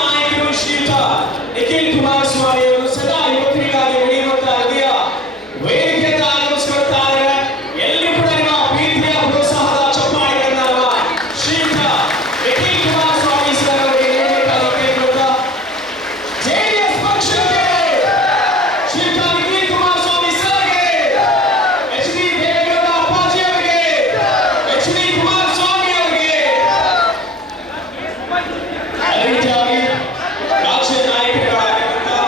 ನಾಯಕರು ಶ್ರೀಯುತ ನಿಖಿಲ್ ಕುಮಾರಸ್ವಾಮಿ ಅವರು ಸದಾ ಯುವಕರಿಗಾಗಿ ನಡೆಯುವಂತಹ ಹೃದಯ ವೇದಿಕೆಯನ್ನು ಆಗಮಿಸಿಕೊಳ್ತಾ ಇದ್ದಾರೆ. ಎಲ್ಲರೂ ಕೂಡ ನಿಮ್ಮ ಪ್ರೀತಿಯ ಪ್ರೋತ್ಸಾಹದ ಚಪ್ಪಾಳೆಗಳನ್ನ ಶ್ರೀಯುತ ನಿಖಿಲ್ ಕುಮಾರಸ್ವಾಮಿ ಸರ್ ಅವರಿಗೆ ನೀಡಬೇಕಾಗಿ ಕೇಳಿಕೊಳ್ತಾ ಜೆಡಿಎಸ್ ಪಕ್ಷಕ್ಕೆ ಶ್ರೀಯುತ ನಿಖಿಲ್ ಕುಮಾರಸ್ವಾಮಿ ಸರ್ಗೆ ಎಚ್ ಡಿ ದೇವೇಗೌಡ ಅಪ್ಪಾಜಿ ಅವರಿಗೆ ಎಚ್ ಡಿ ಕುಮಾರಸ್ವಾಮಿ ಅವರಿಗೆ ರಾಜ್ಯ ನಾಯಕರಾಗಿರುವಂತಹ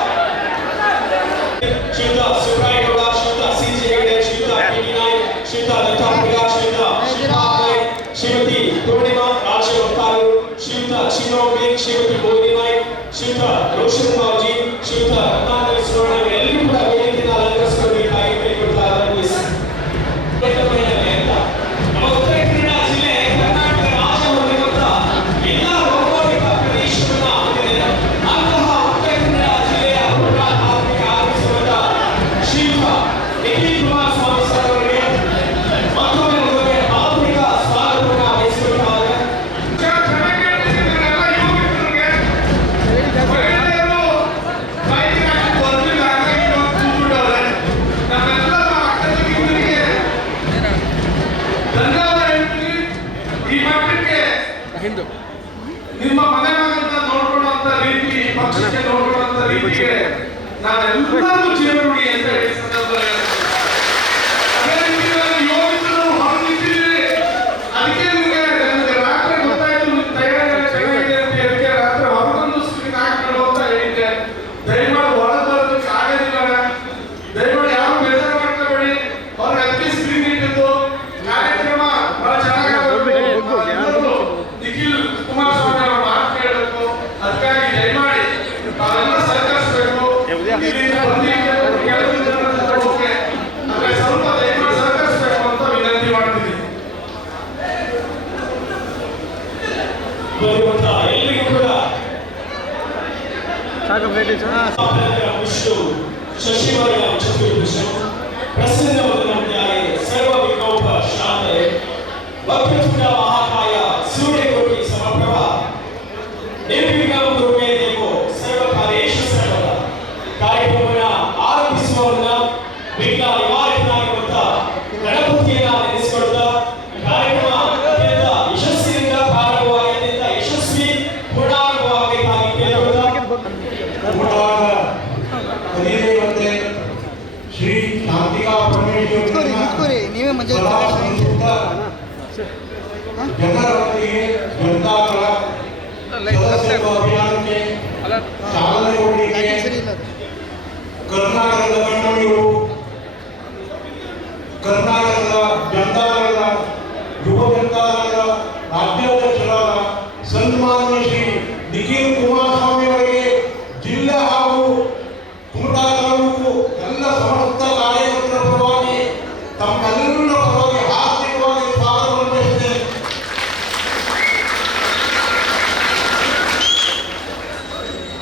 ಶ್ರೀಯುತ ಸುಬ್ರಾಯಗೌಡ, ಶ್ರೀಯುತ ಸಿ.ಜೆ. ಹೆಗಡೆ, ಶ್ರೀಯುತ ಟಿ.ಟಿ. ನಾಯ್ಕ್, ಶ್ರೀಯುತ ದತ್ತಾತ್ರೇಯ, ಶ್ರೀಯುತ ಶ್ರೀಪಾದ್, ಶ್ರೀಮತಿ ಪೂರ್ಣಿಮಾ, ರಾಜ್ಯ ವಕ್ತಾರರು ಶ್ರೀಯುತ ಚಿನ್ನೋಬಿ, ಶ್ರೀಮತಿ ಗೋಧಿ ನಾಯ್ಕ್, ಶ್ರೀಯುತ ರೋಷನ್ ಬಾಬುಜಿ, ಶ್ರೀಯುತ ರತ್ನಾಕರ್ ಸುವರ್ಣ ಎಲ್ಲರೂ ಕೂಡ ವೇದಿಕೆಯನ್ನು ಅಲಂಕರಿಸಿಕೊಳ್ಳಬೇಕಾಗಿ ಕೇಳಿಕೊಳ್ತಾ ಇದ್ದಾರೆ. ನಮ್ಮ ಉತ್ತರ ಕನ್ನಡ ಜಿಲ್ಲೆ ಕರ್ನಾಟಕ ರಾಜ್ಯ ಹೊಂದಿರುವಂತಹ ಎಲ್ಲ ಭೌಗೋಳಿಕ ಪ್ರದೇಶವನ್ನ ಹೊಂದಿದೆ. ಅಂತಹ ಉತ್ತರ ಕನ್ನಡ ಜಿಲ್ಲೆಯ ಆರ್ಥಿಕ ಆರಿಸುವಂತಹ ಶ್ರೀಯುತ ನಿಖಿಲ್ ಕುಮಾರಸ್ವಾಮಿ ಸರ್ ಅವರಿಗೆ ಮತ್ತೊಮ್ಮೆ ಆಧುನಿಕ ಸ್ವಾಗತವನ್ನು ಬಯಸಿಕೊಳ್ತಾ ಹಿಂದೂ ನಿಮ್ಮ ಮನೆ ಮಗನ್ನ ನೋಡ್ಕೊಳ್ಳುವಂತ ರೀತಿ, ಪಕ್ಷಕ್ಕೆ ನೋಡ್ಕೊಳ್ಳುವಂತ ರೀತಿಗೆ ನಾನೆಲ್ಲರೂ ಚಿರಋಣಿ ಅಂತ ಹೇಳಿ ಸಂದರ್ಭದಲ್ಲಿ ಅದೇ ರೀತಿಯಲ್ಲಿ ಯೋಗಿಸಲು ಹೊರಟಿದ್ದೀರಿ. ಅದಕ್ಕೆ ನನಗೆ ರಾತ್ರಿ ಗೊತ್ತಾಯ್ತು ನಿಮ್ಮ ತಯಾರಿ ಚೆನ್ನಾಗಿದೆ ಅಂತ. ಅದಕ್ಕೆ ರಾತ್ರಿ ಹೊರಗೊಂದು ಸ್ಕ್ರೀನ್ ಹಾಕೊಂಡು ಅಂತ ಹೇಳಿದ್ದೆ. ದಯಮಾಡಿ ಹೊರಗೆ ಬರೋದಕ್ಕೆ ಆಗೋದಿಲ್ಲ. ದಯಮಾಡಿ ಯಾರು ಬೇಜಾರು ಮಾಡ್ಕೋಬೇಡಿ. ಅವ್ರಿಗೆ ಅದಕ್ಕೆ ಸ್ಕ್ರೀನ್ ಇಟ್ಟಿದ್ದು ಕಾರ್ಯಕ್ರಮ ಬಹಳ ಚೆನ್ನಾಗಿ ನಿಖಿಲ್ ಕುಮಾರಸ್ವಾಮಿ ಅವರ ಮಾತು ಕೇಳಬೇಕು. ಅದಕ್ಕಾಗಿ ದಯಮಾಡಿ ತಾವೆಲ್ಲ ಸಹಕರಿಸಬೇಕು. ಸ್ವಲ್ಪ ದಯಮಾಡಿ ಸಹಕರಿಸಬೇಕು ಅಂತ ವಿನಂತಿ ಮಾಡ್ತೀನಿ. ಎಲ್ಲರಿಗೂ ಕೂಡ ವಿಷ್ಣು ಶಶಿವರ್ಣ ಚತುರ್ಭುಜಂ ಪ್ರಸನ್ನವದನಂತ್ಯಾಯ ಸರ್ವ ವಿಕೋಪ ಶಾಂತಯೇ ವಕ್ರತುಂಡ ಮಹಾಕಾಯ ಸೂರ್ಯಕೋಟಿ ಸಮಪ್ರಭ ನಿರ್ವಿಘ್ನಂ ಕುರು ಮೇ ದೇವೋ ಸರ್ವಕಾರ್ಯೇಷು ಸರ್ವದ. ಕಾರ್ಯಕ್ರಮವನ್ನು ಆರಂಭಿಸುವ ಮುನ್ನ ವಿಘ್ನ ನಿವಾರಕನಾಗಿರುವಂತಹ ಗಣಪತಿಯನ್ನ ನೆನೆಸಿಕೊಳ್ತಾ ಕಾರ್ಯಕ್ರಮ ಅತ್ಯಂತ ಯಶಸ್ಸಿನಿಂದ ಪ್ರಾರಂಭವಾಗಿ ಅತ್ಯಂತ ಯಶಸ್ವಿ ಪೂರ್ಣಾಂಗವಾಗಬೇಕಾಗಿ ಕೇಳಿಕೊಳ್ತಾ ಶ್ರೀ ಶಾಂತಿಕಾ ಪರಮೇಶ್ವರಿ ನೀವೇ ಮಜಾ ಜನರ ಒಟ್ಟಿಗೆ ಜನತಾದಳ ಸದಸ್ಯತ್ವ ಅಭಿಯಾನಕ್ಕೆ ಚಾಲನೆ ಕೊಡಲಿಕ್ಕೆ ಕರ್ನಾಟಕದ ಕಣ್ಮಣಿಗಳು, ಕರ್ನಾಟಕದ ಜನತಾದಳದ ಯುವ ಜನತಾದಳದ ರಾಜ್ಯಾಧ್ಯಕ್ಷರಾದ ಸನ್ಮಾನ್ಯ ಶ್ರೀ ನಿಖಿಲ್ ಕುಮಾರಸ್ವಾಮಿ ಅವರಿಗೆ ಜಿಲ್ಲೆ ಹಾಗೂ ಕುಮಟಾ ತಾಲೂಕು ಎಲ್ಲ ಸಮಸ್ತ ಕಾರ್ಯಕರ್ತರ ಪರವಾಗಿ ತಮ್ಮೆಲ್ಲರ ಪರವಾಗಿ ಹಾರ್ದಿಕವಾಗಿ ಸ್ವಾಗತವನ್ನು ಬಯಸುತ್ತೇನೆ.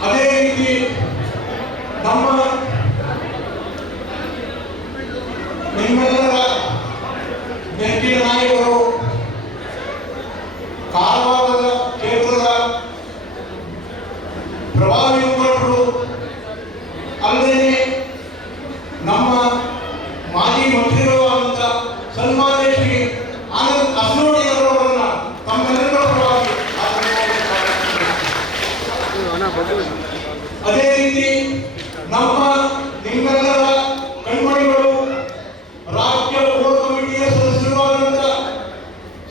ಅದೇ ರೀತಿ ನಮ್ಮ ನಿಮ್ಮೆಲ್ಲರ ನೆಚ್ಚಿನ ನಾಯಕರು ಕಾರವಾರದ ಕ್ಷೇತ್ರದ ಪ್ರಭಾವಿ ಮುಖಂಡರು, ಅಲ್ಲದೆ ನಮ್ಮ ಮಾಜಿ ಮಂತ್ರಿಗಳು ಆದಂಥ ಸನ್ಮಾನ್ಯ ಶ್ರೀ ಆನಂದ್ ಅಸ್ನೋಡಿ ಅವರನ್ನ ತಮ್ಮೆಲ್ಲರ ಪರವಾಗಿ ಅದೇ ರೀತಿ ನಮ್ಮ ನಿಮ್ಮೆಲ್ಲರ ಕಣ್ಮಣಿಗಳು ರಾಜ್ಯ ಕೋರ್ ಕಮಿಟಿಯ ಸದಸ್ಯರಾದಂಥ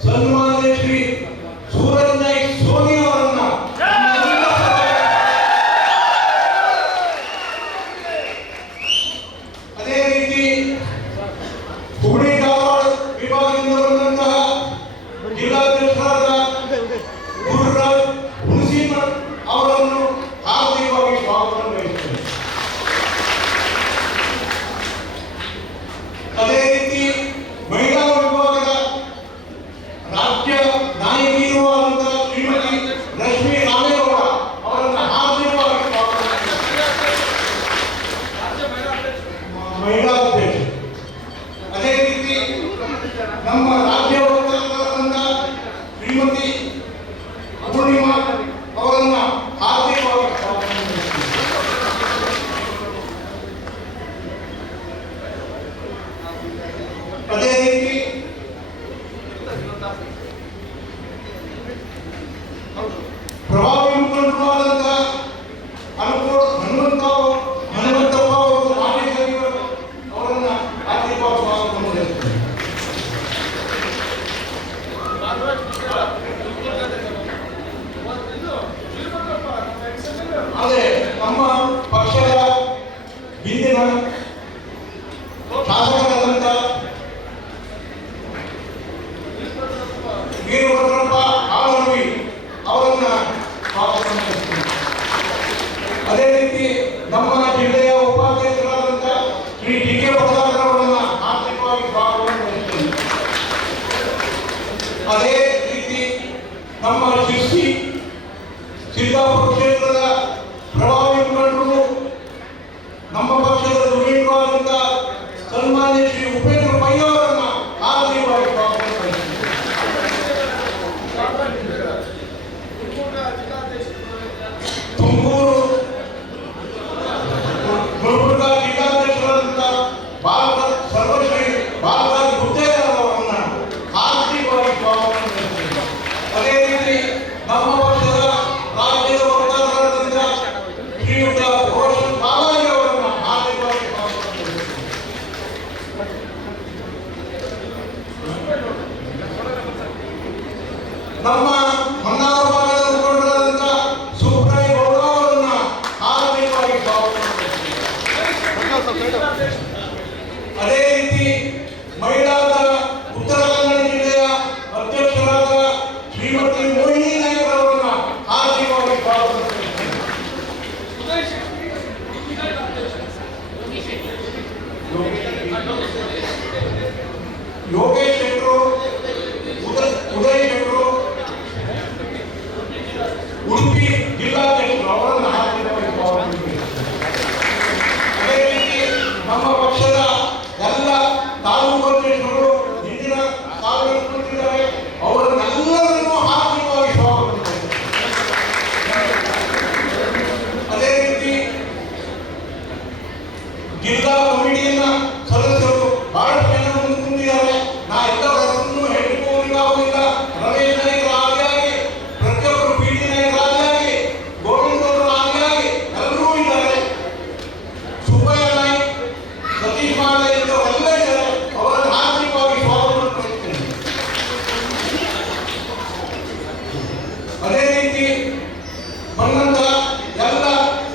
ಸನ್ಮಾನ್ಯ ಶ್ರೀ ಸೂರಜ್ ನಾಯ್ಕ್ ಸೋನಿ ಅವರನ್ನ ಅದೇ ರೀತಿ ಹುಬ್ಬಳ್ಳಿ ಧಾರವಾಡ ವಿಭಾಗದಿಂದ ಬಂದಂತಹ ಜಿಲ್ಲಾಧ್ಯಕ್ಷರಾದ ಗುರುರಾಜ್ ಹುಣಸಿಮಠ್ ಅವರನ್ನು ಹಾರ್ದಿಕವಾಗಿ ಸ್ವಾಗತ ಬಯಸುತ್ತೇನೆ. ನಮ್ಮ ಪಕ್ಷದ ಹಿಂದಿನ ಶಾಸಕರಾದಂಥ ವೀರಭದ್ರಪ್ಪ ಆಳವಿ ಅವರನ್ನ ಸ್ವಾಗತಿಸುತ್ತೇನೆ. ಅದೇ ರೀತಿ ನಮ್ಮ ಜಿಲ್ಲೆಯ ಉಪಾಧ್ಯಕ್ಷರಾದಂಥ ಶ್ರೀ ಡಿ ಕೆ ಪ್ರಸಾದ್ ಅವರನ್ನ ಆರ್ಥಿಕವಾಗಿ ಸ್ವಾಗತಿಸುತ್ತೇನೆ. ಅದೇ ರೀತಿ ನಮ್ಮ ಶಿರ್ಸಿ ಸಿದ್ದಾಪುರ ಕ್ಷೇತ್ರದ ಪ್ರಭಾವಿ ಮುಖಂಡರು ನಮ್ಮ ಪಕ್ಷದ ಧುರೀಣರಾದಂಥ ಸನ್ಮಾನ್ಯ ಶ್ರೀ ಉಪೇಂದ್ರ ಪೈ ಅವರನ್ನ ಆರ್ಥಿಕವಾಗಿ ಸ್ವಾಗತಿಸುತ್ತೇನೆ. ತುಮಕೂರು ಗುಲ್ಬರ್ಗ ಜಿಲ್ಲಾಧ್ಯಕ್ಷರಾದಂಥ ಸರ್ವಶ್ರೀ ಬಾಲರಾಜ್ ಗುತ್ತೇದಾರ್ ಅವರನ್ನ ಆರ್ಥಿಕವಾಗಿ ಸ್ವಾಗತಿಸುತ್ತೇನೆ. ಅದೇ ರೀತಿ ನಮ್ಮ ಪಕ್ಷದ ರಾಜ್ಯದ ವಕ್ತಾರರಾದಂಥ ಶ್ರೀಯುತ ರೋಷನ್ ಬಾಲಾಜಿ ಅವರನ್ನ ಆರ್ಥಿಕವಾಗಿ ಸ್ವಾಗತಿಸುತ್ತೇನೆ. ನಮ್ಮ ಹೊನ್ನಾವರ ಭಾಗದ ಮುಖಂಡರಾದಂಥ ಸುಬ್ರಾಯ ಗೌಡ ಅವರನ್ನ ಆರ್ಥಿಕವಾಗಿ ಸ್ವಾಗತಿಸುತ್ತೇನೆ. ಅದೇ ರೀತಿ ಮಹಿಳಾದ ಉತ್ತರ ಕನ್ನಡ ಜಿಲ್ಲೆಯ ಅಧ್ಯಕ್ಷರಾದ ಶ್ರೀಮತಿ ಮೋಹಿನಿ ನಾಯಕ್ ಅವರನ್ನ ಆರ್ಥಿಕವಾಗಿ ಸ್ವಾಗತಿಸುತ್ತೇನೆ. ಯೋಗೇಶ್ ಶೆಟ್ಟರು, ಉದಯ್ ಶೆಟ್ಟರು, ಉಡುಪಿ ಜಿಲ್ಲಾಧ್ಯಕ್ಷರು ಅವರನ್ನ ಆರ್ಥಿಕವಾಗಿ ಸ್ವಾಗತಿಸುತ್ತೇನೆ. ಅದೇ ರೀತಿ ನಮ್ಮ ಪಕ್ಷದ ಎಲ್ಲ ತಾಲೂಕು ಅಧ್ಯಕ್ಷರು ಹಿಂದಿನ ಸಾಲನ್ನು ಕೊಟ್ಟಿದ್ದಾರೆ, ಅವರನ್ನೆಲ್ಲರನ್ನೂ ಆರ್ಥಿಕವಾಗಿ ಸ್ವಾಗತಿಸುತ್ತೇನೆ. ಅದೇ ರೀತಿ ಜಿಲ್ಲಾ ಕಮಿಟಿಯನ್ನ ಸದಸ್ಯರು ಬಹಳಷ್ಟು ಜನ ಮುಂದಿದ್ದಾರೆ. ನಾ ಎಲ್ಲವರನ್ನು ಹೇಳಿಕೊಳ್ಳುವುದಿಲ್ಲ. ರಮೇಶ್ ನಾಯ್ಕರ ಆದಿಯಾಗಿ, ಪ್ರತಿಯೊಬ್ಬರು ಪಿ ಟಿ ನಾಯ್ಕರ ಆದಿಯಾಗಿ, ಗೋವಿಂದ ಅವರ ಆದಿಯಾಗಿ ಎಲ್ಲರೂ ಇದ್ದಾರೆ. ಸುಬ್ಬಯ್ಯ ನಾಯ್ಕ, ಸತೀಶ್ ಮಾಲೆ ಎಲ್ಲ ಇದ್ದಾರೆ. ಅವರನ್ನು ಆರ್ಥಿಕವಾಗಿ ಸ್ವಾಗತಿಸುತ್ತೇನೆ. ಅದೇ ರೀತಿ ಬಂದಂತ ಎಲ್ಲ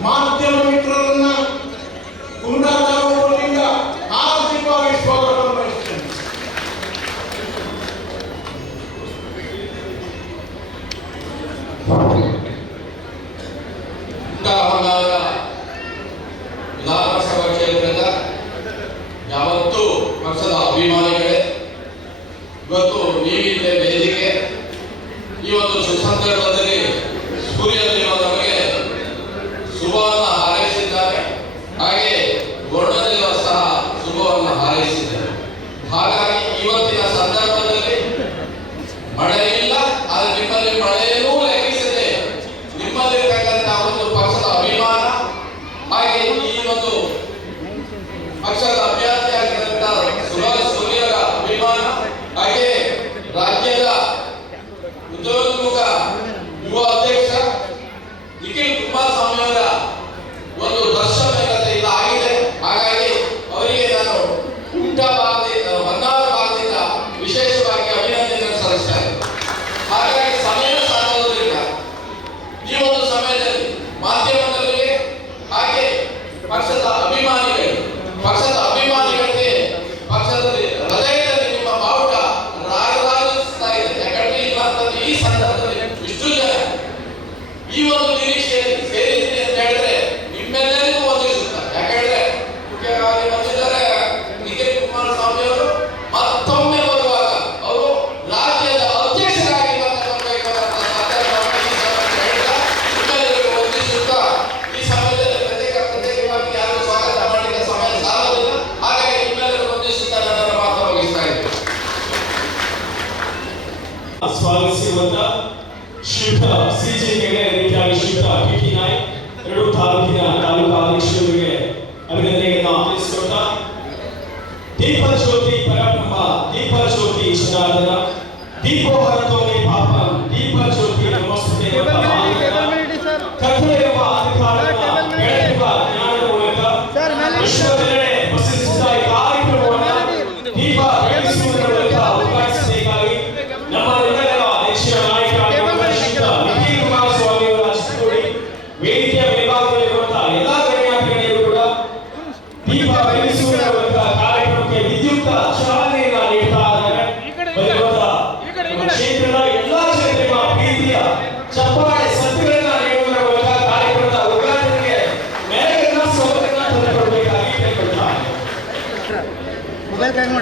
ಮಾಧ್ಯಮ ಮಿತ್ರರನ್ನ ಕುಂದಾಪುರದಿಂದ ಆರ್ಥಿಕವಾಗಿ ಸ್ವಾಗತ ಬಯಸುತ್ತೇನೆ. ವಿಧಾನಸಭಾ ಕ್ಷೇತ್ರದ ಯಾವತ್ತೂ ಪಕ್ಷದ ಅಭಿಮಾನಿಗಳೇ, ಇವತ್ತು ನೀವಿದ್ದ ವೇದಿಕೆ ಈ ಒಂದು ಸುಸಂದರ್ಭದಲ್ಲಿ ಸೂರ್ಯದೇವ ನಮಗೆ ಶುಭವನ್ನು ಹಾರೈಸಿದ್ದಾರೆ. ಹಾಗೆ ವರ್ಣದೇವ ಸಹ ಶುಭವನ್ನು ಹಾರೈಸಿದ್ದಾರೆ. ಹಾಗಾಗಿ ಇವತ್ತಿನ ಸಂದರ್ಭದಲ್ಲಿ ಮಳೆ ಇಲ್ಲ, ಆದರೆ ನಿಮ್ಮಲ್ಲಿ ಮಳೆಯನ್ನೂ ಲೆಕ್ಕಿಸದೆ ನಿಮ್ಮಲ್ಲಿರ್ತಕ್ಕಂಥ ಒಂದು ಪಕ್ಷದ ಅಭಿಮಾನ, ಹಾಗೆ ಈ ಒಂದು ಪಕ್ಷದ ಅಭ್ಯರ್ಥಿ ಆಗಿದ್ದಂಥ ಸುಭಾಷ್ ಸೂರ್ಯರ ಅಭಿಮಾನ, ಹಾಗೆ ರಾಜ್ಯದ ಉದ್ಯೋನ್ಮುಖ ಯುವ ಅಧ್ಯಕ್ಷ ನಿಖಿಲ್ ಕುಮಾರಸ್ವಾಮಿ ಅವರ ಒಂದು ದರ್ಶನತೆ ಇಲ್ಲ ಆಗಿದೆ. ಹಾಗಾಗಿ ಅವರಿಗೆ ನಾನು ಹೊನ್ನಾವರ ಭಾಗದಿಂದ ವಿಶೇಷವಾಗಿ ಅಭಿನಂದನೆ ಸಲ್ಲಿಸ್ತೇನೆ. ಹಾಗಾಗಿ ಸಮಯ ಸಾಲೋದ್ರಿಂದ ಈ ಒಂದು ಸಮಯದಲ್ಲಿ ಮಾಧ್ಯಮದವರಿಗೆ ಹಾಗೆ ಪಕ್ಷದ ಅಭಿಮಾನಿಗಳಿಗೆ ಪಕ್ಷದ ಹೃದಯದಲ್ಲಿ ನಿಮ್ಮ ಬಾವುಟ ರಾಗರಾಗಿಸ್ತಾ ಇದೆ. ಯಾಕಂದ್ರೆ ಇವತ್ತಲ್ಲಿ ಈ ಸಂದರ್ಭದಲ್ಲಿ ಇಷ್ಟು ಜನ ಈ ಒಂದು ನಿರೀಕ್ಷೆಯಲ್ಲಿ ಸೇರಿದ್ದೀನಿ ಅಂತ ಹೇಳಿದ್ರೆ ನಿಮ್ಮೆಲ್ಲರಿಗೂ ವಂದಿಸುತ್ತಾರೆ. ಯಾಕಂದ್ರೆ ಮುಖ್ಯವಾಗಿ ಬಂದಿದ್ದಾರೆ ನಿಖಿಲ್ ಕುಮಾರಸ್ವಾಮಿ ಅವರು. ಮತ್ತೊಮ್ಮೆ ಬರುವಾಗ ಅವರು ರಾಜ್ಯದ ಅಧ್ಯಕ್ಷರಾಗಿ ನಿಮ್ಮೆಲ್ಲರಿಗೂ ವಂದಿಸುತ್ತಾ ಈ ಸಮಯದಲ್ಲಿ ಪ್ರತ್ಯೇಕವಾಗಿ ಯಾರು ಸ್ವಾಗತ ಮಾಡಲಿಕ್ಕೆ ಸಮಯ ಸಾಲೋದಿಲ್ಲ. ಹಾಗಾಗಿ ನಿಮ್ಮೆಲ್ಲರಿಗೂ ವಂದಿಸುತ್ತಾ ನನ್ನ ಮಾತು ಮುಗಿಸ್ತಾ ಇದ್ದೇನೆ. ಸ್ವಾಗತಿಸಿರುವಂತ ಶ್ರೀಯುತ ಸಿಜೆ ಹೆಗಡೆ, ರೀತಿಯಾಗಿ ಶ್ರೀಯುತ ಪಿ ಟಿ ನಾಯ್ಕ್, ಎರಡು ತಾಲೂಕು ಅಧ್ಯಕ್ಷರಿಗೆ ಅಭಿನಂದನೆಯನ್ನು ತಿಳಿಸಿಕೊಡ್ತಾ ದೀಪಜ್ಯೋತಿ ಪರಬ್ರಹ್ಮ, ದೀಪಜ್ಯೋತಿ ಜನಾರ್ದನ, ದೀಪೋ ಹರತೋಮಿ ಪಾಪಂ, ದೀಪಜ್ಯೋತಿ ನಮಸ್ತುತೆ ಕತ್ತಲೆಯುವ ಅಧಿಕಾರವನ್ನು ಬೆಳಗುವ ಜ್ಞಾನದ ಮೂಲಕ ವಿಶ್ವದೆಲ್ಲೆಡೆ ಪಸರಿಸಿದ ಈ ಕಾರ್ಯಕ್ರಮವನ್ನು ದೀಪ ಬೆಳಗಿಸುವುದರ ಮೂಲಕ ಉದ್ಘಾಟಿಸಬೇಕಾಗಿ ನಮ್ಮೆಲ್ಲರ ನೆಚ್ಚಿನ ನಾಯಕರಾಗಿರುವ ಶ್ರೀಯುತ ನಿಖಿಲ್ ಕುಮಾರಸ್ವಾಮಿ ಅವರ ಚಿತ್ರಕೋಡಿ ವೇದಿಕೆಯ ಮೇಲ್ಭಾಗದಲ್ಲಿರುವಂತಹ ಎಲ್ಲರೂ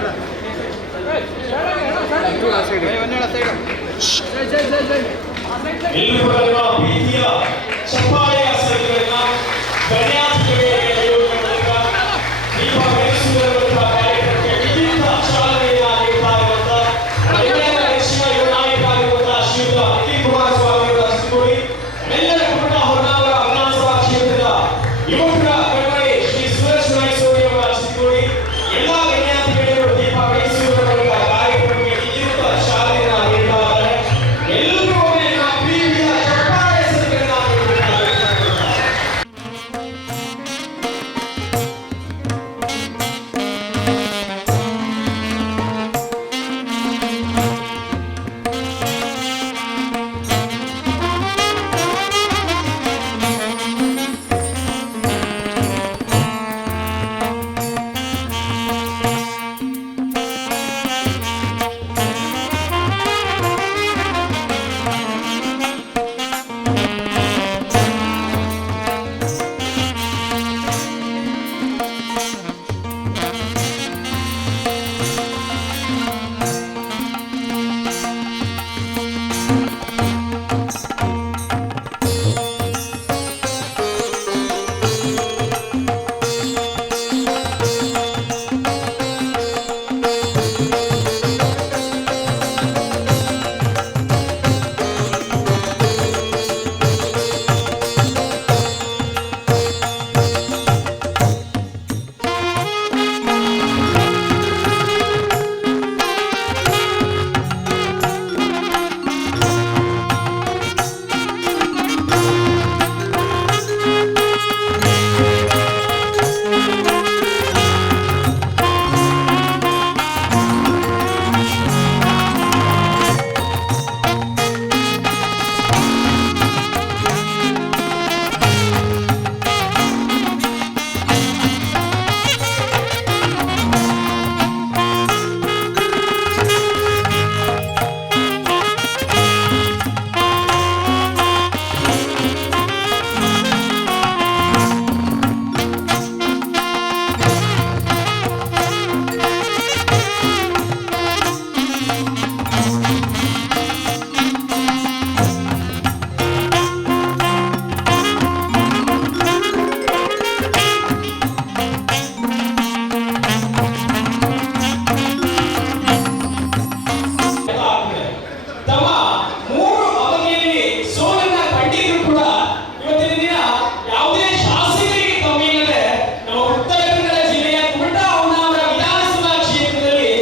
ಕೂಡ ಪ್ರೀತಿಯ ಚಪ್ಪಾಳೆಯ ಸರಿಗಳನ್ನ ಗಣ್ಯಾತಿಥಿಗಳಿಗೆ ನಡೆಯುವುದರ ಮೂಲಕ ದೀಪ ಬೆಳೆಸುವುದರ ಕಾರ್ಯಕ್ರಮಕ್ಕೆ ವಿಭಿನ್ನ ಚಾಲನೆಯನ್ನ ನೀಡ್ತಾ ಇರುವಂತಹ ನಮ್ಮೆಲ್ಲರ ನೆಚ್ಚಿನ ಯುವ ನಾಯಕ ಆಗಿರುವಂತಹ ಶ್ರೀಯುತ ನಿಖಿಲ್ ಕುಮಾರಸ್ವಾಮಿ ಅವರ ಹಸ್ತಿಗೂಡಿ ನಮ್ಮೆಲ್ಲರ ಕುಟುಂಬ ಹೊನ್ನಾವರ ವಿಧಾನಸಭಾ ಕ್ಷೇತ್ರದ ಯುವಕರ ಕಣ್ಮಣಿ ಶ್ರೀ ಸುರೇಶ್ ಮೈಸೂರಿ ಅವರ ಹಸ್ತಿಗೂಡಿ ಎಲ್ಲಾ ಗಣ್ಯಾತಿಥಿಗಳು ದೀಪ ಬೆಳೆಸುವುದರ ಮೂಲಕ ಕಾರ್ಯಕ್ರಮಕ್ಕೆ ವಿಭಿನ್ನ ಚಾಲನೆಯನ್ನ ನೀಡ್ತಾ ಇದ್ದಾರೆ. ಎಲ್ಲರೂ ಒಮ್ಮೆ ನಮ್ಮ ಪ್ರೀತಿಯ ಚಪ್ಪಾಳೆ ಸರಿಗಳನ್ನ ನೀಡಬೇಕಾಗಿದೆ. ತಮ್ಮ ಮೂರು ಅವಧಿಯಲ್ಲಿ ಸೋಲನ್ನ ಕಂಡಿದ್ರು ಕೂಡ ಇವತ್ತಿನ ದಿನ ಯಾವುದೇ ಶಾಸಕರಿಗೆ ಕಮ್ಮಿ ಇಲ್ಲದೆ ನಮ್ಮ ಉತ್ತರ ಕನ್ನಡ ಜಿಲ್ಲೆಯ ಕುಮಟಾ ಹೊನ್ನಾವರ ವಿಧಾನಸಭಾ ಕ್ಷೇತ್ರದಲ್ಲಿ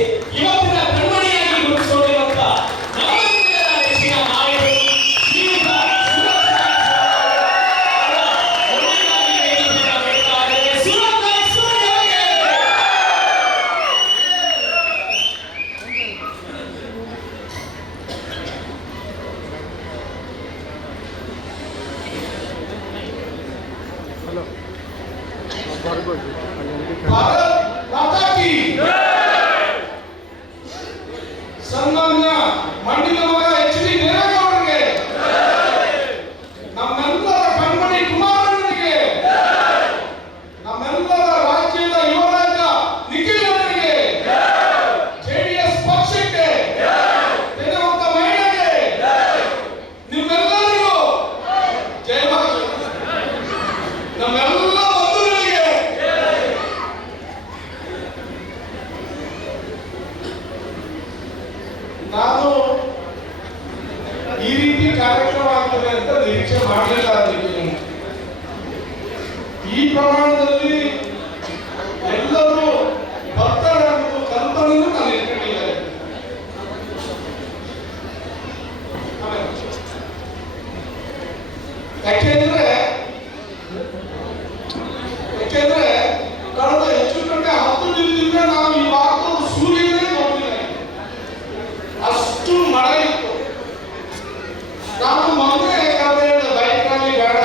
ಇವತ್ತಿನ ಕಣ್ಮಣಿಯಾಗಿ ಗುರುತಿಸಿಕೊಂಡಿರುವಂತ ನಮ್ಮೆಲ್ಲರ ನೆಚ್ಚಿನ ನಾಯಕರು ಶ್ರೀಯುತ ಸುರೇಶ್ ಮೈಸೂರಿ ಅವರಿಗೆ ಭಾರತ್ ಮಾತಾ ಕಿ ಸನ್ಮಾನ್ಯ ಮಂಡಿನ ಮಗ ಎಚ್.ಡಿ. ದೇವೇಗೌಡರಿಗೆ, ನಮ್ಮೆಲ್ಲರ ಕಣ್ಮಣಿ ಕುಮಾರಣ್ಣನಿಗೆ, ನಮ್ಮೆಲ್ಲರ ರಾಜ್ಯದ ಯುವ ನಾಯಕ ನಿಖಿಲ್ ಅವರಿಗೆ, ಜೆಡಿಎಸ್ ಪಕ್ಷಕ್ಕೆ, ತೆನವಂತ ಮಹಿಳೆಗೆ, ನಿಮ್ಮೆಲ್ಲರಿಗೂ ಜಯವಾಗಲಿ. ನಮ್ಮೆಲ್ಲ ಬಂಧುಗಳಿಗೆ ನಾನು ಈ ರೀತಿ ಕಾರ್ಯಕ್ರಮ ಆಗ್ತದೆ ಅಂತ ನಿರೀಕ್ಷೆ ಮಾಡಲಿಲ್ಲ. ಅದಕ್ಕೆ ಈ ಪ್ರಮಾಣದಲ್ಲಿ ಎಲ್ಲರೂ ಬರ್ತಾರೆ ಅನ್ನೋದು ಕಲ್ಪನೆಯೂ ನಾನು ಇಟ್ಕೊಂಡಿದ್ದಾರೆ. ಯಾಕೆಂದ್ರೆ ಕಳೆದ ಹೆಚ್ಚು ಕಡಿಮೆ 10 ದಿನದಿಂದ ನಾವು ಈ ಭಾಗದ ಸೂರ್ಯನೇ ನೋಡಿಲ್ಲ. ಅಷ್ಟು ಮಳೆ ಇತ್ತು. ನಾನು ಮೊನ್ನೆ ಬೈಕ್ನಲ್ಲಿ ಬೇಡ,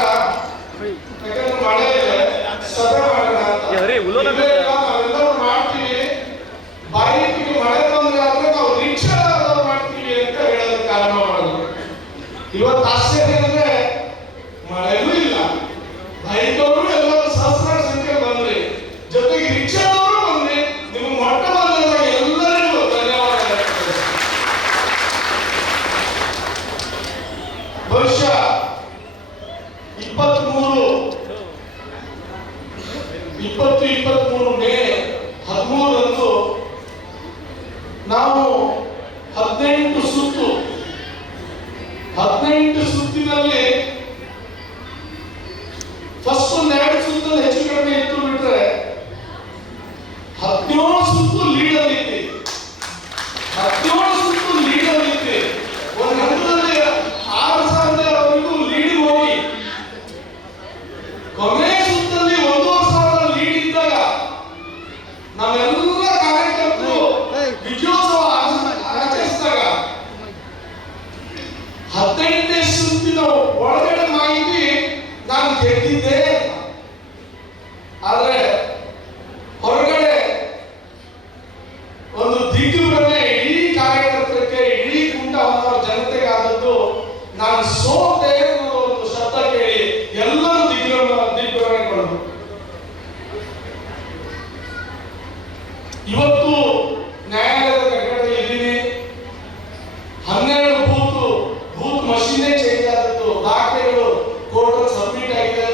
ಯಾಕಂದ್ರೆ ಮಳೆ ಇದೆ, ಸಭೆ ಮಾಡೋಣ ಅಂತ. ನಾವೆಲ್ಲರೂ ಮಾಡ್ತೀವಿ, ಬೈಕ್ಗೆ ಮಳೆ ಬಂದ್ರೆ ಆದ್ರೆ ನಾವು ರಿಕ್ಷಾ ಮಾಡ್ತೀವಿ ಅಂತ ಹೇಳೋದಕ್ಕೆ ಆರಂಭ ಮಾಡೋದು. ಇವತ್ತು ಆಶ್ಚರ್ಯ ಅಂದ್ರೆ ಮಳೆನೂ ಇಲ್ಲ, ಬೈಕವರು ಎಲ್ಲರೂ ಸಹಸ್ರಾರು ಸಂಖ್ಯೆ ಬಂದ್ರಿ, ಜೊತೆಗೆ ರಿಕ್ಷಾದವರು ಬಂದ್ರಿ. ನಿಮ್ಗೆ ಮೊಟ್ಟ ಮೊದಲ 2023 ಮೇ 13ರಂದು ನಾವು 18 ಸುತ್ತಿನಲ್ಲಿ ಫಸ್ಟ್ ಒಂದೆರಡು ಸುತ್ತಲ್ಲಿ ಹೆಚ್ಚು ಕಡಿಮೆ ಇತ್ತು ಬಿಟ್ರೆ 17 ಸುತ್ತು ಲೀಡರ್ ಇತ್ತು. 17 ಸುತ್ತು ಲೀಡರ್ ಇತ್ತು. ಒಂದು ಹಂತದಲ್ಲಿ 6,000ವರೆಗೂ ಲೀಡ್ ಹೋಗಿ ಕೊನೆ ಸುತ್ತಲ್ಲಿ 1,500 ಲೀಡ್ ಇದ್ದಾಗ ನಾವೆಲ್ಲ ಕಾರ್ಯಕರ್ತರು ವಿಜಯೋತ್ಸವ ಆಚರಿಸಿದಾಗ 18ನೇ ಸುತ್ತಿನ ಒಳಗಡೆ ಮಾಹಿತಿ ನಾನು ಗೆದ್ದಿದ್ದೆ. ಆದ್ರೆ ಹೊರಗಡೆ ಒಂದು ದಿಗ್ಗುಗಳನ್ನೇ ಇಡೀ ಕಾರ್ಯಕರ್ತರಿಗೆ ಇಡೀ ಕುಂಟ ಜನತೆಗೆ ಆದದ್ದು ನಾನು ಸೋತೆ ಅನ್ನೋ ಒಂದು ಶಬ್ದ ಕೇಳಿ ಎಲ್ಲರೂ ದಿಗ್ಗುಗಳನ್ನು ಇವತ್ತು ನ್ಯಾಯಾಲಯದ ಕಟ್ಟಡದಲ್ಲಿ ಇದ್ದೀನಿ. 12 ಬೂತ್ ಮಷೀನೇ ಚೇಂಜ್ ಆದದ್ದು, ದಾಖಲೆಗಳು ಕೋರ್ಟ್ ಸಬ್ಮಿಟ್ ಆಗಿದೆ.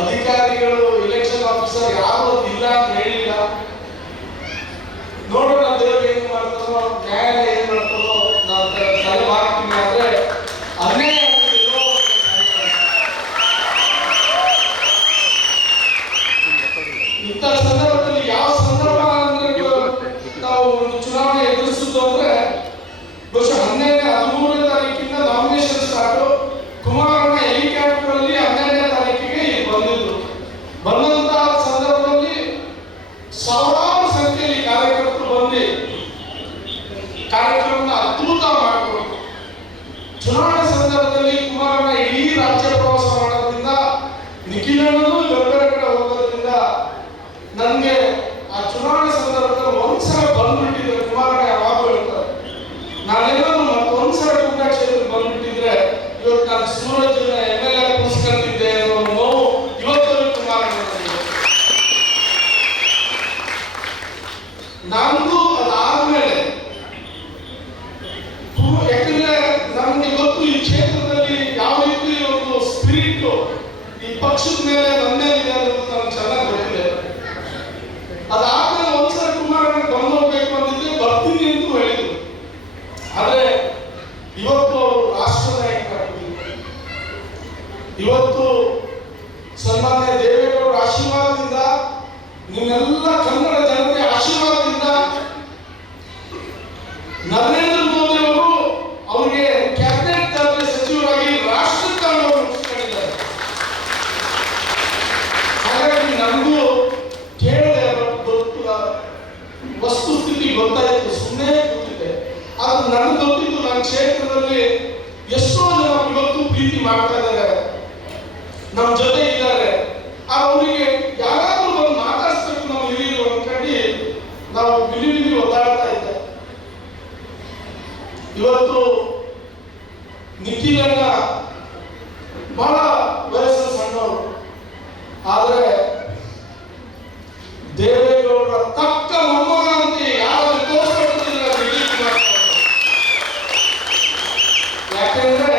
ಅಧಿಕಾರಿಗಳು ಎಲೆಕ್ಷನ್ ಆಫೀಸರ್ ಯಾರು ಇಲ್ಲ ಅಂತ ಹೇಳಿಲ್ಲ. ನೋಡೋಣ ದೇವರು ಏನು ಮಾಡ್ತಾರೋ, ನ್ಯಾಯಾಲಯ ಏನ್ ಮಾಡ್ತಾರೋ ನಾವು ತಲೆ ಹಾಕ್ತೀನಿ. ಆದ್ರೆ ಅನ್ಯಾಯ ಆಗ್ತಿದೆಯೋ ಇಂಥ ಸಂದರ್ಭದಲ್ಲಿ ಯಾವ ಸಂದರ್ಭ ಅಂದ್ರೆ ನಾವು ಒಂದು ಚುನಾವಣೆ ಎದುರಿಸುವುದು ಅಂದ್ರೆ ಬಹುಶಃ 13ನೇ ತಾರೀಕಿಂದ ನಾಮಿನೇಷನ್ ಸ್ಟಾರ್ಟ್. ಕುಮಾರಣ್ಣ ಹೆಲಿಕಾಪ್ಟರ್ ಅಲ್ಲಿ 12ನೇ ತಾರೀಕಿಗೆ ಇಲ್ಲಿ ಬಂದಿದ್ರು. ಬಂದಂತಹ ಸಂದರ್ಭದಲ್ಲಿ ಸಾವಿರಾರು ಸಂಖ್ಯೆಯಲ್ಲಿ ಕಾರ್ಯಕರ್ತರು ಬಂದು ಕಾರ್ಯಕ್ರಮನ ಅದ್ಭುತ ಮಾಡಿಕೊಡ್ತು. ಚುನಾವಣೆ ಸಂದರ್ಭದಲ್ಲಿ ಕುಮಾರಣ್ಣ ಇಡೀ ರಾಜ್ಯ ಪ್ರವಾಸ ಮಾಡೋದ್ರಿಂದ, ನಿಖಿಲಣ್ಣನು ಬೇರೆ ಕಡೆ ಹೋಗೋದ್ರಿಂದ ನನಗೆ ಆ ಚುನಾವಣೆ ಸಂದರ್ಭದಲ್ಲಿ ಒಂದ್ಸಲ ಬಂದ್ಬಿಟ್ಟಿದ್ರೆ ಕುಮಾರಣ್ಣ ಯಾವಾಗಲೂ ಹೇಳ್ತಾರೆ, ನಾನೇನಾದ್ರು ಮತ್ತೊಂದ್ಸಲ ಕುಂಟ ಕ್ಷೇತ್ರಕ್ಕೆ ಬಂದ್ಬಿಟ್ಟಿದ್ರೆ ಇವತ್ತು ನಾನು ಸೂರಜ್ MLA ಕೂರಿಸ್ಕೊಂತಿದ್ದೆ ಅನ್ನೋ ನೋವು ಇವತ್ತು ಕುಮಾರಣ್ಣ. ನಂದು ಅದಾದ್ಮೇಲೆ ಯಾಕಂದ್ರೆ ನಮ್ಗೆ ಗೊತ್ತು ಈ ಕ್ಷೇತ್ರದಲ್ಲಿ ಯಾವ ರೀತಿ ಒಂದು ಸ್ಪಿರಿಟ್ ಈ ಪಕ್ಷದ ಮೇಲೆ ನನ್ನೇನಿದೆ ಅನ್ನೋದು ನನಗೆ ಚೆನ್ನಾಗಿ ಗೊತ್ತಿದೆ. ಅದಾದ್ಮೇಲೆ ಒಂದ್ಸಲ ಕುಮಾರಣ್ಣ ಬಂದೋಗ್ಬೇಕು ಅಂತಿದ್ದೆ, ಬರ್ತೀನಿ ಅಂತ ಹೇಳಿದ್ರು. ಆದ್ರೆ ಇವತ್ತು ಅವರು ರಾಷ್ಟ್ರ ನಾಯಕರಾಗಿದ್ದಾರೆ. ಇವತ್ತು ಸನ್ಮಾನ್ಯ ದೇವೇಗೌಡರ ಆಶೀರ್ವಾದದಿಂದ, ನಿಮ್ಮೆಲ್ಲ ಕನ್ನಡ ಜನತೆಯ ಆಶೀರ್ವಾದದಿಂದ ನರೇಂದ್ರ ಮೋದಿ ಅವರು ಅವರಿಗೆ ಕ್ಯಾಬಿನೆಟ್ ದರ್ಜೆ ಸಚಿವರಾಗಿ ರಾಷ್ಟ್ರಕ್ಕೆ ಮುಗಿಸ್ಕೊಂಡಿದ್ದಾರೆ. ಹಾಗಾಗಿ ನನಗೂ ಕೇಳಿದೆ, ವಸ್ತುಸ್ಥಿತಿ ಗೊತ್ತಾಯಿತು, ಸುಮ್ಮನೆ ಕೂತಿದ್ದೆ. ಆದ್ರೆ ನನಗೆ ಗೊತ್ತಿತ್ತು ನನ್ನ ಕ್ಷೇತ್ರದಲ್ಲಿ ಎಷ್ಟೋ ಜನ ಇವತ್ತು ಪ್ರೀತಿ ಮಾಡ್ತಾ ಇದ್ದಾರೆ, ನಮ್ಮ ಜೊತೆ ಇದ್ದಾರೆ. ಅವರಿಗೆ ಯಾರಾದ್ರೂ ಬಂದು ಮಾತಾಡಿಸ್ಬೇಕು ನಾವು ಹಿರಿಯರು ಅನ್ಕೊಂಡು ನಾವು ಬಿಲಿ ಒದ್ದಾಡ್ತಾ ಇದ್ದೆ. ಇವತ್ತು ನಿಖಿಲಣ್ಣ ಬಹಳ ವಯಸ್ಸು ಸಣ್ಣವರು, ಆದ್ರೆ ದೇವೇಗೌಡರ ತಕ್ಕ ಮೊಮ್ಮಗ ಅಂತ ಯಾರು ತೋರಿಸ್ಕೊಡ್ತಿಲ್ಲ. ಯಾಕೆಂದ್ರೆ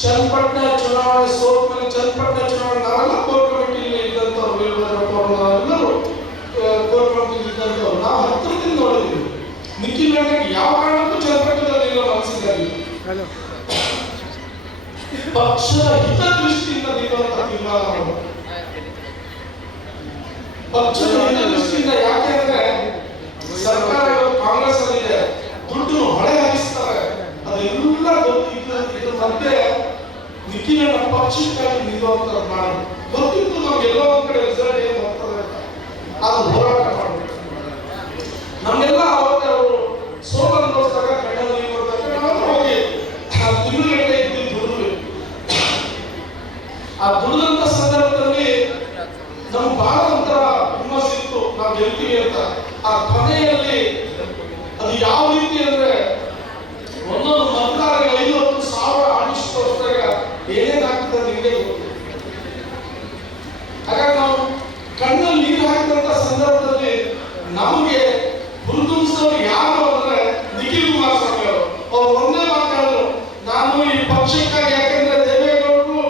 ಚನ್ನಪಟ್ಟಣ ಚುನಾವಣೆ ಸೋತ ಮೇಲೆ ಚನ್ನಪಟ್ಟಣ ಚುನಾವಣೆ ನಾವೆಲ್ಲ ಕೋರ್ ಕಮಿಟಿಯಲ್ಲಿ ಇದ್ದಂಥವ್ರು, ಎಲ್ಲರೂ ಕೋರ್ ಕಮಿಟಿಯಲ್ಲಿ ಇದ್ದಂಥವ್ರು ನಾವು ಹತ್ತಿರದಿಂದ ನೋಡಿದ್ವಿ. ನಿಖಿಲಣ್ಣಗೆ ಯಾವ ಕಾರಣಕ್ಕೂ ಚನ್ನಪಟ್ಟಣದಲ್ಲಿ ಇಲ್ಲ ಮನಸ್ಸಿನಲ್ಲಿ ಪಕ್ಷದ ಹಿತದೃಷ್ಟಿಯಿಂದ ನಿಲ್ಲುವಂತ ತೀರ್ಮಾನ. ಪಕ್ಷದ ಹಿತದೃಷ್ಟಿಯಿಂದ ಯಾಕೆಂದ್ರೆ ಸರ್ಕಾರ ಕಾಂಗ್ರೆಸ್ ಅಲ್ಲಿದೆ, ದುಡ್ಡು ಹೊಳೆ ಹಾಕಿಸ್ತಾರೆ, ಅದೆಲ್ಲ ಗೊತ್ತಿದ್ದು ಮತ್ತೆ ನಿಖಿಲಣ್ಣ ಪಕ್ಷಕ್ಕಾಗಿ ನಿಲ್ಲುವಂತ ಮಾಡಿ ಗೊತ್ತಿತ್ತು. ನಮ್ಗೆ ಎಲ್ಲೋ ಒಂದ್ ಕಡೆ ರಿಸಲ್ಟ್ ಏನು ಬರ್ತದೆ ಅದು ಹೋರಾಟ ಮಾಡಬೇಕು. ನಮ್ಗೆಲ್ಲ ಅವತ್ತೇ ಅವರು ಸೋಲು ಅನುಭವಿಸಿದಾಗ ಕಣ್ಣಲ್ಲಿ ನೀರು ಬರ್ತಾರೆ. ನಾವು ಹೋಗಿ ತಿಂಗಳಿಗೆ ಇದ್ದು ದುಡಿದ್ವಿ. ಆ ದುಡಿದಂತ ಸಂದರ್ಭದಲ್ಲಿ ನಮ್ಗೆ ಬಹಳ ಒಂಥರ ಹುಮ್ಮಸ್ಸಿತ್ತು, ನಾವು ಗೆಲ್ತೀವಿ ಅಂತ. ಆ ಕೊನೆಯಲ್ಲಿ ಅದು ಯಾವ ರೀತಿ ಅಂದ್ರೆ ಒಂದೊಂದು ಮತದಾರರಿಗೆ 50,000 ಆಡಿಷ್ಟು ತೋರಿಸಿದಾಗ ಏನೇನಾಗ್ತದೆ ನಿಮಗೆ ಗೊತ್ತು. ಹಾಗಾಗಿ ನಾವು ಕಣ್ಣಲ್ಲಿ ನೀರು ಹಾಕಿದಂತ ಸಂದರ್ಭದಲ್ಲಿ ನಮಗೆ ಹುರಿದುಂಬಿಸಿದವರು ಯಾರು ಅಂದ್ರೆ ನಿಖಿಲ್ ಕುಮಾರಸ್ವಾಮಿ ಅವರು. ಅವ್ರು ಒಂದೇ ಮಾತಾಡಿದ್ರು, ನಾನು ಈ ಪಕ್ಷಕ್ಕಾಗಿ, ಯಾಕಂದ್ರೆ ದೇವೇಗೌಡರು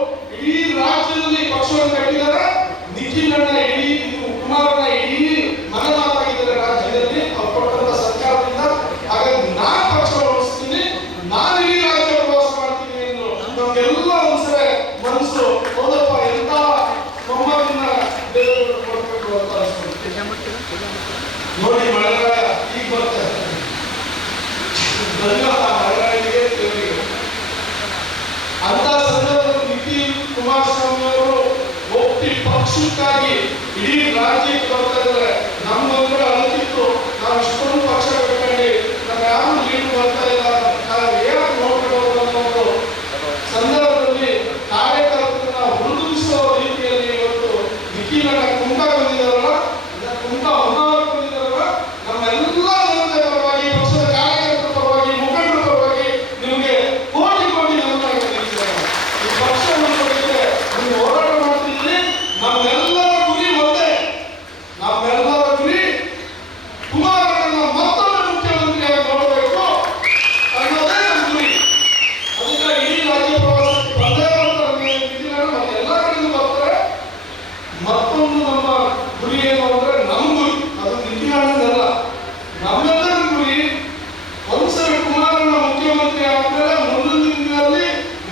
ಪಕ್ಷಕ್ಕಾಗಿ ಇಡೀ ರಾಜ್ಯಕ್ಕೆ ಬರ್ತಾ ಇದ್ದಾರೆ. ನಮ್ಮಂದ್ರೆ ಅನಿಸಿತ್ತು ನಾವು ಇಷ್ಟೊಂದು ಪಕ್ಷ ಕಟ್ಕೊಂಡು ನಾವು ಯಾರು ಲೀಡ್ ಬರ್ತಾ ಇಲ್ಲ, ನಾವು ಏನು ನೋಡ್ಕೊಂಡು ಅನ್ನೋ ಒಂದು ಸಂದರ್ಭದಲ್ಲಿ ಕಾರ್ಯಕರ್ತರನ್ನ ಹುರಿದುಂಬಿಸುವ ರೀತಿಯಲ್ಲಿ ಇವತ್ತು ನಿಖಿಲನ ಕುಂಭ ಬಂದಿದ್ದಾರಲ್ಲ, ಕುಂಭ ಹೊನ್ನಾವರ ಬಂದಿದ್ದಾರಲ್ಲ, ನಮ್ಮೆಲ್ಲ ಜನತೆ ಪರವಾಗಿ, ಪಕ್ಷದ ಕಾರ್ಯಕರ್ತರ ಪರವಾಗಿ, ಮುಖಂಡರ ಪರವಾಗಿ ನಿಮಗೆ ಕೋಟಿ ಕೋಟಿ ನಮಸ್ಕಾರ ತಿಳಿಸಿದ್ದಾರೆ. ಈ ಪಕ್ಷವನ್ನು ಕೊಟ್ಟಿದ್ರೆ ನೀವು ಹೋರಾಟ ಮಾಡ್ತಿದ್ದೀರಿ. ನಮ್ಮೆಲ್ಲರ ಗುರಿ ಒಂದೇ, ನಮ್ಮೆಲ್ಲರ ಗುರಿ ಕುಮಾರಣ್ಣನ ಮತ್ತೊಮ್ಮೆ ಮುಖ್ಯಮಂತ್ರಿಯಾಗಿ ನೋಡಬೇಕು ಅನ್ನೋದೇ ನಮ್ಮ ಗುರಿ. ಅದಕ್ಕೆ ಇಡೀ ರಾಜ್ಯ ಪ್ರವಾಸಕ್ಕೆ ಬಂದೇ ಬರ್ತಾರೆ, ಮತ್ತೆ ಎಲ್ಲ ಕಡೆಯಿಂದ ಬರ್ತಾರೆ. ಮತ್ತೊಂದು ನಮ್ಮ ಗುರಿ ಏನು ಅಂದ್ರೆ ನಮ್ಮ ಗುರಿ, ಅದು ನಿಖಿಲಣ್ಣದಲ್ಲ, ನಮ್ಮೆಲ್ಲರ ಗುರಿ ಒಂದ್ಸರಿ ಕುಮಾರಣ್ಣ ಮುಖ್ಯಮಂತ್ರಿ ಆದ್ಮೇಲೆ ಮುಂದಿನ ದಿನಗಳಲ್ಲಿ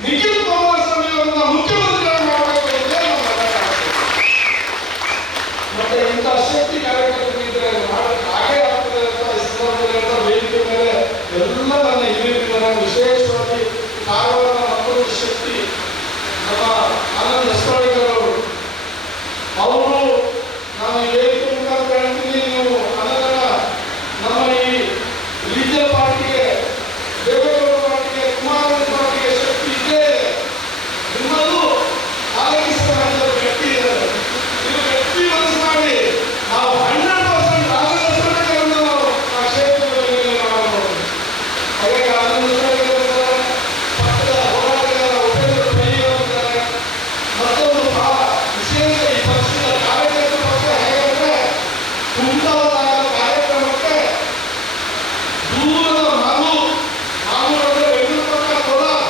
ನಿಖಿಲ್ ಕುಮಾರಸ್ವಾಮಿ ಅವರನ್ನ ಮುಖ್ಯಮಂತ್ರಿಯಾಗಿ ಮಾಡಬೇಕು ಅಂತ ನಮ್ಮ ಮತ್ತೆ ಇಂಥ ಶಕ್ತಿ ಕಾರ್ಯಕರ್ತರಿದ್ರೆ ಮಾಡಕ್ಕೆ ಹಾಗೆ ಆಗ್ತದೆ ಅಂತ ಈ ಸಂದರ್ಭದಲ್ಲಿ ಹೇಳ್ತಾ ವೇದಿಕೆ ಮೇಲೆ ಎಲ್ಲ ನನ್ನ ಹಿರಿಯರಿದ್ದಾರೆ. ವಿಶೇಷವಾಗಿ ಕಾರವಾರ ಮತ್ತೊಂದು ಶಕ್ತಿ ನಮ್ಮ ಆನಂದ್ ಅಸ್ವಾಳಿಗರ್ ಅವರು ನಾನು ಈ ವೇದಿಕೆ ಮುಖಾಂತರ ಹೇಳ್ತೀನಿ, ನೀವು ಅನಂತರ ನಮ್ಮ ಈ ರೀಜನಲ್ ಪಾರ್ಟಿಗೆ, ದೇವೇಗೌಡ ಪಾರ್ಟಿಗೆ, ಕುಮಾರಣ್ಣ ಪಾರ್ಟಿಗೆ ಶಕ್ತಿ ಇದೆ. ನಿಮ್ಮದು ಆರೋಗ್ಯ ಸಮಾಜದ ವ್ಯಕ್ತಿ ಇದ್ದಾರೆ. ನೀವು ವ್ಯಕ್ತಿ ಮನಸ್ಸು ಮಾಡಿ ನಾವು 100% ಆನಂದ ಅಸ್ವಾಳಿಗರನ್ನು ನಾವು ಆ ಕ್ಷೇತ್ರದಲ್ಲಿ ಮಾಡಬಹುದು. ಹಾಗಾಗಿ ಆನಂದ ಅಸ್ವಾಳಿಗರ್ ಇದ್ದಾರೆ, ಪಕ್ಕದ ಹೋರಾಟಗಾರ ಉಪೇಂದ್ರ ಪೈ ಅವರಿದ್ದಾರೆ. ಮತ್ತೊಂದು ಬಹಳ ವಿಶೇಷ ಈ ಪಕ್ಷದ ಕಾರ್ಯಕರ್ತರ ಪಕ್ಷ ಹೇಗೆಂದ್ರೆ ಕುಂದಾವರ ಕಾರ್ಯಕ್ರಮಕ್ಕೆ ದೂರದ ಮಾಲೂರು ಅಂದ್ರೆ ಬೆಂಗಳೂರು ಪಕ್ಕ ಕೋಲಾರ,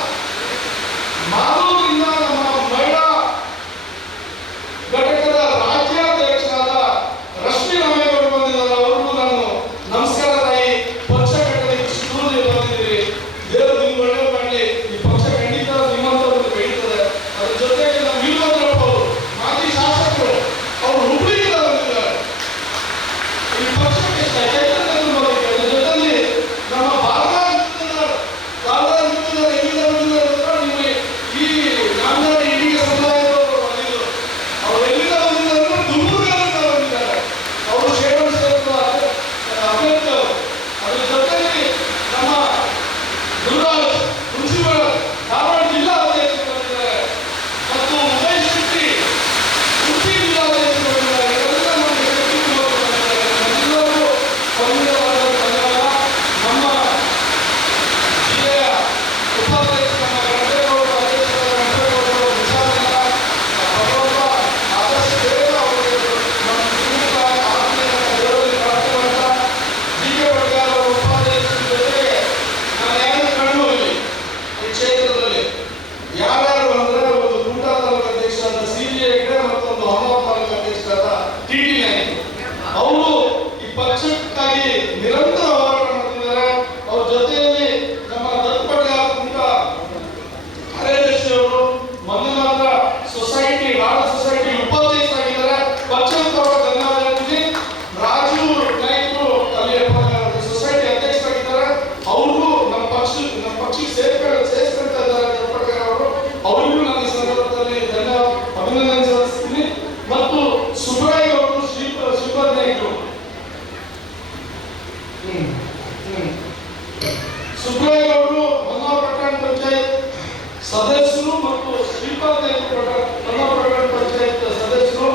ಮಾಲೂರಿನಿಂದ ನಮ್ಮ ಮಹಿಳಾ ಘಟಕದ ರಾಜ್ಯಾಧ್ಯಕ್ಷರಾದ ರಶ್ಮಿ ರಾಮೇಗೌಡ ಬಂದಿದ್ದಾರೆ. ಅವ್ರಿಗೂ ನಾನು ನಮಸ್ಕಾರ ತಾಯಿ, ಪಕ್ಷ ಕಟ್ಟಲಿಕ್ಕೆ ಶುರುವಿಗೆ ಬಂದಿದ್ದೀರಿ, ದೇವರು ನಿಮ್ಗೆ ಒಳ್ಳೆ ಮಾಡಲಿ. ಈ ಪಕ್ಷ ಖಂಡಿತ ನಿಮ್ಮಂತವ್ರಿಗೆ ಬೆಳೀತದೆ. ಅದ್ರ ಜೊತೆಗೆ ನಮ್ಮ ವೀರಭದ್ರಪ್ಪ ಅವರು ಮಾಜಿ ಶಾಸಕರು, ಅವರು ಹುಬ್ಳಿಯಿಂದ ಬಂದಿದ್ದಾರೆ. ಈ ಪಕ್ಷಕ್ಕೆ ಚೈತನ್ಯ ತುಂಬಬೇಕು. ಅದ್ರ ಜೊತೆಲಿ ನಮ್ಮ ಬಾಲರಾಜ್ ಎಲ್ಲಿಂದ ಬಂದಿದ್ದಾರೆ ನಿಮಗೆ ಈ ನಾಮದಾರ ಇಡೀ ಸಮುದಾಯದವರು ಬಂದಿದ್ರು. ಅವ್ರು ಎಲ್ಲಿಂದ ಬಂದಿದ್ದಾರೆ ಅಂದ್ರೆ ತುಮಕೂರಿನಿಂದ ಬಂದಿದ್ದಾರೆ. ಅವರು ಶೇವಣ ಕ್ಷೇತ್ರದ ಅಭ್ಯರ್ಥಿ ಅವರು. ಅದ್ರ ಜೊತೆಲಿ ನಮ್ಮ ಗುರುರಾಜ್ ಮುನ್ಸಿಪಲ್ ಧಾರವಾಡ ಜಿಲ್ಲಾ ಅಧ್ಯಕ್ಷರು ಬಂದಿದ್ದಾರೆ ಮತ್ತು ಉಮೇಶ್ ಶೆಟ್ಟಿ ಉಡುಪಿ ಜಿಲ್ಲಾ ಅಧ್ಯಕ್ಷರು ಬಂದಿದ್ದಾರೆ. ಇವರೆಲ್ಲ ನಮಗೆ ಶಕ್ತಿ ತುಂಬಲು ಬಂದಿದ್ದಾರೆ. ಎಲ್ಲರೂ ಬಂದಿರುವಾಗ ಧನ್ಯವಾದ. ನಮ್ಮ ಜಿಲ್ಲೆಯ ಉಪಾಧ್ಯಕ್ಷ ನಮ್ಮ ಗಣಪೇಗೌಡರು, ಅಧ್ಯಕ್ಷರಾದ ಗಣಪೇಗೌಡರು, ವಿಶಾಲನಗರ ಭಗವಂತ ಆದಷ್ಟು ಬೇಗ ಅವರಿಗೆ ನಮ್ಮ ಶ್ರೀಮಂತ ಆತ್ಮೀಯ ದೇವರಲ್ಲಿ ಪ್ರಾರ್ಥನೆ ಮಾಡ್ತಾ ಡಿ.ಕೆ. ಬಡ್ಗಾರ್ ಅವರ ಉಪಾಧ್ಯಕ್ಷರ ಜೊತೆಗೆ ನಾನು ಯಾರು ಕಂಡು ಈ ಕ್ಷೇತ್ರದಲ್ಲಿ ಯಾರ್ಯಾರು ಅಂದ್ರೆ ಒಂದು ಕುಮಟಾ ತಾಲೂಕು ಅಧ್ಯಕ್ಷರಾದ ಸಿ.ಜಿ. ಹೆಗ್ಡೆ, ಮತ್ತೊಂದು ಅಮರಾವತಿ ತಾಲೂಕು ಅಧ್ಯಕ್ಷರಾದ ಟಿ.ಟಿ. ನಾಯ್ಕ. ಅವರು ಈ ಪಕ್ಷಕ್ಕಾಗಿ ನಿರಂತರ ಹೋರಾಟ ಮಾಡ್ತಿದ್ದಾರೆ. ಅವ್ರ ಜೊತೆಯಲ್ಲಿ ನಮ್ಮ ದತ್ತಪಡ್ಗಾರ್ ಕುಮಟಾ ಕಾರ್ಯದರ್ಶಿ ಅವರು ಮೊನ್ನೆ ಮಾತ್ರ ಸೊಸೈಟಿ ನಾಡ ಸೊಸೈಟಿ ಉಪಾಧ್ಯಕ್ಷರಾಗಿದ್ದಾರೆ. ಪಕ್ಷದ ಪರವಾಗಿ ಧನ್ಯವಾದ ಹೇಳ್ತೀನಿ. ರಾಜು ನಾಯ್ಕರು ಅಲ್ಲಿ ಸೊಸೈಟಿ ಅಧ್ಯಕ್ಷರಾಗಿದ್ದಾರೆ. ಅವರು ನಮ್ಮ ಪಕ್ಷಕ್ಕೆ ಸೇರ್ಕೊಳ್ತಾ ಇದ್ದಾರೆ ದತ್ತಪಡ್ಗಾರ್ ಅವರು. ಅವರಿಗೂ ನಾನು ಈ ಸಂದರ್ಭದಲ್ಲಿ ಧನ್ಯವಾದ ಅಭಿನಂದನೆ ಸಲ್ಲಿಸ್ತೀನಿ. ಮತ್ತು ಸುಬ್ರಾಯ್ ಅವರು ಶ್ರೀಪಾದ್ ನಾಯ್ಕರು, ಸುಬ್ರಾಯ್ ಅವರು ಹೊನ್ನಾವರ ಪಟ್ಟಣ ಪಂಚಾಯತ್ ಸದಸ್ಯರು ಮತ್ತು ಶ್ರೀಪಾದ್ ನಾಯ್ಕರು ಹೊನ್ನಾವರ ಪಟ್ಟಣ ಪಂಚಾಯತ್ ಸದಸ್ಯರು.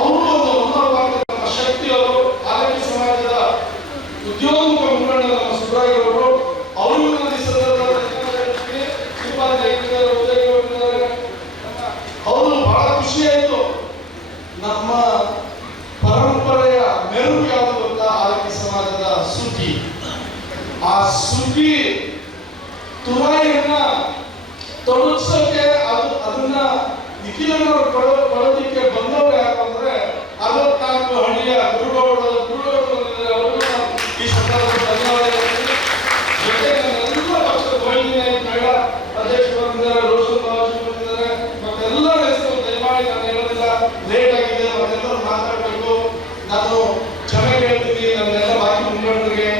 ಅವರು ಒಂದು ಹೊನ್ನಾವರ ಭಾಗದ ನಮ್ಮ ಶಕ್ತಿ ಅವರು, ಆರೋಗ್ಯ ಸಮಾಜದ ಉದ್ಯೋಗಮುಖ ಮುಖಂಡ ನಮ್ಮ ಸುಬ್ರಾಯ್ ಅವರು. ಅವರಿಗೂ ನಾನು ಈ ಸಂದರ್ಭದಲ್ಲಿ ಧನ್ಯವಾದ ಹೇಳ್ತೀನಿ. ಶ್ರೀಪಾದ್ ನಾಯ್ಕರು ಉದಯಗೌಡರಿದ್ದಾರೆ. ಅವರು ಬಹಳ ಖುಷಿ ಆಯಿತು. ನಮ್ಮ ಪರಂಪರೆಯ ಮೆರುಗು ಯಾವುದು ಗೊತ್ತಾ? ಆರೋಗ್ಯ ಸಮಾಜದ ಸುಗ್ಗಿ. ಆ ಸುಗ್ಗಿ ತುರಾಯಿಯನ್ನ ತೊಡಗಿಸೋಕೆ ಅದನ್ನ ನಿಖಿಲನವರು ಕೊಡೋದಿಕ್ಕೆ ಬಂದವರು ಯಾರು ಅಂದ್ರೆ 64 ಹಳ್ಳಿಯ ಗುರುಗೌಡರು ಬಂದಿದ್ದಾರೆ. ಅವರು ಈ ಸಂದರ್ಭದಲ್ಲಿ ಧನ್ಯವಾದ ಹೇಳ್ತೀನಿ. ಜೊತೆಗೆ ನನ್ನೆಲ್ಲ ಪಕ್ಷದ ಮಹಿಳಾ ಅಧ್ಯಕ್ಷರು ಬಂದಿದ್ದಾರೆ, ರೋಷನ್ ಬಾಬು ಬಂದಿದ್ದಾರೆ. ಮತ್ತೆಲ್ಲ ಹೆಸರು ದಯಮಾಡಿ ನಾನು ಹೇಳೋದಿಲ್ಲ, ಲೇಟ್ ಆಗಿದೆ, ಮತ್ತೆಲ್ಲರೂ ಮಾತಾಡಬೇಕು. ನಾನು ಕ್ಷಮೆ ಕೇಳ್ತೀನಿ ನನ್ನೆಲ್ಲ ಬಾಕಿ ಮುಖಂಡರಿಗೆ.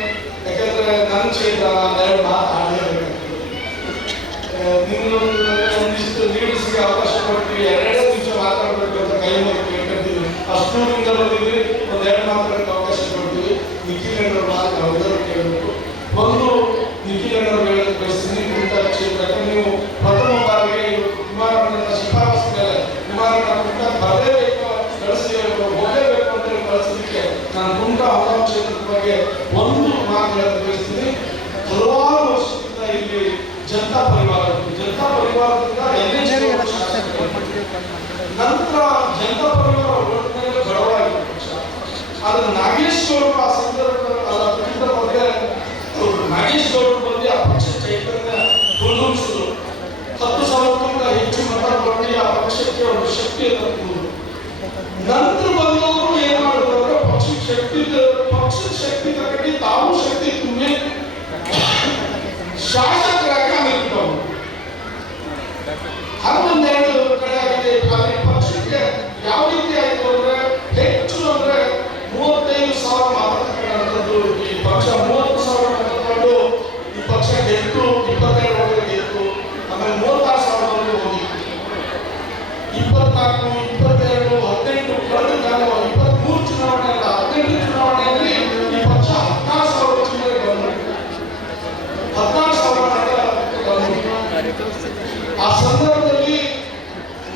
ಯಾಕಂದ್ರೆ ನನ್ನ ಕ್ಷೇತ್ರ ನಾನು ಮಾತಾಡಲೇಬೇಕಾಗ್ತದೆ. ನಿಮ್ಗೆ ಒಂದಿಷ್ಟು ಲೀಡರ್ಸ್ಗೆ ಅವಕಾಶ ಕೊಟ್ಟು 2 ನಿಮಿಷ ಮಾತಾಡಬೇಕು ಅಂತ ಕೈ ಕುಮಟಾ ಬರಲೇಬೇಕು, ಹೋಗಲೇಬೇಕು ಅಂತ ಹೇಳಿ ಕಳಿಸಲಿಕ್ಕೆ ನಾನು ಕುಮಟಾ ಹೊರ ಕ್ಷೇತ್ರದ ಬಗ್ಗೆ ಒಂದು ಮಾತು ಹೇಳಕ್ಕೆ ಬಯಸ್ತೀನಿ. ಹಲವಾರು ವರ್ಷದಿಂದ ಇಲ್ಲಿ ಜನತಾ ಪರಿವಾರದಿಂದ ನಂತರ ಜನತಾ ಪರಿವಾರ ಒಟ್ಟಿನಲ್ಲಿ ಬಡವಾಯಿತು ಪಕ್ಷ. ಆದ್ರೆ ನಾಗೇಶ್ ಗೌಡರು ಆ ಸಂದರ್ಭದಲ್ಲಿ ಅದಕ್ಕಿಂತ ಮೊದಲೇ ನಾಗೇಶ್ ಗೌಡರು ಬಂದು ಆ ಪಕ್ಷ ಚೈತನ್ಯ ಗೊಂದಲಿಸಿದ್ರು. 10,000ಕ್ಕಿಂತ ಹೆಚ್ಚು ಮತ ಕೊಟ್ಟು ಆ ಪಕ್ಷಕ್ಕೆ ಒಂದು ಶಕ್ತಿ ತಂದರು. ನಂತರ ಬಂದವರು ಏನ್ ಮಾಡಿದ್ರು, ಪಕ್ಷದ ಶಕ್ತಿ ತಗೊಂಡು ತಾವು ಶಕ್ತಿ ತುಂಬಿ ಶಾಸಕರಾಗಿ ನಿಂತವರು. ಹನ್ನೊಂದೆರಡು ಕಡೆ ಆಗಿದೆ. ಆದರೆ ಪಕ್ಷಕ್ಕೆ ಯಾವ ರೀತಿ ಆಯ್ತು ಅಂದ್ರೆ ಹೆಚ್ಚು ಅಂದ್ರೆ 35,000 ಮತ ತಗೊಂಡಂಥದ್ದು ಈ ಪಕ್ಷ. 30,000 ಮತ ತಗೊಂಡು ಈ ಪಕ್ಷ ಗೆದ್ದು 22 ಗೆದ್ದು, ಆಮೇಲೆ 36,000 ಹೋಗಿತ್ತು. 24, 22, 18 ಕಳೆದ ಕಾಲ 23 ಚುನಾವಣೆ ಅಲ್ಲ 18 ಚುನಾವಣೆಯಲ್ಲಿ ಈ ಪಕ್ಷ 16,000 ಚಿಲ್ಲರೆ ಬಂದರು. 16,000 ಆ ಸಂದರ್ಭದಲ್ಲಿ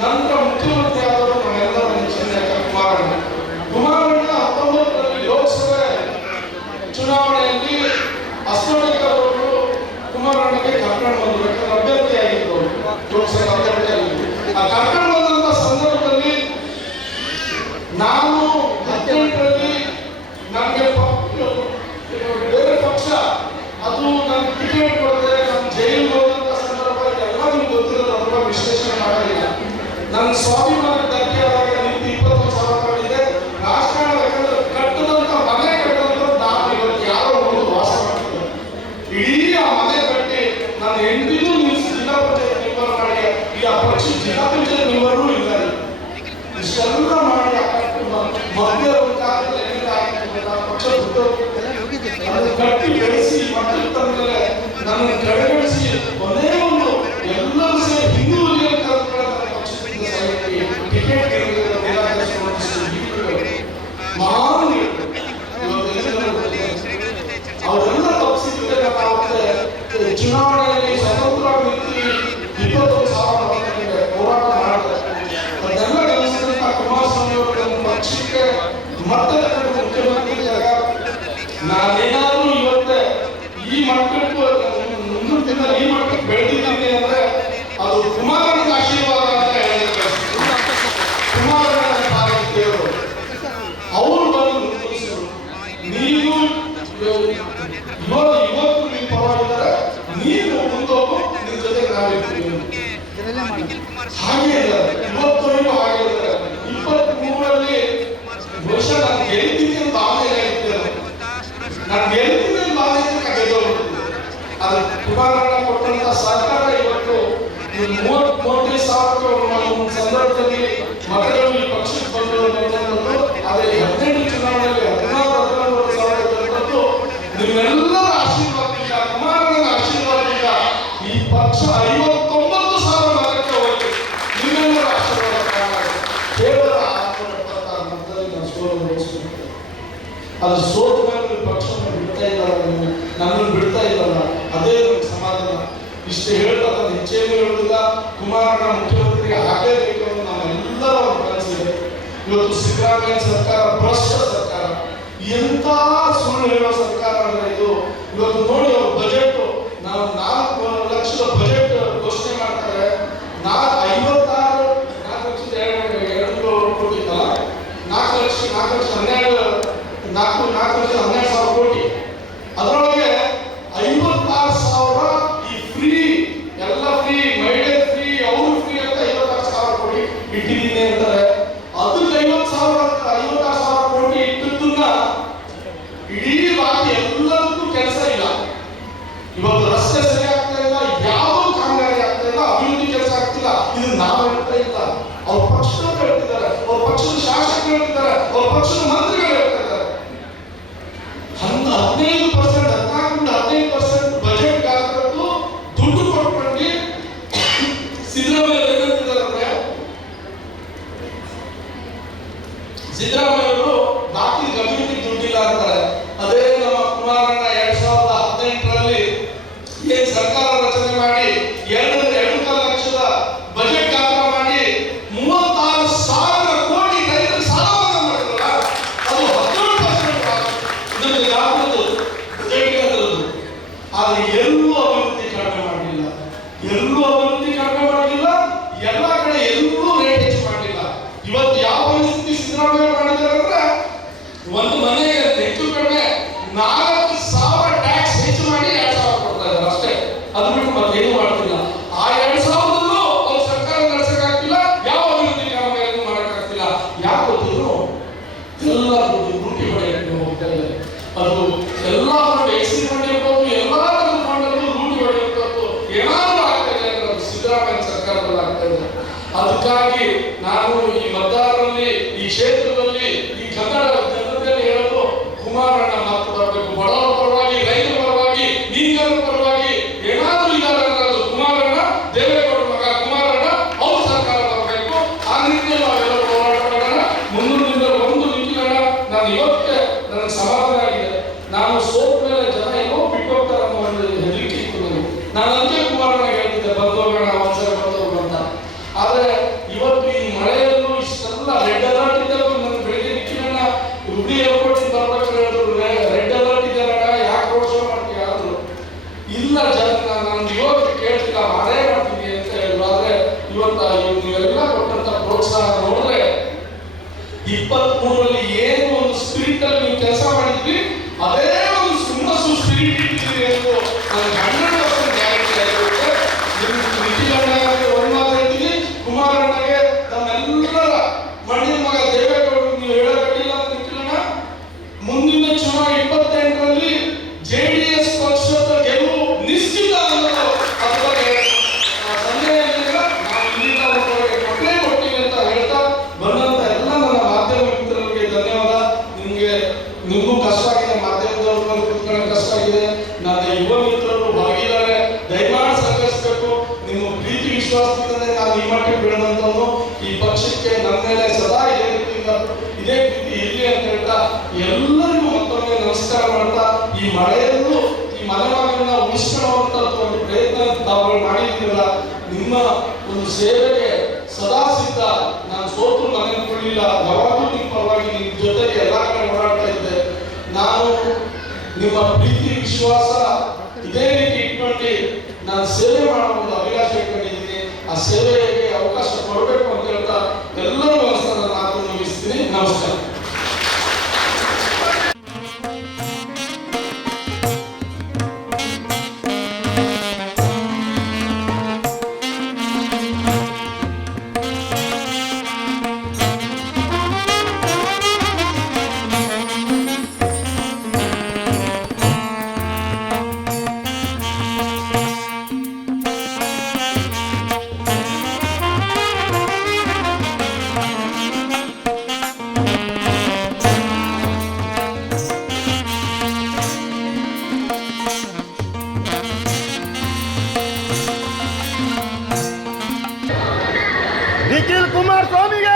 ನಂತರ ಮುಖ್ಯಮಂತ್ರಿ ಆದವರು ನಮ್ಮೆಲ್ಲರ ನೆಚ್ಚಿನ ಕುಮಾರಣ್ಣ 19ರಲ್ಲಿ ಲೋಕಸಭೆ ಚುನಾವಣೆಯಲ್ಲಿ ಅಸ್ಟೋಡಿಕರ್ ಕುಮಾರಣ್ಣಗೆ ಕರ್ಕೊಂಡು ಬಂದರು. ಯಾಕಂದ್ರೆ ಅಭ್ಯರ್ಥಿ ಆಗಿದ್ರು, ಲೋಕಸಭೆ ಅಭ್ಯರ್ಥಿ ಆಗಿದ್ರು. ಆ ಕರ್ಕೊಂಡು ಬಂದಂತ ಸಂದರ್ಭದಲ್ಲಿ ನಾನು 18ರಲ್ಲಿ ನನಗೆ ಬೇರೆ ಪಕ್ಷ ಅದು ನನಗೆ ಟಿಕೆಟ್ ಕೊಡದೆ ನಾನು ಜೈಲಿಗೆ ಹೋದಂತ ಸಂದರ್ಭ ಎಲ್ಲ ನಿಮ್ಗೆ ಗೊತ್ತಿರೋದು, ಅದರ ವಿಶ್ಲೇಷಣೆ ಮಾಡೋದಿಲ್ಲ. ನನ್ನ ಸ್ವಾಭಿಮಾನ ಧಕ್ಕೆ ಆದಾಗ ನಿಂತು 21,000 ತಗೊಂಡಿದೆ. ರಾಜಕಾರಣ ಯಾಕಂದ್ರೆ ಕಟ್ಟದಂತ ಮನೆ ಕಟ್ಟದಂತ ನಾನು ಇವತ್ತು ಯಾರೋ ಒಂದು ವಾಸ ಮಾಡ್ತಿದ್ದೆ. ಇಡೀ ಆ ಮನೆ ಕಟ್ಟಿ ನಾನು ಎಂದಿಗೂ ನಿಲ್ಲಿಸಿ ಜಿಲ್ಲಾ ಪಂಚಾಯತ್ ಮೆಂಬರ್ ಮಾಡಿ ಈ ಆ ಪಕ್ಷ ಜಿಲ್ಲಾ ಪಂಚಾಯತ್ ಮೆಂಬರೂ ಇಲ್ಲ. ಇಷ್ಟೆಲ್ಲ ಮಾಡಿ ಮಧ್ಯ ಒಂದು ಕಾಲದಲ್ಲಿ ಪಕ್ಷ ಕಟ್ಟಿ ಬೆಳೆಸಿ ಮಕ್ಕಳು ತಂದ್ಮೇಲೆ ನನ್ನನ್ನು ಕಡೆಗಣಿಸಿ ಒಂದೇ ಒಂದು ಎಲ್ಲರೂ ಸೇರಿ ಹಿಂದೂ ಟಿಕೆಟ್ ಅವರೆಲ್ಲ ತಪ್ಪಿಸಿದ್ರೆ ನಾವು ಚುನಾವಣೆಯಲ್ಲಿ ಸ್ವತಂತ್ರ ವ್ಯಕ್ತಿ 21,000 ಹೋರಾಟ ಮಾಡ್ತಾರೆ. ಅದೆಲ್ಲ ಕೆಲಸದಿಂದ ಕುಮಾರಸ್ವಾಮಿ ಅವರು ನಮ್ಮ ಪಕ್ಷಕ್ಕೆ ಮತ್ತೆ ಮುಖ್ಯಮಂತ್ರಿ ಇದ್ದಾಗ ನಾನೇನಾದ್ರೂ ಇವತ್ತೇ ಈ ಮಟ್ಟಕ್ಕೂ ಮುಂದಿನ ದಿನ ಈ ಮಟ್ಟಕ್ಕೆ ಬೆಳೆದಿದ್ದೀನಿ ಅಂದ್ರೆ ಅದು ಕುಮಾರಣ್ಣನ ಆಶೀರ್ವಾದ ಅಂತ ಹೇಳಿದ್ರೆ ಕುಮಾರಣ್ಣನ ದೇವರು ಅವರು ಬಂದು ಮುಂದುವರಿಸಿದ್ರು. ನೀವು ಇವತ್ತು ನಿಮ್ಮ ಪರವಾಗಿದ್ದಾರೆ, ನೀವು ಮುಂದೋಗು, ನಿಮ್ಮ ಜೊತೆ ನಾವಿರ್ತೀವಿ. ಹಾಗೆ ಇಲ್ಲ, ಇವತ್ತವರೆಗೂ ಹಾಗೆ ಇದ್ದಾರೆ. 23ರಲ್ಲಿ ಬಹುಶಃ ನಾನು ಗೆಲ್ತೀನಿ ಅಂತ ಆಮೇಲೆ ಇರ್ತೇನೆ, ನಾನು ಗೆಲ್ತೀನಿ ಅಂತ ಆಮೇಲೆ ಗೆದ್ದೋಗ್ಬಿಡ್ತೀನಿ. ಅದು ಕುಮಾರಣ್ಣ ಕೊಟ್ಟಂತ ಸರ್ಕಾರ ಇವತ್ತು 30,000 ಒಂದು ಸಂದರ್ಭದಲ್ಲಿ ಮತಗಳು ಈ ಪಕ್ಷಕ್ಕೆ ಬಂದಿರುವಂತದ್ದು. ಆದರೆ 18 ಚುನಾವಣೆಯಲ್ಲಿ 16,000 ಬಂದದ್ದು ನಿಮ್ಮೆಲ್ಲರ ಆಶೀರ್ವಾದದಿಂದ, ಕುಮಾರಣ್ಣನ ಆಶೀರ್ವಾದದಿಂದ ಈ ಪಕ್ಷ 59,000 ಮತಕ್ಕೆ ಹೋಯಿತು. ನಿಮ್ಮೆಲ್ಲರ ಆಶೀರ್ವಾದ ಕಾರಣ ಕೇವಲ 676 ಮತದಲ್ಲಿ ನಾವು ಸೋಲು. ಅದು ಸೋತ ಮೇಲೆ ಪಕ್ಷವನ್ನು ಬಿಡ್ತಾ ಇದ್ದಾರೆ, ನಮ್ಮನ್ನು ಬಿಡ್ತಾ ಇದ್ದಲ್ಲ, ಅದೇ ನಮ್ಗೆ ಸಮಾಧಾನ. ಇಷ್ಟು ಹೇಳ್ತಾ ನಾನು ಹೆಚ್ಚೇನು ಹೇಳುವುದಿಲ್ಲ. ಕುಮಾರಣ್ಣ ಮುಖ್ಯಮಂತ್ರಿ ಆಗಲೇಬೇಕು ಅನ್ನೋ ನಮ್ಮೆಲ್ಲರ ಒಂದು ಕನಸಿದೆ. ಇವತ್ತು ಸಿದ್ದರಾಮಯ್ಯ ಸರ್ಕಾರ ಭ್ರಷ್ಟ ಸರ್ಕಾರ, ಎಂತ ಸುಳ್ಳು ಹೇಳೋ ಸರ್ಕಾರ ಅಂದ್ರೆ ಇದು. ಇವತ್ತು ನೋಡಿ ಅವ್ರ ಬಜೆಟ್, ನಾವು 4 ಲಕ್ಷದ ಬಜೆಟ್ ಘೋಷಣೆ ಮಾಡ್ತಾರೆ. 4,56,200 ಕೋಟಿ ಇತ್ತಲ್ಲ, 4,12,000 ಕೋಟಿ. ಅದರೊಳಗೆ 56,000 ಈ ಫ್ರೀ, ಎಲ್ಲ ಫ್ರೀ, ಮಹಿಳೆ ಫ್ರೀ, ಅವರು ಫ್ರೀ ಅಂತ 56,000 ಕೋಟಿ ಇಟ್ಟಿದ್ದೀನಿ ಅಂತಾರೆ. ಅದಕ್ಕೆ 56,000 ಕೋಟಿ ಇಟ್ಟದ್ದನ್ನ ಇಡೀ ಬಾಕಿ ಎಲ್ಲದಕ್ಕೂ ಕೆಲಸ ಇಲ್ಲ. ಇವತ್ತು ರಸ್ತೆ ಸರಿ ಆಗ್ತಾ ಇಲ್ಲ, ಯಾವ ಕಾಮಗಾರಿ ಆಗ್ತಾ ಇಲ್ಲ, ಅಭಿವೃದ್ಧಿ ಕೆಲಸ ಆಗ್ತಿಲ್ಲ. ಇದು ನಾವು ಹೇಳ್ತಾ ಇಲ್ಲ, ಅವ್ರ ಪಕ್ಷದವ್ರು ಹೇಳ್ತಿದ್ದಾರೆ, ಅವ್ರ ಪಕ್ಷದ ಶಾಸಕರು ಹೇಳ್ತಿದ್ದಾರೆ, ಅವ್ರ ಪಕ್ಷದ ಮಂತ್ರಿಗಳು ಹೇಳ್ತಾ ಇದ್ದಾರೆ. 15% 14% ಬಜೆಟ್ ಗಾತ್ರದ್ದು ದುಡ್ಡು ಕೊಟ್ಕೊಂಡು ಸಿದ್ದರಾಮಯ್ಯ ಏನಂತಿದ್ದಾರೆ ಅಂದ್ರೆ, ಸಿದ್ದರಾಮಯ್ಯ ಅವರು ಬಾಕಿ ಅಭಿವೃದ್ಧಿ ದುಡ್ಡಿಲ್ಲ ಅಂತಾರೆ. ಅದೇ ನಮ್ಮ ಕುಮಾರಣ್ಣ 2018ರಲ್ಲಿ ಏನ್ ಸರ್ಕಾರ ರಚನೆ ಮಾಡಿ 2.25 ಲಕ್ಷದ ಬಜೆಟ್ ಗಾತ್ರ ಮಾಡಿ 36 ನಾನು ಈ ಮತದಾರರಲ್ಲಿ ಈ ಕ್ಷೇತ್ರದಲ್ಲಿ ಈ ಕನ್ನಡ ಜನತೆಯಲ್ಲಿ ಹೇಳಲು ಕುಮಾರಣ್ಣ ಮಾತು ಬರಬೇಕು. ಬಡವರ ಪರವಾಗಿ, ರೈತರ ಪರವಾಗಿ, ನೀರಿನ ಪರವಾಗಿ ಏನಾದ್ರೂ ಇದ್ದಾರೆ ಅನ್ನೋದು ಕುಮಾರಣ್ಣ, ದೇವೇಗೌಡ ಮಗ ಕುಮಾರಣ್ಣ ಅವ್ರ ಸರ್ಕಾರ ಬರಬೇಕು. ಆ ನಿಟ್ಟಿನಲ್ಲಿ ನಾವೆಲ್ಲರೂ ಹೋರಾಟ ಮಾಡೋಣ. ಮುಂದಿನ ಒಂದು ನಿಟ್ಟಿನ ನಾನು ಇವತ್ತೇ ನನಗೆ ಸಮಾಧಾನ ಆಗಿದೆ. ನಾನು ಸೋತ ಮೇಲೆ ಜನ ಏನೋ ಬಿಟ್ಟು ಹೋಗ್ತಾರೆ ಅನ್ನೋ ಒಂದು ಹೆದರಿಕೆ ಇತ್ತು ನನಗೆ. ನಾನು ಅಂತೆ ಕುಮಾರಣ್ಣ ಹೇಳ್ತಿದ್ದೆ ಬಂದೋಗೋಣ ಒಂದ್ಸಲ ಬಂದೋಗೋಣ ಅಂತ. ಆದ್ರೆ ಇವತ್ತು ಈ ಮಳೆಯಲ್ಲೂ ಇಷ್ಟೆಲ್ಲ ರೆಡ್ ಅಲರ್ಟ್ ಇದೆ. ನನ್ನ ಬೆಳಿಗ್ಗೆ ನಿಟ್ಟಿನ ಹುಬ್ಳಿ ಏರ್ಪೋರ್ಟ್ ಬರ್ಬೇಕು ಹೇಳಿದ್ರು, ರೆಡ್ ಅಲರ್ಟ್ ಇದೆ ಯಾಕೆ ರೋಡ್ ಶೋ ಮಾಡ್ತೀವಿ ಆದ್ರು ಇಲ್ಲ ಜನ ನಾನು ಇವತ್ತು ಕೇಳ್ತಿಲ್ಲ ಮಾಡೇ ಮಾಡ್ತೀನಿ ಅಂತ ಹೇಳಿದ್ರು. ಆದ್ರೆ ಇವತ್ತು ನೀವೆಲ್ಲ ಕೊಟ್ಟಂತ ಪ್ರೋತ್ಸಾಹ ನೋಡಿದ್ರೆ 23ರಲ್ಲಿ ಏನು ಒಂದು ಸ್ಪಿರಿಟ್ ಅಲ್ಲಿ ನೀವು ಕೆಲಸ ಮಾಡಿದ್ವಿ ಅದೇ ಒಂದು ಹುಮ್ಮಸ್ಸು ಸ್ಪಿರಿಟ್ ಇಟ್ಟಿದ್ದೀರಿ ಎಂದು ನನಗೆ 100% ಗ್ಯಾರಂಟಿ ಆಗಿರುತ್ತೆ. ನಿಖಿಲಣ್ಣಗೆ ಒಂದು ಮಾತು ಹೇಳ್ತೀನಿ, ಕುಮಾರಣ್ಣಗೆ ನಮ್ಮೆಲ್ಲರ ಮಣ್ಣಿನ ಮಗ ದೇವೇಗೌಡ ನೀವು ಹೇಳಬೇಕಿಲ್ಲ. ನಿಖಿಲಣ್ಣ ಮುಂದಿನ ಚುನಾವಣೆ 28ರಲ್ಲಿ JDS ಪಕ್ಷದ ಗೆಲುವು ನಿಶ್ಚಿತ ಅನ್ನೋದು ಅದರ ಬಗ್ಗೆ ಸಂದೇಹ ಏನಿಲ್ಲ. ನಾವು ಇಲ್ಲಿಂದ ಒಬ್ಬರಿಗೆ ಕೊಟ್ಟೇ ಕೊಡ್ತೀವಿ ಅಂತ ಹೇಳ್ತಾ ಬಂದಂತ ಎಲ್ಲ ನನ್ನ ಮಾಧ್ಯಮ ಮಿತ್ರರಿಗೆ ಧನ್ಯವಾದ. ನಿಮಗೂ ಕಷ್ಟ ಆಗಿದೆ, ಮಾಧ್ಯಮದವ್ರ ಕುತ್ಕೊಳ್ಳೋಕೆ ಕಷ್ಟ ಆಗಿದೆ. ನನ್ನ ಯುವ ಮಿತ್ರರು ಹೊರಗಿದ್ದಾರೆ, ದಯಮಾಡಿ ಸಹಕರಿಸಬೇಕು. ನಿಮ್ಮ ಪ್ರೀತಿ ವಿಶ್ವಾಸದಿಂದಲೇ ನಾನು ಈ ಮಟ್ಟಿಗೆ ಬೆಳೆದಂತವನು. ಈ ಪಕ್ಷಕ್ಕೆ ನನ್ನ ಮೇಲೆ ಸದಾ ಇದೇ ಪ್ರೀತಿ ಇರಲಿ ಅಂತ ಹೇಳ್ತಾ ಎಲ್ಲರಿಗೂ ಮತ್ತೊಮ್ಮೆ ನಮಸ್ಕಾರ ಮಾಡ್ತಾ, ಈ ಮಳೆಯಲ್ಲೂ ಈ ಮನೆಮಗಳನ್ನ ಉಳಿಸ್ಕೊಳ್ಳುವಂತ ಒಂದು ಪ್ರಯತ್ನ ತಾವುಗಳು ಮಾಡಿದ್ದೀರಲ್ಲ, ನಿಮ್ಮ ಒಂದು ಸೇವೆಗೆ ಸದಾ ಸಿದ್ಧ. ನಾನು ಸೋತು ಮನೆ ಕೊಡಲಿಲ್ಲ, ಯಾವಾಗಲೂ ನಿಮ್ಮ ಪರವಾಗಿ ನಿಮ್ಮ ಜೊತೆಗೆ ಎಲ್ಲ ಕಡೆ ಓಡಾಡ್ತಾ ಇದ್ದೆ. ನಾನು ನಿಮ್ಮ ಪ್ರೀತಿ ವಿಶ್ವಾಸ ಇದೇ ರೀತಿ ಇಟ್ಕೊಂಡು ನಾನು ಸೇವೆ ಮಾಡೋ ಒಂದು ಅಭಿಲಾಷ ಇಟ್ಕೊಂಡಿದ್ದೀನಿ. ಆ ಸೇವೆಗೆ ಅವಕಾಶ ಕೊಡಬೇಕು ಅಂತ ಹೇಳ್ತಾ ಎಲ್ಲರೂ ನನ್ನ ಮಾತು ಮುಗಿಸ್ತೀನಿ. ನಮಸ್ಕಾರ. ನಿಖಿಲ್ ಕುಮಾರಸ್ವಾಮಿಗೆ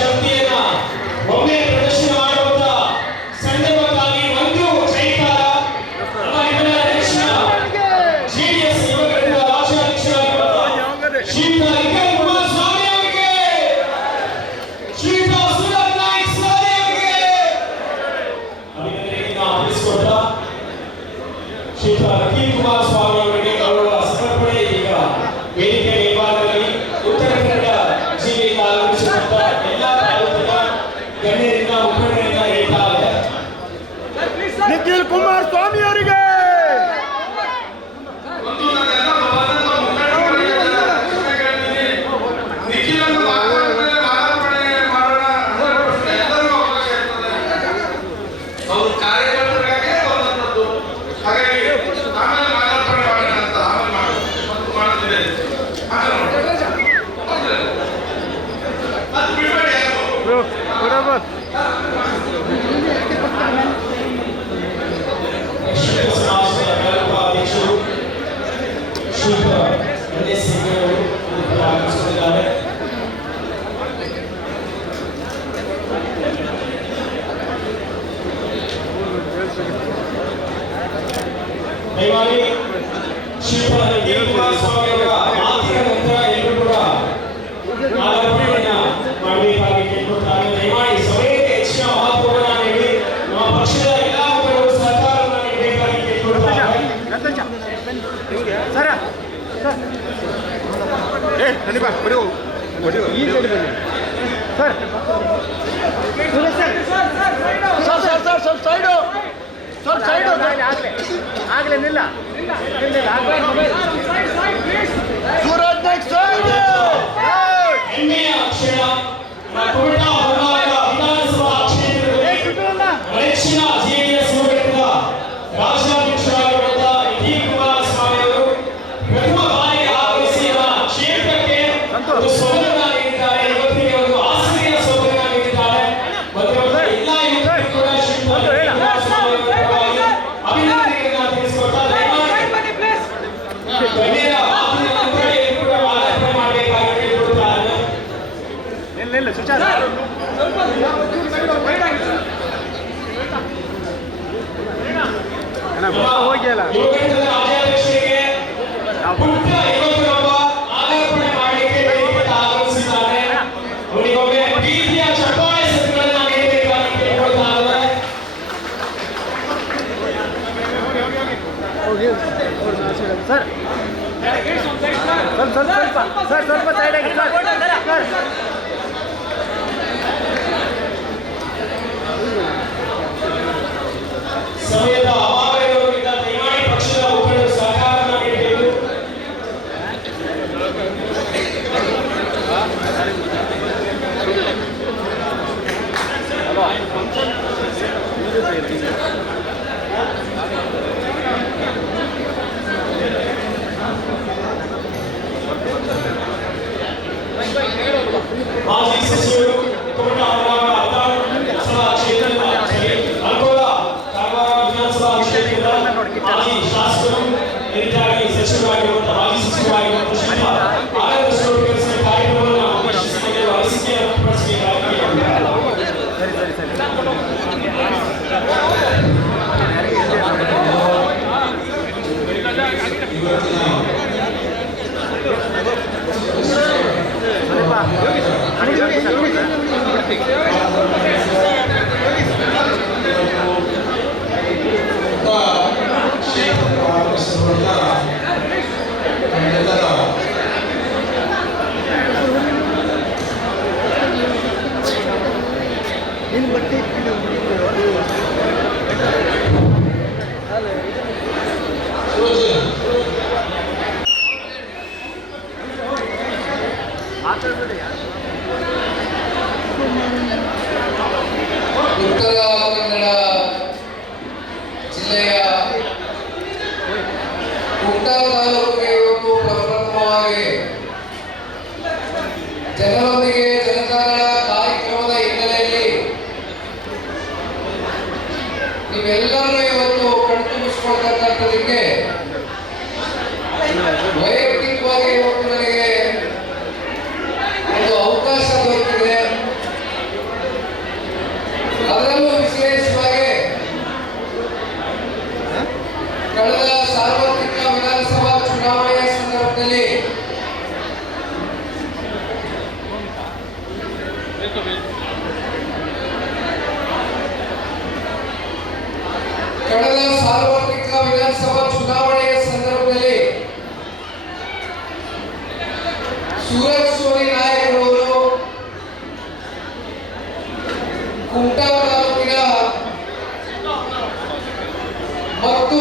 ಶಕ್ತಿಯನ್ನ ಒಮ್ಮೆ ಪ್ರದರ್ಶನ ಮಾಡುವಂತ ಸಂದರ್ಭಕ್ಕಾಗಿ ಒಂದು ಜೈಕಾರ JDS ಯುವ ಘಟಕದ ರಾಜ್ಯಾಧ್ಯಕ್ಷರಾಗಿರುವ ಶ್ರೀಯುತ ನಿಖಿಲ್ ಕುಮಾರಸ್ವಾಮಿ ಅವರಿಗೆ, ಶ್ರೀಯುತ ಸುರತ್ ನಾಯ್ಕ್ ಸರ್ ಅವರಿಗೆ ಅಭಿನಂದನೆಯನ್ನು ಅರ್ಪಿಸಿಕೊಂಡ ಶ್ರೀಯುತ ನಿಖಿಲ್ ಕುಮಾರಸ್ವಾಮಿ ಅವರಿಗೆ ಗೌರವ ಸಮರ್ಪಣೆ ಈಗ ವೇದಿಕೆ ಮೇಲ್ಭಾಗದಲ್ಲಿ ಉತ್ತರ ಕನ್ನಡ ಜಿಲ್ಲೆಯಿಂದ ಆಗಮಿಸಿದಂತ ಎಲ್ಲ ತಾಲೂಕಿನ ಗಣ್ಯರಿಂದ ಮುಖಂಡರಿಂದ ಹೇಳ್ತಾ ಇದೆ. ನಿಖಿಲ್ ಕುಮಾರಸ್ವಾಮಿ ಅವರಿಗೆ ಒಂದು ನನ್ನೆಲ್ಲ ಬಂದಂತ ಮುಖಂಡರಿಗೆ ಕ್ಷಮೆ ಕೇಳ್ತೀನಿ. ನಿಖಿಲನ್ನು ಮಾರ್ಪಣೆ ಮಾಡೋಣ 100% ಎಲ್ಲರಿಗೂ ಅವಕಾಶ ಇರ್ತದೆ. ಅವ್ರ ಕಾರ್ಯಕರ್ತರಿಗಾಗೆ ಬಂದಂಥದ್ದು. ಹಾಗಾಗಿ ಆಮೇಲೆ ಮಾರ್ಪಣೆ ಮಾಡೋಣ ಅಂತ ಆಮೇಲೆ ಮಾಡೋದಿದೆ. ಆಮೇಲೆ ಅದು ಬಿಡಬೇಡಿ ಯಾರು. ಬರೋಬರ್ ಶ್ರೀಯುತ ಸಮಾಜದ ತಾಲೂಕು ಅಧ್ಯಕ್ಷರು ಶ್ರೀಯುತ NS ಸಿಂಗ್ ಅವರು ಆಗಮಿಸುತ್ತಿದ್ದಾರೆ. ದಯಮಾಡಿ ಶ್ರೀಯುತ ನಿಖಿಲ್ ಕುಮಾರಸ್ವಾಮಿ ಅವರ ಮಾತಿನ ನಂತರ ಎಲ್ಲರೂ ಕೂಡ ಮಾಲಾರ್ಪಣೆಯನ್ನ ಮಾಡಬೇಕಾಗಿ ಕೇಳ್ಕೊಳ್ತಾರೆ. ದಯಮಾಡಿ ಸಭೆಗೆ ಹೆಚ್ಚಿನ ಮಹತ್ವವನ್ನು ನೀಡಿ ನಮ್ಮ ಪಕ್ಷದ ಎಲ್ಲ ಮುಖಂಡರು ಸಹಕಾರವನ್ನು ನೀಡಬೇಕಾಗಿ ಕೇಳ್ಕೊಳ್ತಾರೆ. ಸರ ಬನ್ನಿ ಬಾ ಬರೀ ಈ ಸೈಡ್ ಬನ್ನಿ ಸರ್. ಸ್ವಲ್ಪ ಸೈಡು ಸ್ವಲ್ಪ ಸೈಡು ಆಗಲೇ ನಿಲ್ಲ ಸೂರಜ್ ನಾಯ್ಕ್ ಸೈಡ್. ಹೆಮ್ಮೆಯ ಕ್ಷಣ ಕುಮಟಾ ಹೊರನಾಡಿನ ವಿಧಾನಸಭಾ ಕ್ಷೇತ್ರದ ನೆಚ್ಚಿನ JDS ಘಟಕದ ರಾಜ್ಯಾಧ್ಯಕ್ಷರಾಗಿರುವ ನಿಖಿಲ್ ಕುಮಾರಸ್ವಾಮಿ ಅವರು ಪ್ರಥಮ ಬಾರಿ ಇಲ್ಲ ಸುಚಾರ ಹೋಗಿಯಲ್ಲ ಯುವಕರ ರಾಜ್ಯಾಧ್ಯಕ್ಷರಿಗೆ ಪುಟ್ಟ ಯುವಕರೊಬ್ಬ ಮಾಲಾರ್ಪಣೆ ಮಾಡಲಿಕ್ಕೆ ವೇದಿಕೆಗೆ ಆಗಮಿಸಿದ್ದಾರೆ. ಅವರಿಗೊಮ್ಮೆ ಪ್ರೀತಿಯ ಚಪ್ಪಾಳೆ ಸದ್ಗಳನ್ನು ನೀಡಬೇಕಾಗಿ ಕೇಳಿಕೊಳ್ತಾ ಇದ್ದಾರೆ. ಸರ್ ಸ್ವಲ್ಪ ಸೈಡ್ ಆಗಿ ಸರ್ ಸಮಯದ ಅಭಾವ ಇರೋದ್ರಿಂದ ದಯಮಾಡಿ ಪಕ್ಷದ ಮುಖಂಡರು ಸಹಕಾರವನ್ನು ನೀಡಬೇಕು. ಮಾಜಿ ಸಚಿವರು ತೋಟ ವಿಧಾನಸಭಾ ಕ್ಷೇತ್ರದ ಅಂಕೋಲಾ ಕಾರವಾರ ವಿಧಾನಸಭಾ ಕ್ಷೇತ್ರದ ಮಾಜಿ ಶಾಸಕರು ಇದಕ್ಕಾಗಿ ಸಚಿವರಾಗಿರುವಂತಹ ಮಾಜಿ ಸಚಿವರಾಗಿರುವಂತಹ ಶಿಲ್ಪಾ ಆನಂದ ಸ್ವರೂಪಿಸಿದ ಕಾರ್ಯಕ್ರಮವನ್ನು ಉದ್ದೇಶಿಸಿ ಅನಿಸಿಕೆ ವ್ಯಕ್ತಪಡಿಸಬೇಕಾಗಿ ಉತ್ತರ ಕನ್ನಡ ಜಿಲ್ಲೆಯ ಕುಮಟಾ ತಾಲೂಕಿಗೆ ಇವತ್ತು ಪ್ರಪ್ರಥಮವಾಗಿ ಜನರೊಂದಿಗೆ ಜನತಾದಳ ಕಾರ್ಯಕ್ರಮದ ಹಿನ್ನೆಲೆಯಲ್ಲಿ ನೀವೆಲ್ಲರೂ ಇವತ್ತು ಕಣ್ತುಂಬಿಸಿಕೊಳ್ತಕ್ಕಂಥದಕ್ಕೆ ವೈಯಕ್ತಿಕವಾಗಿ ಇವತ್ತು ನನಗೆ ಒಂದು ಅವಕಾಶ ದೊರೆತಿದೆ. ಅದರಲ್ಲೂ ವಿಶೇಷವಾಗಿ ಕಳೆದ ಸಾರ್ವತ್ರಿಕ ವಿಧಾನಸಭಾ ಚುನಾವಣೆಯ ಸಂದರ್ಭದಲ್ಲಿ ಸೂರಜ್ ಸೋನಿ ನಾಯಕರವರು ಕುಮಟಾ ತಾಲೂಕಿನ ಮತ್ತು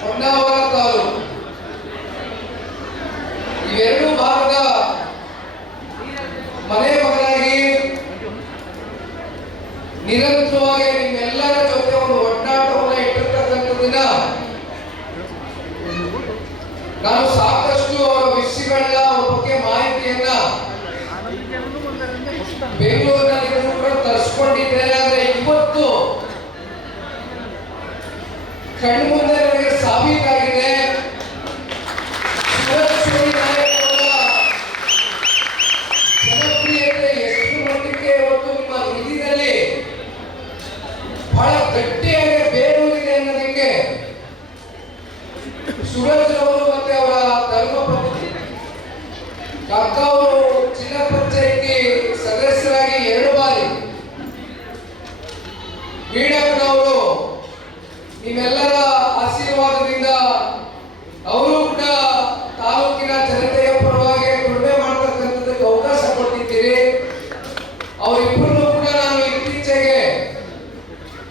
ಹೊನ್ನಾವರ ತಾಲೂಕು ಇವೆರಡು ಭಾಗದ ಮನೆ ಮಗನಾಗಿ ನಿರಂತರವಾಗಿ ನಿಮ್ಮೆಲ್ಲರ ಜೊತೆ ಒಂದು ಒಡನಾಟವನ್ನು ಇಟ್ಟಿರ್ತಕ್ಕಂಥದ್ದನ್ನ ನಾನು ಸಾಕಷ್ಟು ಅವರ ವಿಷಯಗಳನ್ನ ಅವರ ಬಗ್ಗೆ ಮಾಹಿತಿಯನ್ನ ಬೆಂಗಳೂರಿನಲ್ಲಿ ಕೂಡ ತರಿಸ್ಕೊಂಡಿದ್ದೇನೆ. ಆದ್ರೆ ಇವತ್ತು ಕಣ್ಮುಂದೆ ನನಗೆ ಸಾಬೀತಾಗಿದೆ ಸೂರಜ್ ಸೋನಿ ನಾಯಕರ ಜನಪ್ರಿಯತೆ ಎಷ್ಟು ಮಟ್ಟಿಗೆ ಇವತ್ತು ನಿಮ್ಮ ಹೃದಯದಲ್ಲಿ ಬಹಳ ಗಟ್ಟಿಯಾಗಿ ಬೇರೂರಿದೆ ಅನ್ನೋದಕ್ಕೆ ಸೂರಜ್ ಅವರು ಮತ್ತೆ ಅವರ ಧರ್ಮಪತ್ನಿ ಕಾಕ ಅವರು ಜಿಲ್ಲಾ ಪಂಚಾಯಿತಿ ಸದಸ್ಯರಾಗಿ 2 ಬಾರಿ, ವೀಣಪ್ಪನವರು ನಿಮ್ಮೆಲ್ಲರ ಆಶೀರ್ವಾದದಿಂದ ಅವರು ಕೂಡ ತಾಲೂಕಿನ ಜನತೆಯ ಪರವಾಗಿ ದುಡಿಮೆ ಮಾಡತಕ್ಕಂಥದ್ದಕ್ಕೆ ಅವಕಾಶ ಕೊಟ್ಟಿದ್ದೀರಿ. ಅವರಿಬ್ಬರನ್ನು ಕೂಡ ನಾನು ಇತ್ತೀಚೆಗೆ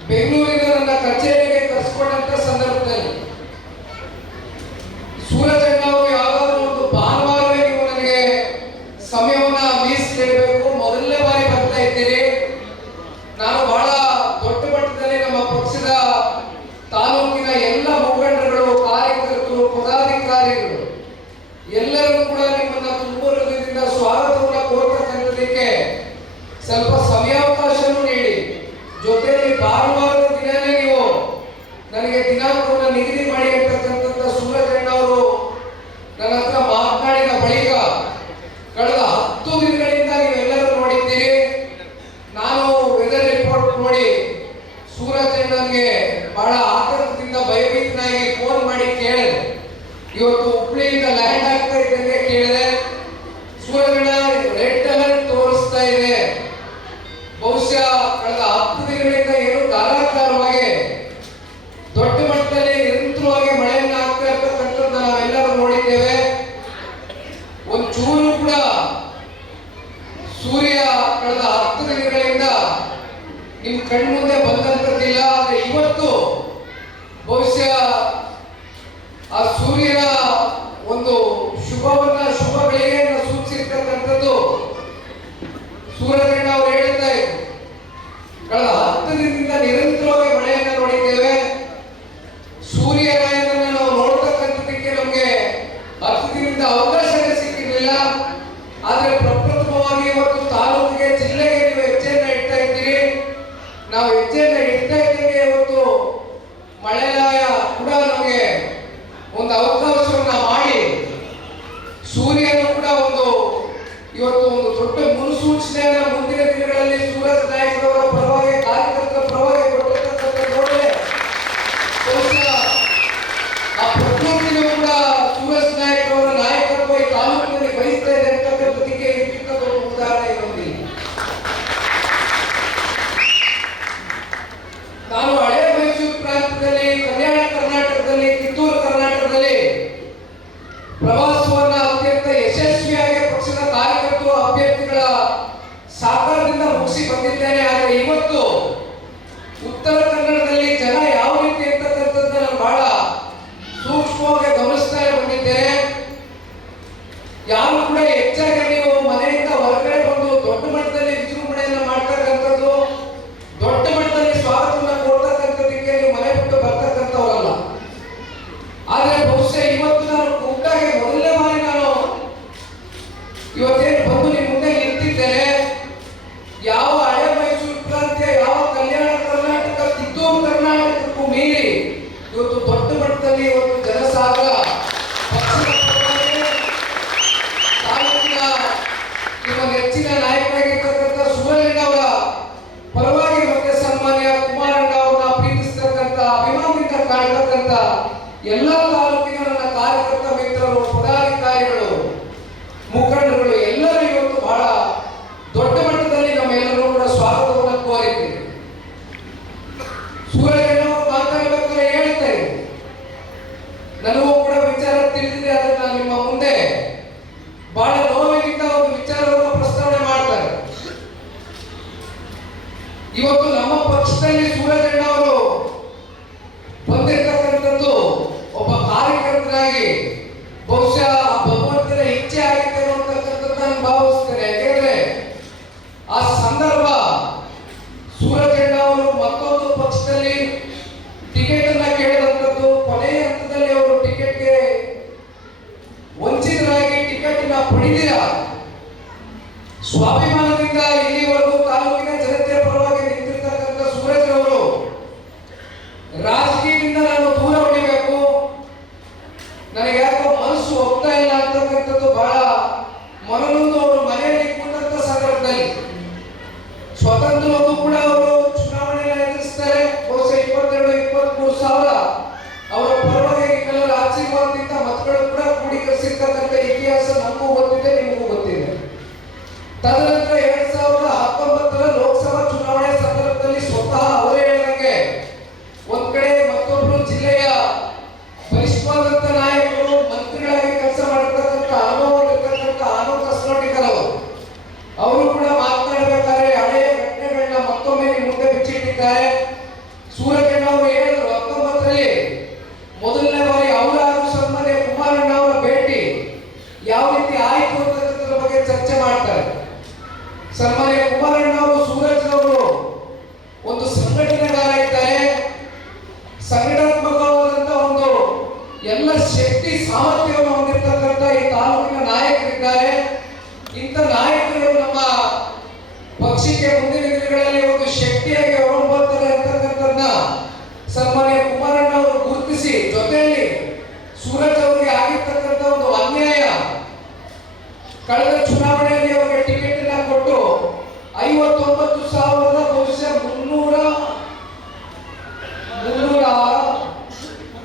ಬೆಂಗಳೂರಿನ ನನ್ನ ಕಚೇರಿಗೆ ಕರೆಸಿಕೊಂಡಂತ ಸಂದರ್ಭದಲ್ಲಿ ಸೂರಜ್ ಅವರು ಯಾವಾಗಲೂ ಒಂದು ಭಾನುವಾರವೇ ನೀವು ನನಗೆ ಸಮಯವನ್ನ ಮೀಸಲಿಡಬೇಕು, ಮೊದಲನೇ ಬಾರಿ ಬರ್ತಾ ಇದ್ದೀರಿ. ನಾನು ಬಹಳ ದೊಡ್ಡ ಮಟ್ಟದಲ್ಲಿ ನಮ್ಮ ಪಕ್ಷದ ತಾಲೂಕಿನ ಎಲ್ಲ ಮುಖಂಡರುಗಳು, ಕಾರ್ಯಕರ್ತರು, ಪದಾಧಿಕಾರಿಗಳು ಎಲ್ಲರೂ ಕೂಡ ನಿಮ್ಮನ್ನ ತುಂಬ ಹೃದಯದಿಂದ ಸ್ವಾಗತವನ್ನ ಕೋರ್ತಕ್ಕಂಥದಕ್ಕೆ ಸ್ವಲ್ಪ ಸಮಯಾವಕಾಶನೂ ನೀಡಿ, ಜೊತೆಯಲ್ಲಿ ಭಾನುವಾರದ ದಿನನೇ ನೀವು ನನಗೆ ದಿನಾಂಕವನ್ನು ನಿಗದಿ ಮಾಡಿ ಅಂತಕ್ಕಂಥ ಸೂರಜ್ ಅವರು ನನ್ನ ಹತ್ರ ಮಾತನಾಡಿದ ಬಳಿಕ ಕಳೆದ 10 ದಿನಗಳಿಂದ ನೀವೆಲ್ಲರೂ ನೋಡಿದ್ದೀರಿ. ಕಣ್ಮುಂದೆ ಬಂದಂತದ್ದಿಲ್ಲ. ಆದ್ರೆ ಇವತ್ತು ಬಹುಶಃ ಆ ಸೂರ್ಯನ ಒಂದು ಶುಭ ಗಳಿಗೆಯನ್ನು ಸೂಚಿಸಿರ್ತಕ್ಕಂಥದ್ದು ಸೂರ್ಯಕಿರಣ ಅವರು ಹೇಳ್ತಾ ಇದ್ರು. ಕಳೆದ 10 ದಿನದಿಂದ ನಿರಂತರವಾಗಿ ಮಳೆಯನ್ನು ನೋಡಿದ್ದೇವೆ. ಸೂರ್ಯನಾಯನನ್ನು ನಾವು ನೋಡ್ತಕ್ಕಂಥದಕ್ಕೆ ನಮಗೆ 10 ದಿನದಿಂದ ಅವಕಾಶವೇ ಸಿಕ್ಕಿರಲಿಲ್ಲ. ಆದ್ರೆ ಪ್ರಪ್ರಥಮವಾಗಿ ಇವತ್ತು ತಾಲೂಕಿಗೆ, ಜಿಲ್ಲೆಗೆ ನೀವು ಹೆಜ್ಜೆಯನ್ನು ಇಡ್ತಾ ಇದ್ದೀರಿ. ನಾವು ಹೆಜ್ಜೆಯನ್ನು ಇಡ್ತಾ ಇದ್ದೇವೆ. ಇವತ್ತು ಮಳೆರಾಯ ಕೂಡ ನಮಗೆ ಒಂದು ಅವಕಾಶವನ್ನ ಮಾಡಿ ಸೂರ್ಯನು ಕೂಡ ಇವತ್ತು ಒಂದು ದೊಡ್ಡ ಮುನ್ಸೂಚನೆಯನ್ನ ಮುಂದಿನ ದಿನಗಳಲ್ಲಿ ಸೂರಜ್ ನಾಯ್ಕ ಅವರ ಪರವಾಗಿ, ಕಾರ್ಯಕರ್ತರ ಪರವಾಗಿ ಕೊಟ್ಟಿರ್ತಕ್ಕಂಥ ನೋಡಿದ್ರೆ ಬಹುಶಃ ಆ ಪ್ರಕೃತಿಯು ಕೂಡ ಸೂರಜ್ ನಾಯ್ಕ ಅವರ ನಾಯಕತ್ವ ಈ ತಾಲೂಕಿನಲ್ಲಿ ಬಯಸ್ತಾ ಇದೆ ಅಂತಕ್ಕಂಥದಕ್ಕೆ ಇದಕ್ಕಿಂತ ದೊಡ್ಡ ಉದಾಹರಣೆ ಇನ್ನೊಂದಿಲ್ಲ. ನಾನು ಹಳೆ ಮೈಸೂರು ಪ್ರಾಂತ್ಯದಲ್ಲಿ, ಕಲ್ಯಾಣ ಕರ್ನಾಟಕದಲ್ಲಿ, ಕಿತ್ತೂರು ಕರ್ನಾಟಕದಲ್ಲಿ ಪ್ರವಾಸವನ್ನ ಅತ್ಯಂತ ಯಶಸ್ವಿಯಾಗಿ ಪಕ್ಷದ ಕಾರ್ಯಕರ್ತರು, ಅಭ್ಯರ್ಥಿಗಳ ಸಹಕಾರದಿಂದ ಮುಗಿಸಿ ಬಂದಿದ್ದೇನೆ. ಆದರೆ ಇವತ್ತು ಉತ್ತರ ಕನ್ನಡದಲ್ಲಿ ಜನ ಯಾವ ರೀತಿ ಇರ್ತಕ್ಕಂಥದ್ದನ್ನ ನಾನು ಬಹಳ ಸೂಕ್ಷ್ಮವಾಗಿ ಗಮನಿಸ್ತಾ ಬಂದಿದ್ದೇನೆ. ಯಾರು ಕೂಡ ಹೆಚ್ಚಾಗಿ ನೀವು ಮನೆಯಿಂದ ಹೊರಗಡೆ ಬಂದು ದೊಡ್ಡ ಮಟ್ಟದಲ್ಲಿ ವಿಜೃಂಭಣೆಯನ್ನ ಮಾಡ್ತಕ್ಕಂಥದ್ದು, ದೊಡ್ಡ ಮಟ್ಟದಲ್ಲಿ ಸ್ವಾಗತವನ್ನ ಕೊಡ್ತಕ್ಕಂಥದಕ್ಕೆ ನೀವು ಮನೆ ಬಿಟ್ಟು ಬರ್ತಕ್ಕಂಥವರಲ್ಲ. ಆದ್ರೆ ಬಹುಶಃ ಇವತ್ತು ನಾನು ಕೂಟಾಗಿ ಮೊದಲನೇ ಬಾರಿ ನಾನು ಇವತ್ತೇನು ಬಂದು ನಿಮ್ಮ ಮುಂದೆ ನಿಂತಿದ್ದೇನೆ. ಯಾವ ಹಳೆ ಮೈಸೂರು ಪ್ರಾಂತ್ಯ, ಯಾವ ಕಲ್ಯಾಣ ಕರ್ನಾಟಕ, ಕಿತ್ತೂರು ಕರ್ನಾಟಕಕ್ಕೂ ಮೀರಿ ಇವತ್ತು ದೊಡ್ಡ ಮಟ್ಟದಲ್ಲಿ ಇವತ್ತು ಜನಸಾಗರ ತಾಲೂಕಿನ ನಿಮ್ಮ ನೆಚ್ಚಿನ ನಾಯಕರಾಗಿರ್ತಕ್ಕಂಥ ಸೂರಜಣ್ಣ ಅವರ ಪರವಾಗಿ ಮತ್ತೆ ಸನ್ಮಾನ್ಯ ಕುಮಾರಣ್ಣ ಅವರನ್ನ ಪ್ರೀತಿಸ್ತಕ್ಕಂಥ, ಅಭಿಮಾನದಿಂದ ಕಾಣ್ತಕ್ಕಂಥ ಎಲ್ಲ ತಾಲೂಕಿನ ನನ್ನ ಕಾರ್ಯಕರ್ತ ಮಿತ್ರರು, ಪದಾಧಿಕಾರಿಗಳು, ಮುಖಂಡರುಗಳು ಎಲ್ಲರೂ ಇವತ್ತು ಬಹಳ ದೊಡ್ಡ ಮಟ್ಟದಲ್ಲಿ ನಮ್ಮೆಲ್ಲರೂ ಕೂಡ ಸ್ವಾಗತವನ್ನು ಕೋರಿದ್ದೇವೆ. ಸೂರಜಣ್ಣ ಅವರು ಮಾತಾಡಬೇಕಾದ್ರೆ ಹೇಳ್ತಾರೆ, ನನಗೂ ಕೂಡ ವಿಚಾರ ತಿಳಿದಿದೆ. ಅದನ್ನ ನಾನು ನಿಮ್ಮ ಮುಂದೆ ಬಹಳ ನೋವಿನಿಂದ ಒಂದು ವಿಚಾರವನ್ನು ಪ್ರಸ್ತಾವನೆ ಮಾಡ್ತಾರೆ. ಇವತ್ತು ನಮ್ಮ ಪಕ್ಷದಲ್ಲಿ ಸೂರಜಣ್ಣ ಅವರು ಬಂದಿರತಕ್ಕಂಥದ್ದು ಒಬ್ಬ ಕಾರ್ಯಕರ್ತರಾಗಿ ಬಹುಶಃ ಭಗವಂತನ ಇಚ್ಛೆ ಆಗಿದೆ ಅನ್ನತಕ್ಕಂಥದ್ದು ನಾನು ಭಾವಿಸ್ತೇನೆ. ಯಾಕೆಂದ್ರೆ ಆ ಸಂದರ್ಭ ಸೂರಜಣ್ಣ ಅವರು ಮತ್ತೊಂದು ಪಕ್ಷದಲ್ಲಿ ಟಿಕೆಟ್ ಅನ್ನ ಕೇಳಿದಂಥದ್ದು, ಕೊನೆಯ ಹಂತದಲ್ಲಿ ಅವರು ಟಿಕೆಟ್ಗೆ ವಂಚಿತರಾಗಿ ಟಿಕೆಟ್ ಅನ್ನ ಪಡೆದಿರ ಸ್ವಾಭಿಮಾನದಿಂದ ಇಲ್ಲಿವರೆಗೂ ತಾಲೂಕಿನ ಜನತೆಯ ಪರವಾಗಿ ನಿಂತಿರ್ತಕ್ಕಂಥ ಸೂರಜ್ ಅವರು ರಾಜಕೀಯದಿಂದ ನಾನು ದೂರ ಉಳಿಬೇಕು, ನನಗೆ ಯಾಕೋ ಮನಸ್ಸು ಹೋಗ್ತಾ ಇಲ್ಲ ಅಂತಕ್ಕಂಥದ್ದು ಬಹಳ ಮನನೊಂದು ಅವರು ಮನೆಯಲ್ಲಿ ಕೂತಂತ ಸಂದರ್ಭದಲ್ಲಿ ಸ್ವತಂತ್ರವಾಗೂ ಕೂಡ ಅವರು ಚುನಾವಣೆಯನ್ನು ಎದುರಿಸ್ತಾರೆ. ಬಹುಶಃ 22-23 ಸಾವಿರ ಅವರ ಪರವಾಗಿ ಕೆಲವರ ಆಶೀರ್ವಾದದಿಂದ ಮತಗಳು ಕೂಡ ಕೂಡಿಕರಿಸಿರ್ತಕ್ಕಂಥ ಇತಿಹಾಸ ನಮಗೂ ಗೊತ್ತಿದೆ, ನಿಮಗೂ ಗೊತ್ತಿದೆ. ತದನಂತರ 2019 ಲೋಕಸಭಾ ಚುನಾವಣೆ ಸಂದರ್ಭದಲ್ಲಿ ಸ್ವತಃ ಅವರೇ ಹೇಳಿದಂಗೆ ಒಂದ್ ಕಡೆ ಮತ್ತೊಬ್ಬರು ಜಿಲ್ಲೆಯ ಬಲಿಷ್ಠವಾದಂತ ನಾಯಕರು, ಮಂತ್ರಿಗಳಾಗಿ ಕೆಲಸ ಮಾಡತಕ್ಕಂಥ ಅನುಭವ ಇರತಕ್ಕಂಥ ಆನಂದ್ ಕಸ್ನೋಟಿಕರ್ ಅವರು ಕೂಡ ಮಾತನಾಡಬೇಕಾದ್ರೆ ಹಳೆಯ ಘಟನೆಗಳನ್ನ ಮತ್ತೊಮ್ಮೆ ಮುಂದೆ ಬಿಚ್ಚಿಟ್ಟಿದ್ದಾರೆ. ಸೂರಜಣ್ಣ ಅವರು ಹೇಳಿದ್ರು 19ರಲ್ಲಿ ಮೊದಲನೇ ಬಾರಿ ಅವರ ಹಾಗೂ ಸನ್ಮಾನ್ಯ ಕುಮಾರಣ್ಣ ಅವರ ಭೇಟಿ ಯಾವ ರೀತಿ ಆಯ್ತು ಅಂತಕ್ಕಂಥದ್ರ ಬಗ್ಗೆ ಚರ್ಚೆ ಮಾಡ್ತಾರೆ. ಸನ್ಮಾನ್ಯ ಕುಮಾರಣ್ಣ ಅವರು ಸೂರಜ್ ಅವರು ಒಂದು ಸಂಘಟನೆಗಾರ ಇದ್ದಾರೆ, ಸಂಘಟನಾತ್ಮಕವಾದಂತ ಒಂದು ಎಲ್ಲ ಶಕ್ತಿ ಸಾಮರ್ಥ್ಯವನ್ನು ಹೊಂದಿರತಕ್ಕಂಥ ಈ ತಾಲೂಕಿನ ನಾಯಕರಿದ್ದಾರೆ. ಇಂಥ ನಾಯಕರು ನಮ್ಮ ಪಕ್ಷಕ್ಕೆ ಮುಂದಿನ ದಿನಗಳಲ್ಲಿ ಒಂದು ಶಕ್ತಿಯಾಗಿ ಹೊರಬರ್ತಾರೆ ಅಂತಕ್ಕಂಥದ್ದನ್ನ ಸನ್ಮಾನ್ಯ ಕುಮಾರಣ್ಣ ಅವರು ಗುರುತಿಸಿ, ಜೊತೆಯಲ್ಲಿ ಸೂರಜ್ ಅವರಿಗೆ ಆಗಿರ್ತಕ್ಕಂಥ ಒಂದು ಅನ್ಯಾಯ, ಕಳೆದ ಚುನಾವಣೆಯಲ್ಲಿ ಅವರಿಗೆ ಟಿಕೆಟ್ ಅನ್ನ ಕೊಟ್ಟು 59,000 ಬಹುಶಃ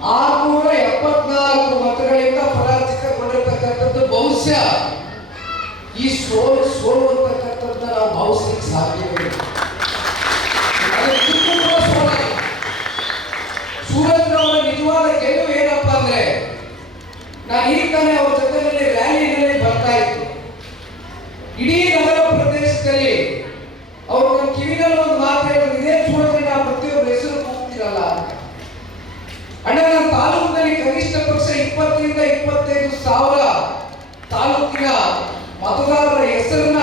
674 ಮತಗಳಿಂದ ಪರಾಜಿತಗೊಂಡಿರ್ತಕ್ಕಂಥದ್ದು ಬಹುಶಃ ಈ ಸೋಲು ಅಂತಕ್ಕಂಥದ್ದನ್ನ ನಾವು ಭಾವಿಸಲಿಕ್ಕೆ ಸಾಧ್ಯವಿಲ್ಲ. ಸೂರಜ್ ಅವರ ನಿಜವಾದ ಗೆಲುವು ಏನಪ್ಪಾ ಅಂದ್ರೆ, ನಾನು ಈಗ ತಾನೇ ಅವ್ರ ಜೊತೆಯಲ್ಲಿ ರ್ಯಾಲಿನಲ್ಲಿ ಬರ್ತಾ ಇತ್ತು. ಇಡೀ ನಗರ ಪ್ರದೇಶದಲ್ಲಿ ಅವರು ನಮ್ಮ ಕಿವಿನಲ್ಲಿ ಒಂದು ಮಾತು ಹೇಳಿದ್ರು, ಇದೇ ಮತದಾರರ ಹೆಸರನ್ನ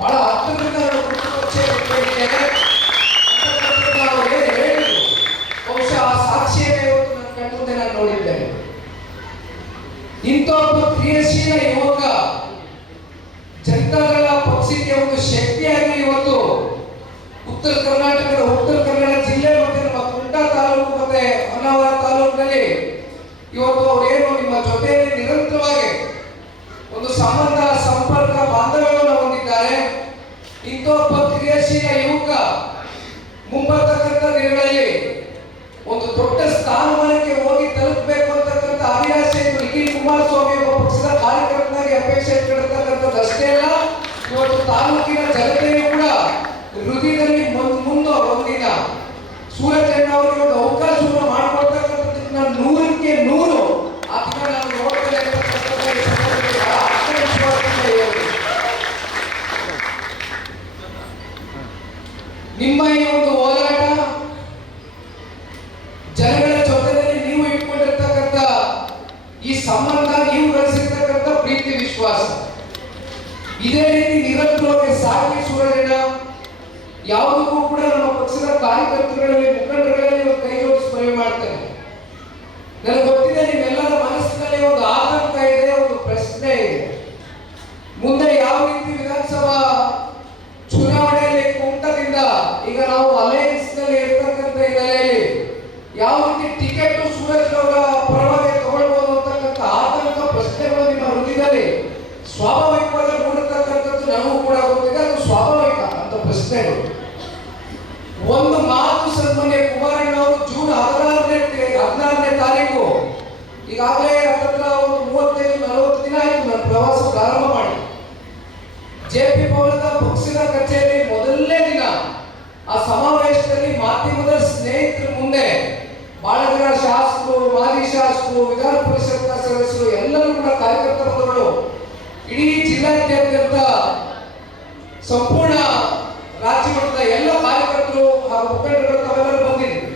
ಬಹಳ ಹತ್ತಿರದಿಂದ ಗುರುತಿಸಿದ್ದೇನೆ. ನಾವು ಏನು ಹೇಳಿದ್ರು ಬಹುಶಃ ಆ ಸಾಕ್ಷಿಯನ್ನೇ ಇವತ್ತು ನನ್ನ ಕಣ್ಣುಂದೆ ನಾನು ನೋಡಿದ್ದೇನೆ. ಇಂಥ ಒಬ್ಬ ಕ್ರಿಯಾಶೀಲ ಯುವಕ ಜನತಾದಳ ಪಕ್ಷಕ್ಕೆ ಒಂದು ಶಕ್ತಿಯಾಗಿ ಇವತ್ತು ಉತ್ತರ ಕನ್ನಡ ಜಿಲ್ಲೆ ಮತ್ತೆ ನಮ್ಮ ಕುಮಟಾ ತಾಲೂಕು ಮತ್ತೆ ಹೊನ್ನಾವರ ತಾಲೂಕಿನಲ್ಲಿ ಇವತ್ತು ಅವರೇನು ನಿಮ್ಮ ಜೊತೆಯಲ್ಲಿ ನಿರಂತರವಾಗಿ ಒಂದು ಸಂಬಂಧ ಸಂಪರ್ಕ ಬಾಂಧವ್ಯವನ್ನು ಹೊಂದಿದ್ದಾರೆ. ಇಂಥ ಒಬ್ಬ ಕ್ರಿಯಾಶೀಲ ಯುವಕ ಮುಂಬರ್ತಕ್ಕಂಥ ದಿನಗಳಲ್ಲಿ ಒಂದು ದೊಡ್ಡ ಸ್ಥಾನಮಾನಕ್ಕೆ ಹೋಗಿ ತಲುಪಬೇಕು ಅಂತಕ್ಕಂಥ ಅಭಿಲಾಷೆಯನ್ನು ನಿಖಿಲ್ ಕುಮಾರಸ್ವಾಮಿ ಒಬ್ಬ ಪಕ್ಷದ ಕಾರ್ಯಕರ್ತನಾಗಿ ಅಪೇಕ್ಷೆ ಇಟ್ಟಿರತಕ್ಕಂಥದ್ದಷ್ಟೇ ಅಲ್ಲ, ಇವತ್ತು ತಾಲೂಕಿನ ಜನತೆಯು ಕೂಡ ಹೃದಯದಲ್ಲಿ ಮುಂದೆ ಒಂದಿನ ಸೂರಜಣ್ಣ ಅವರಿಗೆ ಒಂದು ಅವಕಾಶವನ್ನು ಮಾಡಿಕೊಡ್ತಕ್ಕಂಥದ್ದನ್ನ 100ಕ್ಕೆ 100 ಆ ದಿನ ನಾನು ನೋಡ್ತೇನೆ ನಿಮ್ಮ ಈ ಒಂದು ಹೋರಾಟ ಜನಗಳ ಜೊತೆಯಲ್ಲಿ ನೀವು ಇಟ್ಕೊಂಡಿರ್ತಕ್ಕಂಥ ಈ ಸಂಬಂಧ, ನೀವು ಗಳಿಸಿರ್ತಕ್ಕಂಥ ಪ್ರೀತಿ ವಿಶ್ವಾಸ ಇದೇ ರೀತಿ ನಿರಂತರವಾಗಿ ಸಾಗಿ ಸೂರಜಣ್ಣ ಯಾವುದಕ್ಕೂ ಕೂಡ ನಮ್ಮ ಪಕ್ಷದ ಕಾರ್ಯಕರ್ತರಲ್ಲಿ ಮುಖಂಡರಲ್ಲಿ ಕೈ ಜೋಡಿಸಿ ಮನವಿ ಮಾಡ್ತೇನೆ. ನನಗೆ ಗೊತ್ತಿದೆ ನಿಮ್ಮೆಲ್ಲರ ಮನಸ್ಸಿನಲ್ಲಿ ಒಂದು ಆತಂಕ ಇದೆ, ಒಂದು ಪ್ರಶ್ನೆ ಇದೆ. ಮುಂದೆ ಯಾವ ರೀತಿ ವಿಧಾನಸಭಾ ಚುನಾವಣೆಯಲ್ಲಿ ಕುಮಟದಿಂದ ಈಗ ನಾವು ಅಲಯನ್ಸ್ ನಲ್ಲಿ ಇರ್ತಕ್ಕಂಥ ಹಿನ್ನೆಲೆಯಲ್ಲಿ ಯಾವ ರೀತಿ ಟಿಕೆಟ್ ಸೂರಜ್ ಅವರ ಪರವಾಗಿ ತಗೊಳ್ಬಹುದು ಅಂತಕ್ಕಂಥ ಆತಂಕ ಪ್ರಶ್ನೆಗಳು ನಿಮ್ಮ ಹೃದಯದಲ್ಲಿ ಸ್ವಾಭಾವಿಕವಾಗಿ ಮೂಡಿರ್ತಕ್ಕಂಥದ್ದು ನನಗೂ ಕೂಡ ಗೊತ್ತಿದೆ. ಅದು ಸ್ವಾಭಾವಿಕ ಅಂತ ಪ್ರಶ್ನೆಗಳು. ಒಂದು ಮಾತು ಸನ್ಮಾನ್ಯ ಕುಮಾರಣ್ಣ ಅವರು ಜೂನ್ 16ನೇ ತಾರೀಕು ಈಗಾಗಲೇ ಹತ್ತಿರ ಒಂದು 35-40 ದಿನ ಆಯ್ತು ನಾನು ಪ್ರವಾಸ ಪ್ರಾರಂಭ ಮಾಡಿ ಜೆಪಿ ಭವನದ ಪಕ್ಷದ ಕಚೇರಿ ಮೊದಲನೇ ದಿನ ಆ ಸಮಾವೇಶದಲ್ಲಿ ಮಾಧ್ಯಮದ ಸ್ನೇಹಿತರ ಮುಂದೆ ಬಹಳ ಜನ ಶಾಸಕರು, ಮಾಜಿ ಶಾಸಕರು, ವಿಧಾನ ಪರಿಷತ್ ಸದಸ್ಯರು ಎಲ್ಲರೂ ಕೂಡ ಕಾರ್ಯಕರ್ತ ಬಂಧುಗಳು ಇಡೀ ಜಿಲ್ಲಾದ್ಯಂತ ಸಂಪೂರ್ಣ ರಾಜ್ಯ ಮಟ್ಟದ ಎಲ್ಲ ಕಾರ್ಯಕರ್ತರು ಹಾಗೂ ಮುಖಂಡರು ತಾವೆಲ್ಲರೂ ಬಂದಿದ್ರು.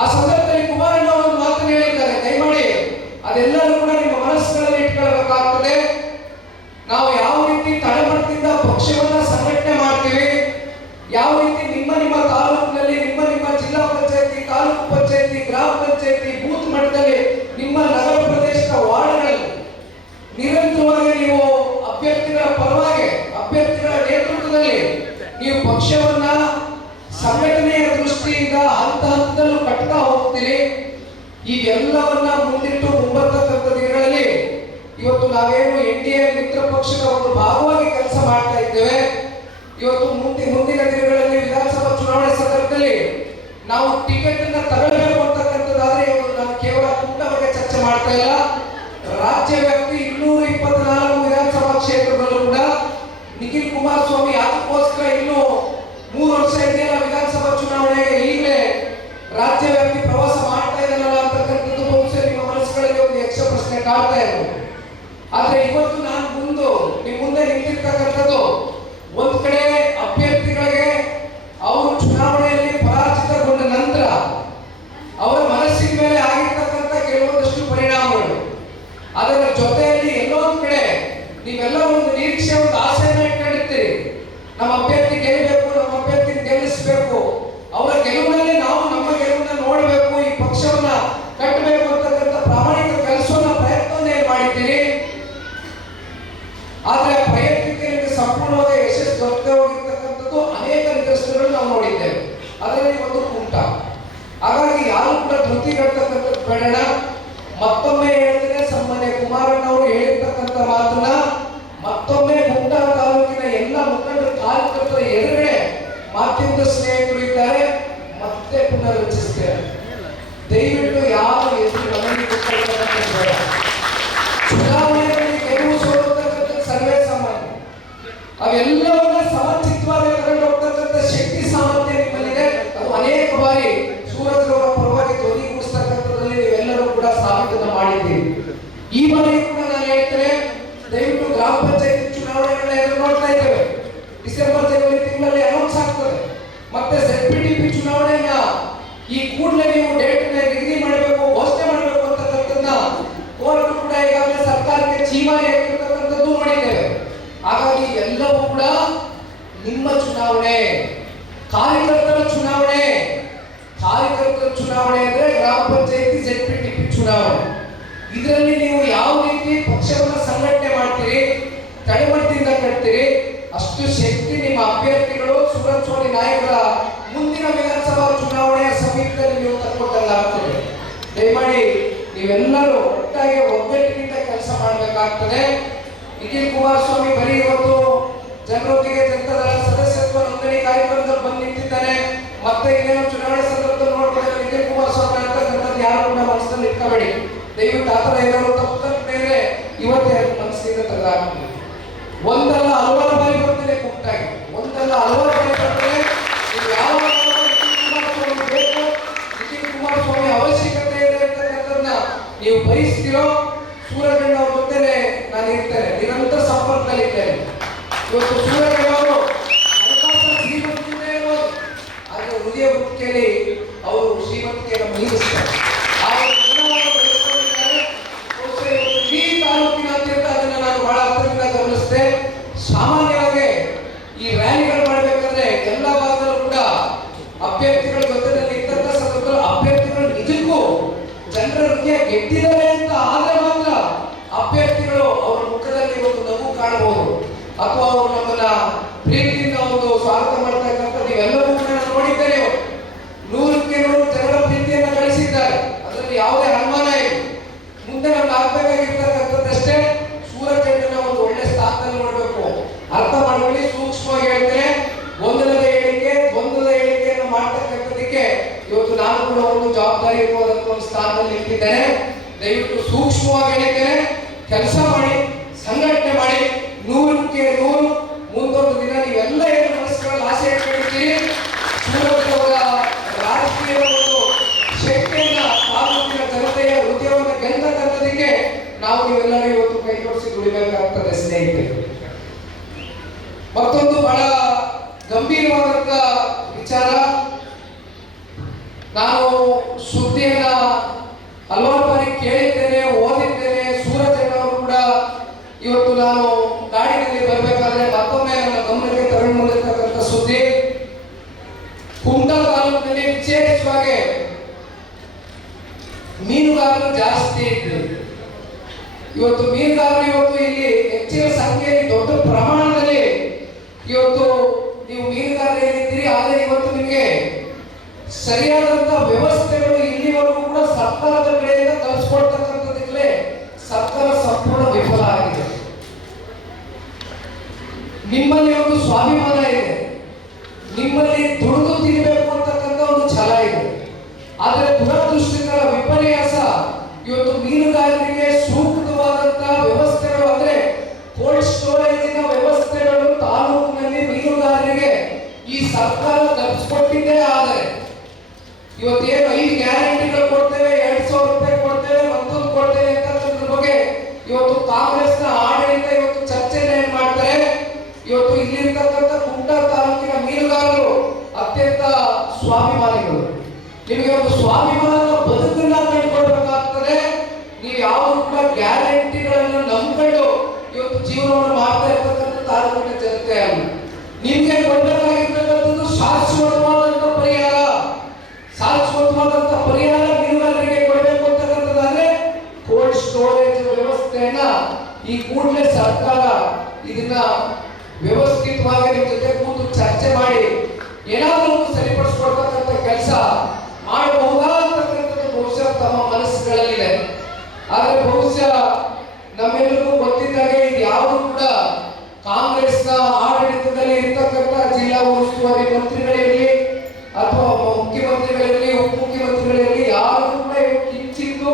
ಆ ಸಂದರ್ಭದಲ್ಲಿ ಕುಮಾರಣ್ಣ ಅವರು ಮಾತನ್ನು ಹೇಳಿದ್ದಾರೆ, ದಯಮಾಡಿ ಅದೆಲ್ಲರೂ ಕೂಡ ನಿಮ್ಮ ಮನಸ್ಸುಗಳಲ್ಲಿ ಇಟ್ಕೊಳ್ಬೇಕಾಗ್ತದೆ. ನಾವು ಯಾವ ರೀತಿ ತಳಮಟ್ಟದಿಂದ ಪಕ್ಷವನ್ನ ಸಂಘಟನೆ ಮಾಡ್ತೀವಿ, ಯಾವ ರೀತಿ ನಿಮ್ಮ ತಾಲೂಕಿನಲ್ಲಿ ನಿಮ್ಮ ಜಿಲ್ಲಾ ಪಂಚಾಯತಿ, ತಾಲೂಕು ಪಂಚಾಯತಿ, ಗ್ರಾಮ ಪಂಚಾಯತಿ, ಬೂತ್ ಮಟ್ಟದಲ್ಲಿ ನಿಮ್ಮ ನಗರ ಪ್ರದೇಶದ ವಾರ್ಡ್ಗಳಲ್ಲಿ ನಿರಂತರವಾಗಿ ನೀವು ಅಭ್ಯರ್ಥಿಗಳ ಪರವಾಗಿ ಅಭ್ಯರ್ಥಿಗಳ ನೇತೃತ್ವದಲ್ಲಿ ನೀವು ಪಕ್ಷವನ್ನ ಸಂಘಟನೆಯ ದೃಷ್ಟಿಯಿಂದ ಹಂತ ಹಂತದಲ್ಲೂ ಕಟ್ತಾ ಹೋಗ್ತೀರಿ. ಇದೆಲ್ಲವನ್ನ ಮುಂದಿಟ್ಟು ಮುಂಬರ್ತಕ್ಕಂಥ ದಿನಗಳಲ್ಲಿ ಇವತ್ತು ನಾವೇನು NDA ಮಿತ್ರ ಪಕ್ಷದ ಒಂದು ಭಾಗವಾಗಿ ಕೆಲಸ ಮಾಡ್ತಾ ಇದ್ದೇವೆ. ಇವತ್ತು ಮುಂದಿನ ದಿನಗಳಲ್ಲಿ ವಿಧಾನಸಭಾ ಚುನಾವಣೆ ಸಂದರ್ಭದಲ್ಲಿ ನಾವು ಟಿಕೆಟ್ ಅನ್ನ ತಗೊಳ್ಬೇಕು ಅಂತಕ್ಕಂಥದ್ದಾದ್ರೆ ನಾನು ಕೇವಲ ಕುಮಟಾ ಬಗ್ಗೆ ಚರ್ಚೆ ಮಾಡ್ತಾ ಇಲ್ಲ. ರಾಜ್ಯ ವ್ಯಾಪ್ತಿ 224 ವಿಧಾನಸಭಾ ಕ್ಷೇತ್ರದಲ್ಲೂ ಕೂಡ ನಿಖಿಲ್ ಕುಮಾರಸ್ವಾಮಿ ಅದಕ್ಕೋಸ್ಕರ ಇನ್ನು 3 ವರ್ಷ ಇದೆಯಲ್ಲ ವಿಧಾನಸಭಾ ಚುನಾವಣೆಗೆ ಈಗಲೇ ರಾಜ್ಯ ವ್ಯಾಪ್ತಿ ಪ್ರವಾಸ ಮಾಡ್ತಾ ಇದ್ದಾನಲ್ಲ ಅಂತಕ್ಕಂಥದ್ದು ಬಹುಶಃ ನಿಮ್ಮ ಮನಸ್ಸುಗಳಲ್ಲಿ ಒಂದು ಯಕ್ಷ ಪ್ರಶ್ನೆ ಕಾಡ್ತಾ ಇರೋದು. ಆದ್ರೆ ಇವತ್ತು ನಾನು ನಿಮ್ಮ ಮುಂದೆ ನಿಂತಿರ್ತಕ್ಕಂಥದ್ದು ಒಂದ್ ಕಡೆ ಅಭ್ಯರ್ಥಿಗಳಿಗೆ ಅವರು ಚುನಾವಣೆಯಲ್ಲಿ ಪರಾಜಿತಗೊಂಡ ನಂತರ ಅವರ ಮನಸ್ಸಿನ ಮೇಲೆ ಆಗಿರ್ತಕ್ಕಂಥ ಕೆಲವೊಂದಷ್ಟು ಪರಿಣಾಮಗಳು, ಅದರ ಜೊತೆಯಲ್ಲಿ ಎಲ್ಲೋ ಒಂದ್ ಕಡೆ ನೀವೆಲ್ಲ ಒಂದು ನಿರೀಕ್ಷೆ, ಒಂದು ಆಸೆಯನ್ನು ಇಟ್ಕೊಂಡಿರ್ತೀರಿ. ನಮ್ಮ ಅಭ್ಯರ್ಥಿ ಗೆಲ್ಲಬೇಕು, ನಮ್ಮ ಅಭ್ಯರ್ಥಿ ಗೆಲ್ಲಿಸಬೇಕು, ಅವರ ಗೆಲುವಿನಲ್ಲಿ ನಾವು ನಮ್ಮ ಗೆಲುವನ್ನ ನೋಡಬೇಕು, ಈ ಪಕ್ಷವನ್ನ ಕಟ್ಟಬೇಕು ಅಂತಕ್ಕಂಥ ಪ್ರಾಮಾಣಿಕ ಕೆಲಸವನ್ನ ಪ್ರಯತ್ನವನ್ನೇ ಮಾಡಿದ್ದೀರಿ. ಆದ್ರೆ ಆ ಪ್ರಯತ್ನಕ್ಕೆ ನಿಮಗೆ ಸಂಪೂರ್ಣವಾದ ಯಶಸ್ಸು ದೊರಕದೆ ಹೋಗಿರ್ತಕ್ಕಂಥದ್ದು ಅನೇಕ ನಿದರ್ಶನಗಳು ನಾವು ನೋಡಿದ್ದೇವೆ. ಅದರಲ್ಲಿ ಒಂದು ಕುಮಟಾ. ಹಾಗಾಗಿ ಯಾರು ಕೂಡ ಧೃತಿಗಟ್ಟತಕ್ಕಂಥದ್ದು ಬೇಡ. ಮತ್ತೊಮ್ಮೆ ಹೇಳ್ತೇನೆ, ಸನ್ಮಾನ್ಯ ಕುಮಾರಣ್ಣ ಅವರು ಹೇಳಿರ್ತಕ್ಕಂಥ ಮಾತನ್ನ ಮತ್ತೊಮ್ಮೆ ಕುಮಟಾ ತಾಲೂಕಿನ ಎಲ್ಲ ಮುಖಂಡರು ಕಾರ್ಯಕರ್ತರ ಎದುರುಗಡೆ ಮಾಧ್ಯಮದ ಸ್ನೇಹಿತರು ಇದ್ದಾರೆ, ಮತ್ತೆ ಪುನರ್ರಚಿಸ್ತೇವೆ. ದಯವಿಟ್ಟು ಯಾರು ಎದುರು ಬೇಡ. ಚುನಾವಣೆಯಲ್ಲಿ ಗೆಲುವು ಸೋಲತಕ್ಕಂಥ ಸರ್ವೇ ಸಾಮಾನ್ಯ, ಅವೆಲ್ಲವನ್ನ ಸಮಚಿತವಾಗಿ ತಗೊಂಡು ಹೋಗ್ತಕ್ಕಂಥ ಶಕ್ತಿ ಸಾಮರ್ಥ್ಯ ನಿಮ್ಮಲ್ಲಿದೆ. ಅದು ಅನೇಕ ಬಾರಿ ಸೂರಜ್ ಅವರ ಪರವಾಗಿ ಧ್ವನಿಗೂಡಿಸ್ತಕ್ಕಂಥದ್ರಲ್ಲಿ ನೀವೆಲ್ಲರೂ ಕೂಡ ಸಾಬೀತನ್ನು ಮಾಡಿದ್ದೀರಿ. ಈ ಬಾರಿ ಕೂಡ ನಾನು ಹೇಳ್ತೇನೆ, ದಯವಿಟ್ಟು ಗ್ರಾಮ ಪಂಚಾಯತ್ ಚುನಾವಣೆಗಳನ್ನ ಎದುರು ನೋಡ್ತಾ ಇದ್ದೇವೆ. ಡಿಸೆಂಬರ್ ಜನವರಿ ತಿಂಗಳಲ್ಲಿ ಅನೌನ್ಸ್ ಆಗ್ತದೆ. ಮತ್ತೆ ZPTP ಚುನಾವಣೆಯನ್ನ ಈ ಕೂಡಲೇ ನೀವು ಡೇಟ್ ನಿಗದಿ ಮಾಡಬೇಕು, ಘೋಷಣೆ ಮಾಡಬೇಕು ಅಂತಕ್ಕಂಥದ್ದನ್ನ ಕೋರ್ಟ್ ಕೂಡ ಈಗಾಗಲೇ ಸರ್ಕಾರಕ್ಕೆ ಚೀಮಾರಿ ಹಾಕಿರ್ತಕ್ಕಂಥದ್ದು ನೋಡಿದ್ದೇವೆ. ಹಾಗಾಗಿ ಎಲ್ಲವೂ ಕೂಡ ನಿಮ್ಮ ಚುನಾವಣೆ, ಕಾರ್ಯಕರ್ತರ ಚುನಾವಣೆ. ಕಾರ್ಯಕರ್ತರ ಚುನಾವಣೆ ಅಂದ್ರೆ ಗ್ರಾಮ ಪಂಚಾಯತಿ ZPTP ಚುನಾವಣೆ. ಇದರಲ್ಲಿ ನೀವು ಯಾವ ರೀತಿ ಪಕ್ಷವನ್ನ ಸಂಘಟನೆ ಮಾಡ್ತೀರಿ, ತಡೆಮಟ್ಟಿಯಿಂದ ಕಟ್ತೀರಿ, ಅಷ್ಟು ಶಕ್ತಿ ನಿಮ್ಮ ಅಭ್ಯರ್ಥಿಗಳು ಸೂರಜ್ ಚೋಳಿ ನಾಯಕರ ಮುಂದಿನ ವಿಧಾನಸಭಾ ಚುನಾವಣೆಯ ಸಮೀಪದಲ್ಲಿ ನೀವು ತಕ್ಕೊಟ್ಟಲ್ಲಾಗ್ತದೆ. ದಯಮಾಡಿ ನೀವೆಲ್ಲರೂ ಒಟ್ಟಾಗಿ ಒಗ್ಗಟ್ಟಿನಿಂದ ಕೆಲಸ ಮಾಡಬೇಕಾಗ್ತದೆ. ನಿಖಿಲ್ ಕುಮಾರಸ್ವಾಮಿ ಬರೀ ಇವತ್ತು ಜನರೊಂದಿಗೆ ಜನತಾದಳ ಸದಸ್ಯತ್ವ ನೋಂದಣಿ ಕಾರ್ಯಕ್ರಮದಲ್ಲಿ ಬಂದು ನಿಂತಿದ್ದಾನೆ. ಮತ್ತೆ ಇನ್ನೇನು ಚುನಾವಣೆ ಸಂದರ್ಭದಲ್ಲಿ ನೋಡ್ಕೊಂಡ್ರೆ ನಿಖಿಲ್ ಕುಮಾರಸ್ವಾಮಿ ಅಂತಕ್ಕಂಥದ್ದು ಯಾರು ಕೂಡ ಮನಸ್ಸಲ್ಲಿ ಇಟ್ಕೋಬೇಡಿ. ದಯವಿಟ್ಟು ಆತರ ಏನಾದ್ರು ತಪ್ಪು ತಪ್ಪಿದ್ರೆ ಇವತ್ತೇ ಮನಸ್ಸಿನಿಂದ ತೆಗೆದಾಕ್ತೀವಿ. ಒಂದಲ್ಲ ಹಲವಾರು ಬಾರಿ ಬರ್ತದೆ ಗುಪ್ತಾಗಿ, ಒಂದಲ್ಲ ಹಲವಾರು ಬಾರಿ ಬರ್ತದೆ. ನೀವು ಯಾವ ಬೇಕು, ನಿಖಿಲ್ ಕುಮಾರಸ್ವಾಮಿ ಅವಶ್ಯಕತೆ ಇದೆ ಅಂತಕ್ಕಂಥದ್ದನ್ನ ನೀವು ಬಯಸ್ತೀರೋ ಸೂರಜಣ್ಣ ಅವ್ರ ಜೊತೆ ನಾನು ಇರ್ತೇನೆ, ನಿರಂತರ ಸಂಪರ್ಕದಲ್ಲಿ ಇದ್ದೇನೆ. ಇವತ್ತು ಸೂರಜಣ್ಣ ಅವರು ಅವಕಾಶ ಶ್ರೀಮಂತಿಕೆ ಇರೋದು, ಆದರೆ ಹೃದಯ ಬುದ್ಧಿಯಲ್ಲಿ ಅವರು ಶ್ರೀಮಂತಿಕೆಯನ್ನು ಮೀರಿಸ್ತಾರೆ. ಈ ತಾಲೂಕಿನಾದ್ಯಂತ ಅದನ್ನ ನಾನು ಬಹಳ ಹತ್ತಿರದಿಂದ ಗಮನಿಸಿದೆ. ಸಾಮಾನ್ಯವಾಗಿ ಈ ರ್ಯಾಲಿಗಳು ಮಾಡಬೇಕಾದ್ರೆ ಎಲ್ಲ ಭಾಗದಲ್ಲೂ ಕೂಡ ಅಭ್ಯರ್ಥಿಗಳ ಜೊತೆಯಲ್ಲಿ ಇದ್ದಂತ ಸಂದರ್ಭದಲ್ಲಿ ಅಭ್ಯರ್ಥಿಗಳು ನಿಜಕ್ಕೂ ಜನರ ಹೃದಯ ಗೆದ್ದಿದ್ದಾರೆ ಅಂತ ಆದ್ರೆ ಮಾತ್ರ ಅಭ್ಯರ್ಥಿಗಳು ಅವರ ಮುಖದಲ್ಲಿ ಒಂದು ನಗು ಕಾಣಬಹುದು, ಅಥವಾ ಅವರು ನಮ್ಮನ್ನ ಪ್ರೀತಿಯಿಂದ ಒಂದು ಸ್ವಾಗತ ಮಾಡ್ತಕ್ಕಂಥದ್ದು ಇವೆಲ್ಲವೂ ಕೂಡ ನಾನು ನೋಡಿದ್ದೇನೆ. 100ಕ್ಕೆ 100 ಜನರ ಪ್ರೀತಿಯನ್ನು ಗಳಿಸಿದ್ದಾರೆ, ಅದರಲ್ಲಿ ಯಾವುದೇ ಅನುಮಾನ ಇಲ್ಲ. ಮುಂದೆ ನಮ್ಗೆ ಆಗ್ಬೇಕಾಗಿರ್ತಕ್ಕಂಥದ್ದಷ್ಟೇ ಸೂರಜಣ್ಣನ ಒಂದು ಒಳ್ಳೆ ಸ್ಥಾನದಲ್ಲಿ ನೋಡಬೇಕು. ಅರ್ಥ ಮಾಡ್ಕೊಳ್ಳಿ, ಸೂಕ್ಷ್ಮವಾಗಿ ಹೇಳ್ತೇನೆ. ಗೊಂದಲದ ಹೇಳಿಕೆಯನ್ನು ಮಾಡ್ತಕ್ಕಂಥದಕ್ಕೆ ಇವತ್ತು ನಾನು ಕೂಡ ಒಂದು ಜವಾಬ್ದಾರಿ ಇರುವಂತ ಒಂದು ಸ್ಥಾನದಲ್ಲಿ ನಿಂತಿದ್ದೇನೆ. ದಯವಿಟ್ಟು ಸೂಕ್ಷ್ಮವಾಗಿ ಹೇಳಿದ್ದೇನೆ, ಕೆಲಸ ಮಾಡಿ, ಸಂಘಟನೆ ಮಾಡಿ. 100ಕ್ಕೆ 100 ಮುಂದೊಂದು ದಿನ ನೀವೆಲ್ಲ ಏನು ಮನಸ್ಸುಗಳಲ್ಲಿ ಆಸೆ ಇಟ್ಕೊಂಡಿರ್ತೀರಿ, ಸೂರಜ್ ಅವರ ರಾಜಕೀಯ ಒಂದು ಶಕ್ತಿಯನ್ನ ತಾಲೂಕಿನ ಜನತೆಯ ಹೃದಯವನ್ನು ಗೆಲ್ಲತಕ್ಕಂಥದಕ್ಕೆ ನಾವು ನೀವೆಲ್ಲರೂ ಇವತ್ತು ಕೈ ಜೋಡಿಸಿ ದುಡಿಬೇಕಾಗ್ತದೆ ಸ್ನೇಹಿತರೆ. ಮತ್ತೊಂದು ಬಹಳ ಗಂಭೀರವಾದಂತ ವಿಚಾರ, ನಾನು ಸುದ್ದಿಯನ್ನ ಹಲವಾರು ಬಾರಿ ಕೇಳಿದ್ದೇನೆ, ಓದಿದ್ದೇನೆ. ಸೂರಜಣ್ಣ ಅವರು ಕೂಡ ಇವತ್ತು ನಾನು ನಾಡಿನಲ್ಲಿ ಬರಬೇಕಾದ್ರೆ ಮತ್ತೊಮ್ಮೆ ನನ್ನ ಗಮನಕ್ಕೆ ತಗೊಂಡು ಬಂದಿರತಕ್ಕಂಥ ಸುದ್ದಿ, ಕುಮಟಾ ತಾಲೂಕಿನಲ್ಲಿ ವಿಶೇಷವಾಗಿ ಮೀನುಗಾರರು ಜಾಸ್ತಿ ಇದ್ರು. ಇವತ್ತು ಮೀನುಗಾರರು ಇವತ್ತು ಇಲ್ಲಿ ಹೆಚ್ಚಿನ ಸಂಖ್ಯೆಯಲ್ಲಿ ದೊಡ್ಡ ಪ್ರಮಾಣದಲ್ಲಿ ಇವತ್ತು ನೀವು ಮೀನುಗಾರರು ಏನಿದ್ದೀರಿ, ಆದರೆ ಇವತ್ತು ನಿಮಗೆ ಸರಿಯಾದಂತ ವ್ಯವಸ್ಥೆಗಳು ಇಲ್ಲಿವರೆಗೂ ಕೂಡ ಸರ್ಕಾರದ ಕಡೆಯಿಂದ ಕಲಿಸ್ಕೊಡ್ತಕ್ಕಂಥದ್ದಕ್ಕೆ ಸರ್ಕಾರ ಸಂಪೂರ್ಣ ವಿಫಲ ಆಗಿದೆ. ನಿಮ್ಮಲ್ಲಿ ಒಂದು ಸ್ವಾಭಿಮಾನ ಇದೆ, ನಿಮ್ಮಲ್ಲಿ ದುಡಿದು ತಿನ್ನಬೇಕು ಅಂತಕ್ಕಂಥ ಒಂದು ಛಲ ಇದೆ. ಆದರೆ ದುರದೃಷ್ಟಕರ ವಿಪರ್ಯಾಸ, ಇವತ್ತು ಮೀನುಗಾರರಿಗೆ ಸೂಕ್ತವಾದಂತಹ ವ್ಯವಸ್ಥೆಗಳು ಅಂದ್ರೆ ಕೋಲ್ಡ್ ಸ್ಟೋರೇಜಿನ ವ್ಯವಸ್ಥೆಗಳು ತಾಲೂಕಿನಲ್ಲಿ ಮೀನುಗಾರರಿಗೆ ಈ ಸರ್ಕಾರ ಕಲ್ಪಿಸಿಕೊಟ್ಟಿದ್ದೇ. ಆದರೆ ಇವತ್ತೇನು 5 ಗ್ಯಾರಂಟಿಗಳು ಕೊಡ್ತೇವೆ, 2,000 ರೂಪಾಯಿ ಕೊಡ್ತೇವೆ, ಮತ್ತೊಂದು ಕೊಡ್ತೇವೆ ಅಂತಕ್ಕಂಥದ್ರ ಬಗ್ಗೆ ಇವತ್ತು ಕಾಂಗ್ರೆಸ್ನ ಆಡಳಿತ ಇವತ್ತು ಚರ್ಚೆ ಮಾಡ್ತಾರೆ. ಇವತ್ತು ಇಲ್ಲಿರ್ತಕ್ಕಂಥ ಕುಮಟಾ ತಾಲೂಕಿನ ಮೀನುಗಾರರು ಅತ್ಯಂತ ಸ್ವಾಭಿಮಾನಿಗಳು. ನಿಮಗೆ ಒಂದು ಸ್ವಾಭಿಮಾನದ ಬದುಕನ್ನ ಕಂಡುಕೊಳ್ಬೇಕಾಗ್ತದೆ. ನೀವು ಯಾವುದು ಕೂಡ ಗ್ಯಾರಂಟಿಗಳನ್ನು ನಂಬಿಕೊಂಡು ಇವತ್ತು ಜೀವನವನ್ನು ಮಾಡ್ತಾ ಇರ್ತಕ್ಕಂಥ ತಾಲೂಕಿನ ಜನತೆ ಅಲ್ಲ. ನಿಮಗೆ ಕೊಡಬೇಕಾಗಿರ್ತಕ್ಕಂಥದ್ದು ಶಾಶ್ವತವಾದಂತ ಪರಿಹಾರ. ಶಾಶ್ವತವಾದಂತ ಪರಿಹಾರ ಮೀನುಗಾರರಿಗೆ ಕೊಡಬೇಕು ಅಂತಕ್ಕಂಥದ್ದಾದ್ರೆ ಕೋಲ್ಡ್ ಸ್ಟೋರೇಜ್ ವ್ಯವಸ್ಥೆಯನ್ನ ಈ ಕೂಡಲೇ ಸರ್ಕಾರ ಇದನ್ನ ವ್ಯವಸ್ಥಿತವಾಗಿ ನಿಮ್ಮ ಜೊತೆ ಕೂತು ಚರ್ಚೆ ಮಾಡಿ ಏನಾದರೂ ಸರಿಪಡಿಸ್ಕೊಡ್ತಕ್ಕಂಥ ಕೆಲಸ ಮಾಡಬಹುದಾ ಅಂತಕ್ಕಂಥದ್ದು ಬಹುಶಃ ತಮ್ಮ ಮನಸ್ಸುಗಳಲ್ಲಿದೆ. ಆದರೆ ಬಹುಶಃ ನಮ್ಮೆಲ್ಲರಿಗೂ ಗೊತ್ತಿದ್ದಾಗೆ ಇದು ಯಾವುದು ಕೂಡ ಕಾಂಗ್ರೆಸ್ನ ಆಡಳಿತದಲ್ಲಿ ಇರ್ತಕ್ಕಂಥ ಜಿಲ್ಲಾ ಉಸ್ತುವಾರಿ ಮಂತ್ರಿಗಳಿರಲಿ ಅಥವಾ ಮುಖ್ಯಮಂತ್ರಿಗಳಿರಲಿ ಉಪಮುಖ್ಯಮಂತ್ರಿಗಳಿರಲಿ ಯಾರು ಕೂಡ ಕಿಂಚಿತ್ತು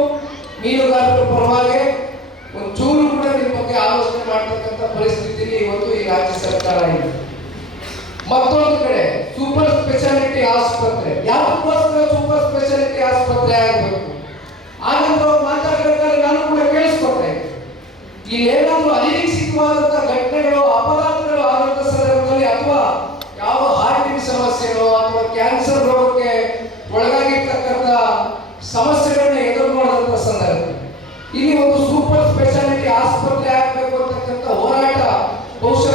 ಮೀನುಗಾರರ ಪರವಾಗಿ ಒಂಚೂರು ಕೂಡ ನಿಮ್ಮ ಬಗ್ಗೆ ಆಲೋಚನೆ ಮಾಡ್ತಕ್ಕಂಥ ಪರಿಸ್ಥಿತಿಯಲ್ಲಿ ಇವತ್ತು ಈ ರಾಜ್ಯ ಸರ್ಕಾರ ಇದೆ. ಮತ್ತೊಂದು ಕಡೆ ಸೂಪರ್ ಸ್ಪೆಷಾಲಿಟಿ ಆಸ್ಪತ್ರೆ, ಯಾವಕ್ಕೋಸ್ಕರ ಸೂಪರ್ ಸ್ಪೆಷಾಲಿಟಿ ಆಸ್ಪತ್ರೆ ಆಗಬೇಕು? ಆನಂತರ ಮಾತಾಡಬೇಕಾದ್ರೆ ನಾನು ಕೂಡ ಕೇಳಿಸ್ಕೊಟ್ಟೆ, ಇಲ್ಲಿ ಏನಾದರೂ ಅನಿರೀಕ್ಷಿತವಾದಂತಹ ಘಟನೆಗಳು ಅಪಘಾತಗಳು ಆದಂತ ಸಂದರ್ಭದಲ್ಲಿ ಅಥವಾ ಯಾವ ಹಾರ್ಟಿನ ಸಮಸ್ಯೆಗಳು ಅಥವಾ ಕ್ಯಾನ್ಸರ್ ರೋಗಕ್ಕೆ ಒಳಗಾಗಿರ್ತಕ್ಕಂಥ ಸಮಸ್ಯೆಗಳನ್ನ ಎದುರು ಮಾಡುವಂತ ಸಂದರ್ಭ ಇಲ್ಲಿ ಒಂದು ಸೂಪರ್ ಸ್ಪೆಷಾಲಿಟಿ ಆಸ್ಪತ್ರೆ ಆಗಬೇಕು ಅಂತಕ್ಕಂಥ ಹೋರಾಟ ಬಹುಶಃ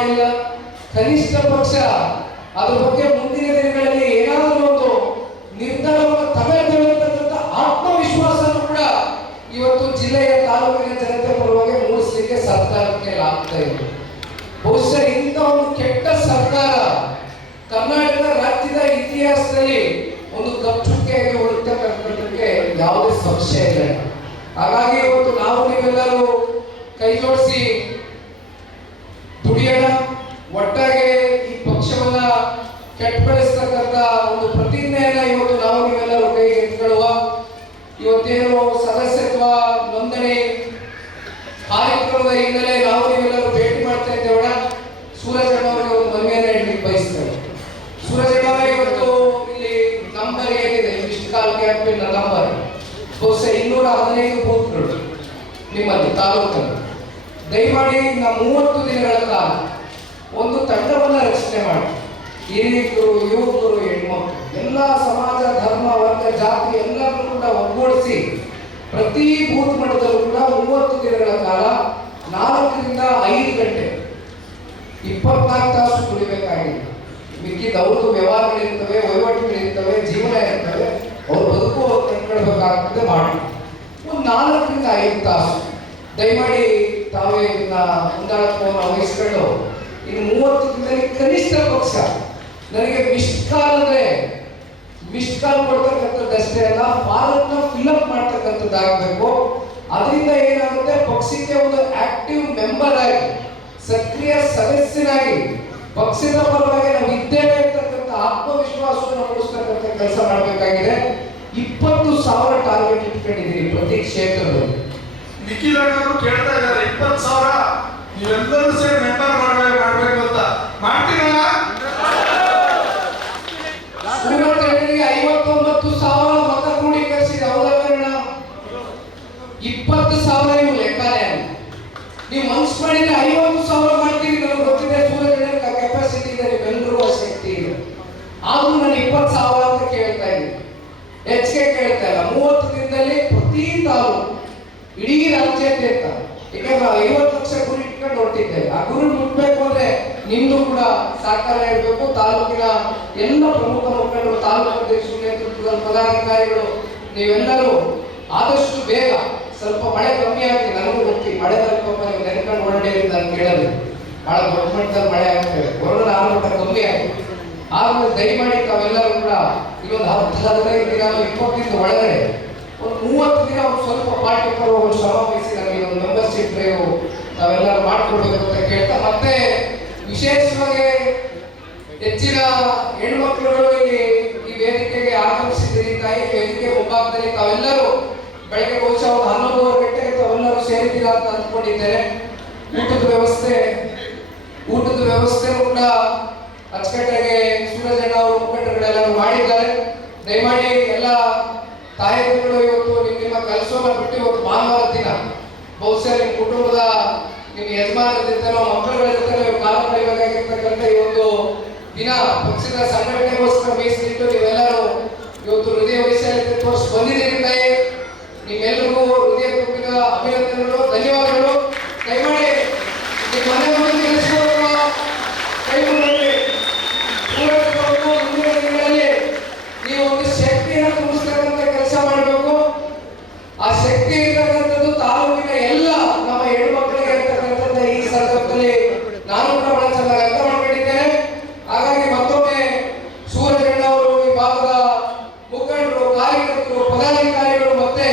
ಮಾಡಿಲ್ಲ. ಕನಿಷ್ಠ ಪಕ್ಷ ಅದ್ರ ಬಗ್ಗೆ ಮುಂದಿನ ದಿನಗಳಲ್ಲಿ ಏನಾದರೂ ಒಂದು ನಿರ್ಧಾರವನ್ನು ತಗೊಳ್ತಕ್ಕಂಥ ಆತ್ಮವಿಶ್ವಾಸವನ್ನು ಕೂಡ ಇವತ್ತು ಜಿಲ್ಲೆಯ ತಾಲೂಕಿನ ಜನತೆ ಪರವಾಗಿ ಮೂಡಿಸಲಿಕ್ಕೆ ಸರ್ಕಾರಕ್ಕೆ ಆಗ್ತಾ ಇದೆ. ಬಹುಶಃ ಇಂಥ ಒಂದು ಕೆಟ್ಟ ಸರ್ಕಾರ ಕರ್ನಾಟಕ ರಾಜ್ಯದ ಇತಿಹಾಸದಲ್ಲಿ ಒಂದು ಕಪ್ಪುಚುಕ್ಕೆಯಾಗಿ ಉಳಿತಕ್ಕಂಥದ್ದಕ್ಕೆ ಯಾವುದೇ ಸಂಶಯ ಇಲ್ಲ. ಹಾಗಾಗಿ ಇವತ್ತು ನಾವು ನೀವೆಲ್ಲರೂ ಕೈ ಜೋಡಿಸಿ ದುಡಿಯೋಣ, ಒಟ್ಟಾಗಿ ಈ ಪಕ್ಷವನ್ನ ಕೆಟ್ಟಪಡಿಸ್ತಕ್ಕಂಥ ಒಂದು ಪ್ರತಿಜ್ಞೆಯನ್ನ ಇವತ್ತು ನಾವು ನೀವೆಲ್ಲರೂ ಕೈಗೆ ಎತ್ಕೊಳ್ಳುವ. ಇವತ್ತೇನು ಸದಸ್ಯತ್ವ ನೋಂದಣಿ ಕಾರ್ಯಕ್ರಮದ ಹಿನ್ನೆಲೆ ನಾವು ನೀವೆಲ್ಲರೂ ಭೇಟಿ ಮಾಡ್ತಾ ಇದ್ದೇವಣ. ಸೂರಜಣ್ಣ ಅವರಿಗೆ ಒಂದು ಮನವಿಯನ್ನು ಹೇಳಲಿಕ್ಕೆ ಬಯಸ್ತೇವೆ. ಸೂರಜಣ್ಣ ಇವತ್ತು ಇಲ್ಲಿ ನಂಬರ್ ಏನಿದೆ ಮಿಸ್ಡ್ ಕಾಲ್ ಕ್ಯಾಂಪಿನ ನಂಬರ್ ಬಹುಶಃ 215 ಬೂತ್ಗಳು ನಿಮ್ಮಲ್ಲಿ ತಾಲೂಕಲ್ಲಿ. ದಯಮಾಡಿ ಇನ್ನ 30 ದಿನಗಳ ಕಾಲ ಒಂದು ತಂಡವನ್ನ ರಚನೆ ಮಾಡಿ ಹಿರಿಯರು, ಯುವಕರು, ಹೆಣ್ಮಕ್ಳು ಎಲ್ಲ ಸಮಾಜ, ಧರ್ಮ, ವರ್ಗ, ಜಾತಿ ಎಲ್ಲರನ್ನೂ ಕೂಡ ಒಗ್ಗೂಡಿಸಿ ಪ್ರತಿ ಬೂತ್ ಮಟ್ಟದಲ್ಲೂ ಕೂಡ 30 ದಿನಗಳ ಕಾಲ 4 ರಿಂದ 5 ಗಂಟೆ 24 ತಾಸು ದುಡಿಬೇಕಾಗಿದೆ. ಮಿಕ್ಕಿದ ಅವ್ರದ್ದು ವ್ಯವಹಾರಗಳಿರ್ತವೆ, ವಹಿವಾಟುಗಳಿರ್ತವೆ, ಜೀವನ ಇರ್ತವೆ, ಅವ್ರು ಬದುಕು ಕಂಡುಕೊಳ್ಬೇಕಾಗ್ತದೆ. ಮಾಡಿ ಒಂದು 4 ರಿಂದ 5 ತಾಸು ದಯಮಾಡಿ ತಾವೇ ಇದನ್ನ ಹೊಂದಾಣಿಕೆಯನ್ನು ವಹಿಸ್ಕೊಂಡು ಇನ್ನು 30 ದಿನದಲ್ಲಿ ಕನಿಷ್ಠ ಪಕ್ಷ ನನಗೆ ಮಿಸ್ಡ್ ಕಾಲ್ ಅಂದ್ರೆ ಮಿಸ್ಡ್ ಕಾಲ್ ಕೊಡ್ತಕ್ಕಂಥದ್ದಷ್ಟೇ ಅಲ್ಲ, ಫಾರಮ್ನ ಫಿಲ್ಅಪ್ ಮಾಡ್ತಕ್ಕಂಥದ್ದಾಗಬೇಕು. ಅದರಿಂದ ಏನಾಗುತ್ತೆ, ಪಕ್ಷಕ್ಕೆ ಒಂದು ಆಕ್ಟಿವ್ ಮೆಂಬರ್ ಆಗಿ, ಸಕ್ರಿಯ ಸದಸ್ಯನಾಗಿ ಪಕ್ಷದ ಪರವಾಗಿ ನಾವು ಇದ್ದೇವೆ ಅಂತಕ್ಕಂಥ ಆತ್ಮವಿಶ್ವಾಸವನ್ನು ಮೂಡಿಸ್ತಕ್ಕಂಥ ಕೆಲಸ ಮಾಡಬೇಕಾಗಿದೆ. 20,000 ಟಾರ್ಗೆಟ್ ಇಟ್ಕೊಂಡಿದ್ದೀರಿ ಪ್ರತಿ ಕ್ಷೇತ್ರದಲ್ಲಿ. ನಿಖಿಲಣ್ಣವರು ಕೇಳ್ತಾ ಇದ್ದಾರೆ 20,000 ನೀವೆಲ್ಲರೂ ಸೇರಿ ಮೆಂಬರ್ ಮಾಡ್ಬೇಕು ಅಂತ. ಮಾಡ್ತೀರಲ್ಲ? ಸೂರತಳ್ಳಿಗೆ 59,000 ಮತ ಕ್ರೋಢೀಕರಿಸಿದ ಹೌದಲ್ಲ? 20,000 ಇವು ಲೆಕ್ಕನೇ. ನೀವು ಮನ್ಸು ಮಾಡಿದ್ರೆ 50,000 ಮಾಡ್ತೀರಿ. ನನಗೆ ಗೊತ್ತಿದೆ ಸೂರತಳ್ಳಿ ಕೆಪಾಸಿಟಿ ಇದೆ, ನಿಮ್ಮೆಲ್ಲರಿಗೂ ಶಕ್ತಿ ಇದೆ. ಆದ್ರೂ ನಾನು 20,000 ಅಂತ ಕೇಳ್ತಾ ಇದ್ದೀನಿ, ಹೆಚ್ಚಿಗೆ ಕೇಳ್ತಾ ಇಲ್ಲ. 30 ದಿನದಲ್ಲಿ ಪ್ರತಿ ತಾಲೂಕು ಇಡೀ ರಾಜ್ಯಾದ್ಯಂತ, ಈಗ ನಾವು 50 ಲಕ್ಷ ಗುರಿ ಇಟ್ಕೊಂಡು ಹೊರಟಿದ್ದೇವೆ. ಆ ಗುರಿ ಮುಟ್ಬೇಕು ಅಂದ್ರೆ ನಿಮ್ದು ಕೂಡ ಸಹಕಾರ ಇರಬೇಕು. ತಾಲೂಕಿನ ಎಲ್ಲ ಪ್ರಮುಖ ಮುಖಂಡರು, ತಾಲೂಕು ಅಧ್ಯಕ್ಷರು, ನೇತೃತ್ವದ ಪದಾಧಿಕಾರಿಗಳು ನೀವೆಲ್ಲರೂ ಆದಷ್ಟು ಬೇಗ, ಸ್ವಲ್ಪ ಮಳೆ ಕಮ್ಮಿ ಆಗಿದೆ ನನಗೂ ಗೊತ್ತಿ, ಮಳೆ ಸ್ವಲ್ಪ ನೀವು ನೆನ್ಕೊಂಡು ಹೊರಟೆ ನಾನು ಕೇಳೋದು ಬಹಳ ದೊಡ್ಡ ಮಟ್ಟದಲ್ಲಿ ಮಳೆ ಆಗ್ತದೆ, ಕೊರೋನಾ ಆರ್ಭಟ ಕಮ್ಮಿ ಆಗಿದೆ. ಆದ್ರೂ ದಯಮಾಡಿ ತಾವೆಲ್ಲರೂ ಕೂಡ ಇನ್ನೊಂದು 10-15 ದಿನ 20 ದಿನದ ಒಳಗಡೆ ಒಂದು 30 ದಿನ ಒಂದು ಸ್ವಲ್ಪ ಪಾರ್ಟಿ ಪರ ಒಂದು ಶ್ರಮ ವಹಿಸಿ ನಮಗೆ ಒಂದು ಮೆಂಬರ್ಶಿಪ್ ಡ್ರೈವ್ ತಾವೆಲ್ಲರೂ ಮಾಡ್ಕೊಡ್ಬೇಕು ಅಂತ ಕೇಳ್ತಾ, ಮತ್ತೆ ವಿಶೇಷವಾಗಿ ಹೆಚ್ಚಿನ ಹೆಣ್ಮಕ್ಳುಗಳು ಇಲ್ಲಿ ಈ ವೇದಿಕೆಗೆ ಆಗಮಿಸಿದ್ದೀರಿ. ತಾಯಿ ವೇದಿಕೆ ಮುಂಭಾಗದಲ್ಲಿ ತಾವೆಲ್ಲರೂ ಬೆಳಗ್ಗೆ ಬಹುಶಃ ಒಂದು 11:30 ಗಂಟೆಗೆ ತಾವೆಲ್ಲರೂ ಸೇರಿದ್ದೀರಾ ಅಂತ ಅಂದ್ಕೊಂಡಿದ್ದೇನೆ. ಊಟದ ವ್ಯವಸ್ಥೆ ಕೂಡ ಅಚ್ಚುಕಟ್ಟಾಗಿ ಸೂರಜಣ್ಣ ಅವರು ಮುಖಂಡರುಗಳೆಲ್ಲರೂ ಮಾಡಿದ್ದಾರೆ. ದಯಮಾಡಿ ಎಲ್ಲ ತಾಯಂದಿರುಗಳು ಇವತ್ತು ನಿಮ್ಮ ಕೆಲಸವನ್ನು ಬಿಟ್ಟು ಇವತ್ತು ಭಾನುವಾರ ದಿನ ಬಹುಶಃ ನಿಮ್ಮ ಕುಟುಂಬದ ನಿಮ್ಮ ಯಜಮಾನರ ಜೊತೆನೋ ಮಕ್ಕಳುಗಳ ಜೊತೆ ಕಾಲ ಕಳೆಯಬೇಕಾಗಿರ್ತಕ್ಕಂಥ ಈ ಒಂದು ದಿನ ಪಕ್ಷದ ಸಂಘಟನೆಗೋಸ್ಕರ ಮೀಸಲಿಟ್ಟು ನೀವೆಲ್ಲರೂ ಇವತ್ತು ಹೃದಯ ವೈಶಾಲ್ಯತೆ ತೋರಿಸಿ ಬಂದಿದ್ದೀರಿ. ತಾಯಿ ನಿಮ್ಮೆಲ್ಲರಿಗೂ ಹೃದಯ ತುಂಬಿದ ಅಭಿನಂದನೆಗಳು, ಧನ್ಯವಾದಗಳು. ದಯಮಾಡಿ ನಿಮ್ಮ ಮನೆ ಮುಂದೆ ಕೆಲಸವನ್ನು ಕೈ ಮುಂದೆ ಮುಂದಿನ ದಿನಗಳಲ್ಲಿ ನೀವು ಒಂದು ಶಕ್ತಿಯನ್ನು ತುಂಬಿಸ್ತಕ್ಕಂಥ ಕೆಲಸ ಮಾಡಬೇಕು. ಆ ಶಕ್ತಿ ಇರ್ತಕ್ಕಂಥದ್ದು ತಾಲೂಕಿನ ಎಲ್ಲ ನಮ್ಮ ಹೆಣ್ಣುಮಕ್ಕಳಿಗೆ ಇರ್ತಕ್ಕಂಥದ್ದ ಈ ಸಂದರ್ಭದಲ್ಲಿ ನಾನು ಕೂಡ ಬಹಳ ಚೆನ್ನಾಗಿ ಅರ್ಥ ಮಾಡ್ಕೊಂಡಿದ್ದೇನೆ. ಹಾಗಾಗಿ ಮತ್ತೊಮ್ಮೆ ಸೂರಜಣ್ಣ ಅವರು, ಈ ಭಾಗದ ಮುಖಂಡರು, ಕಾರ್ಯಕರ್ತರು, ಪದಾಧಿಕಾರಿಗಳು ಮತ್ತೆ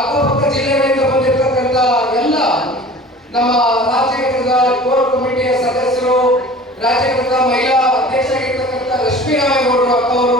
ಅಕ್ಕಪಕ್ಕ ಜಿಲ್ಲೆಗಳಿಂದ ಬಂದಿರತಕ್ಕಂಥ ಎಲ್ಲ ನಮ್ಮ ರಾಜ್ಯ ಘಟಕದ ಕೋರ್ ಕಮಿಟಿಯ ಸದಸ್ಯರು, ರಾಜ್ಯ ಘಟಕದ ಮಹಿಳಾ ಅಧ್ಯಕ್ಷರಾಗಿರ್ತಕ್ಕಂಥ ಲಕ್ಷ್ಮೀ ನಾವೇಗೌಡರು ಅಕ್ಕವರು,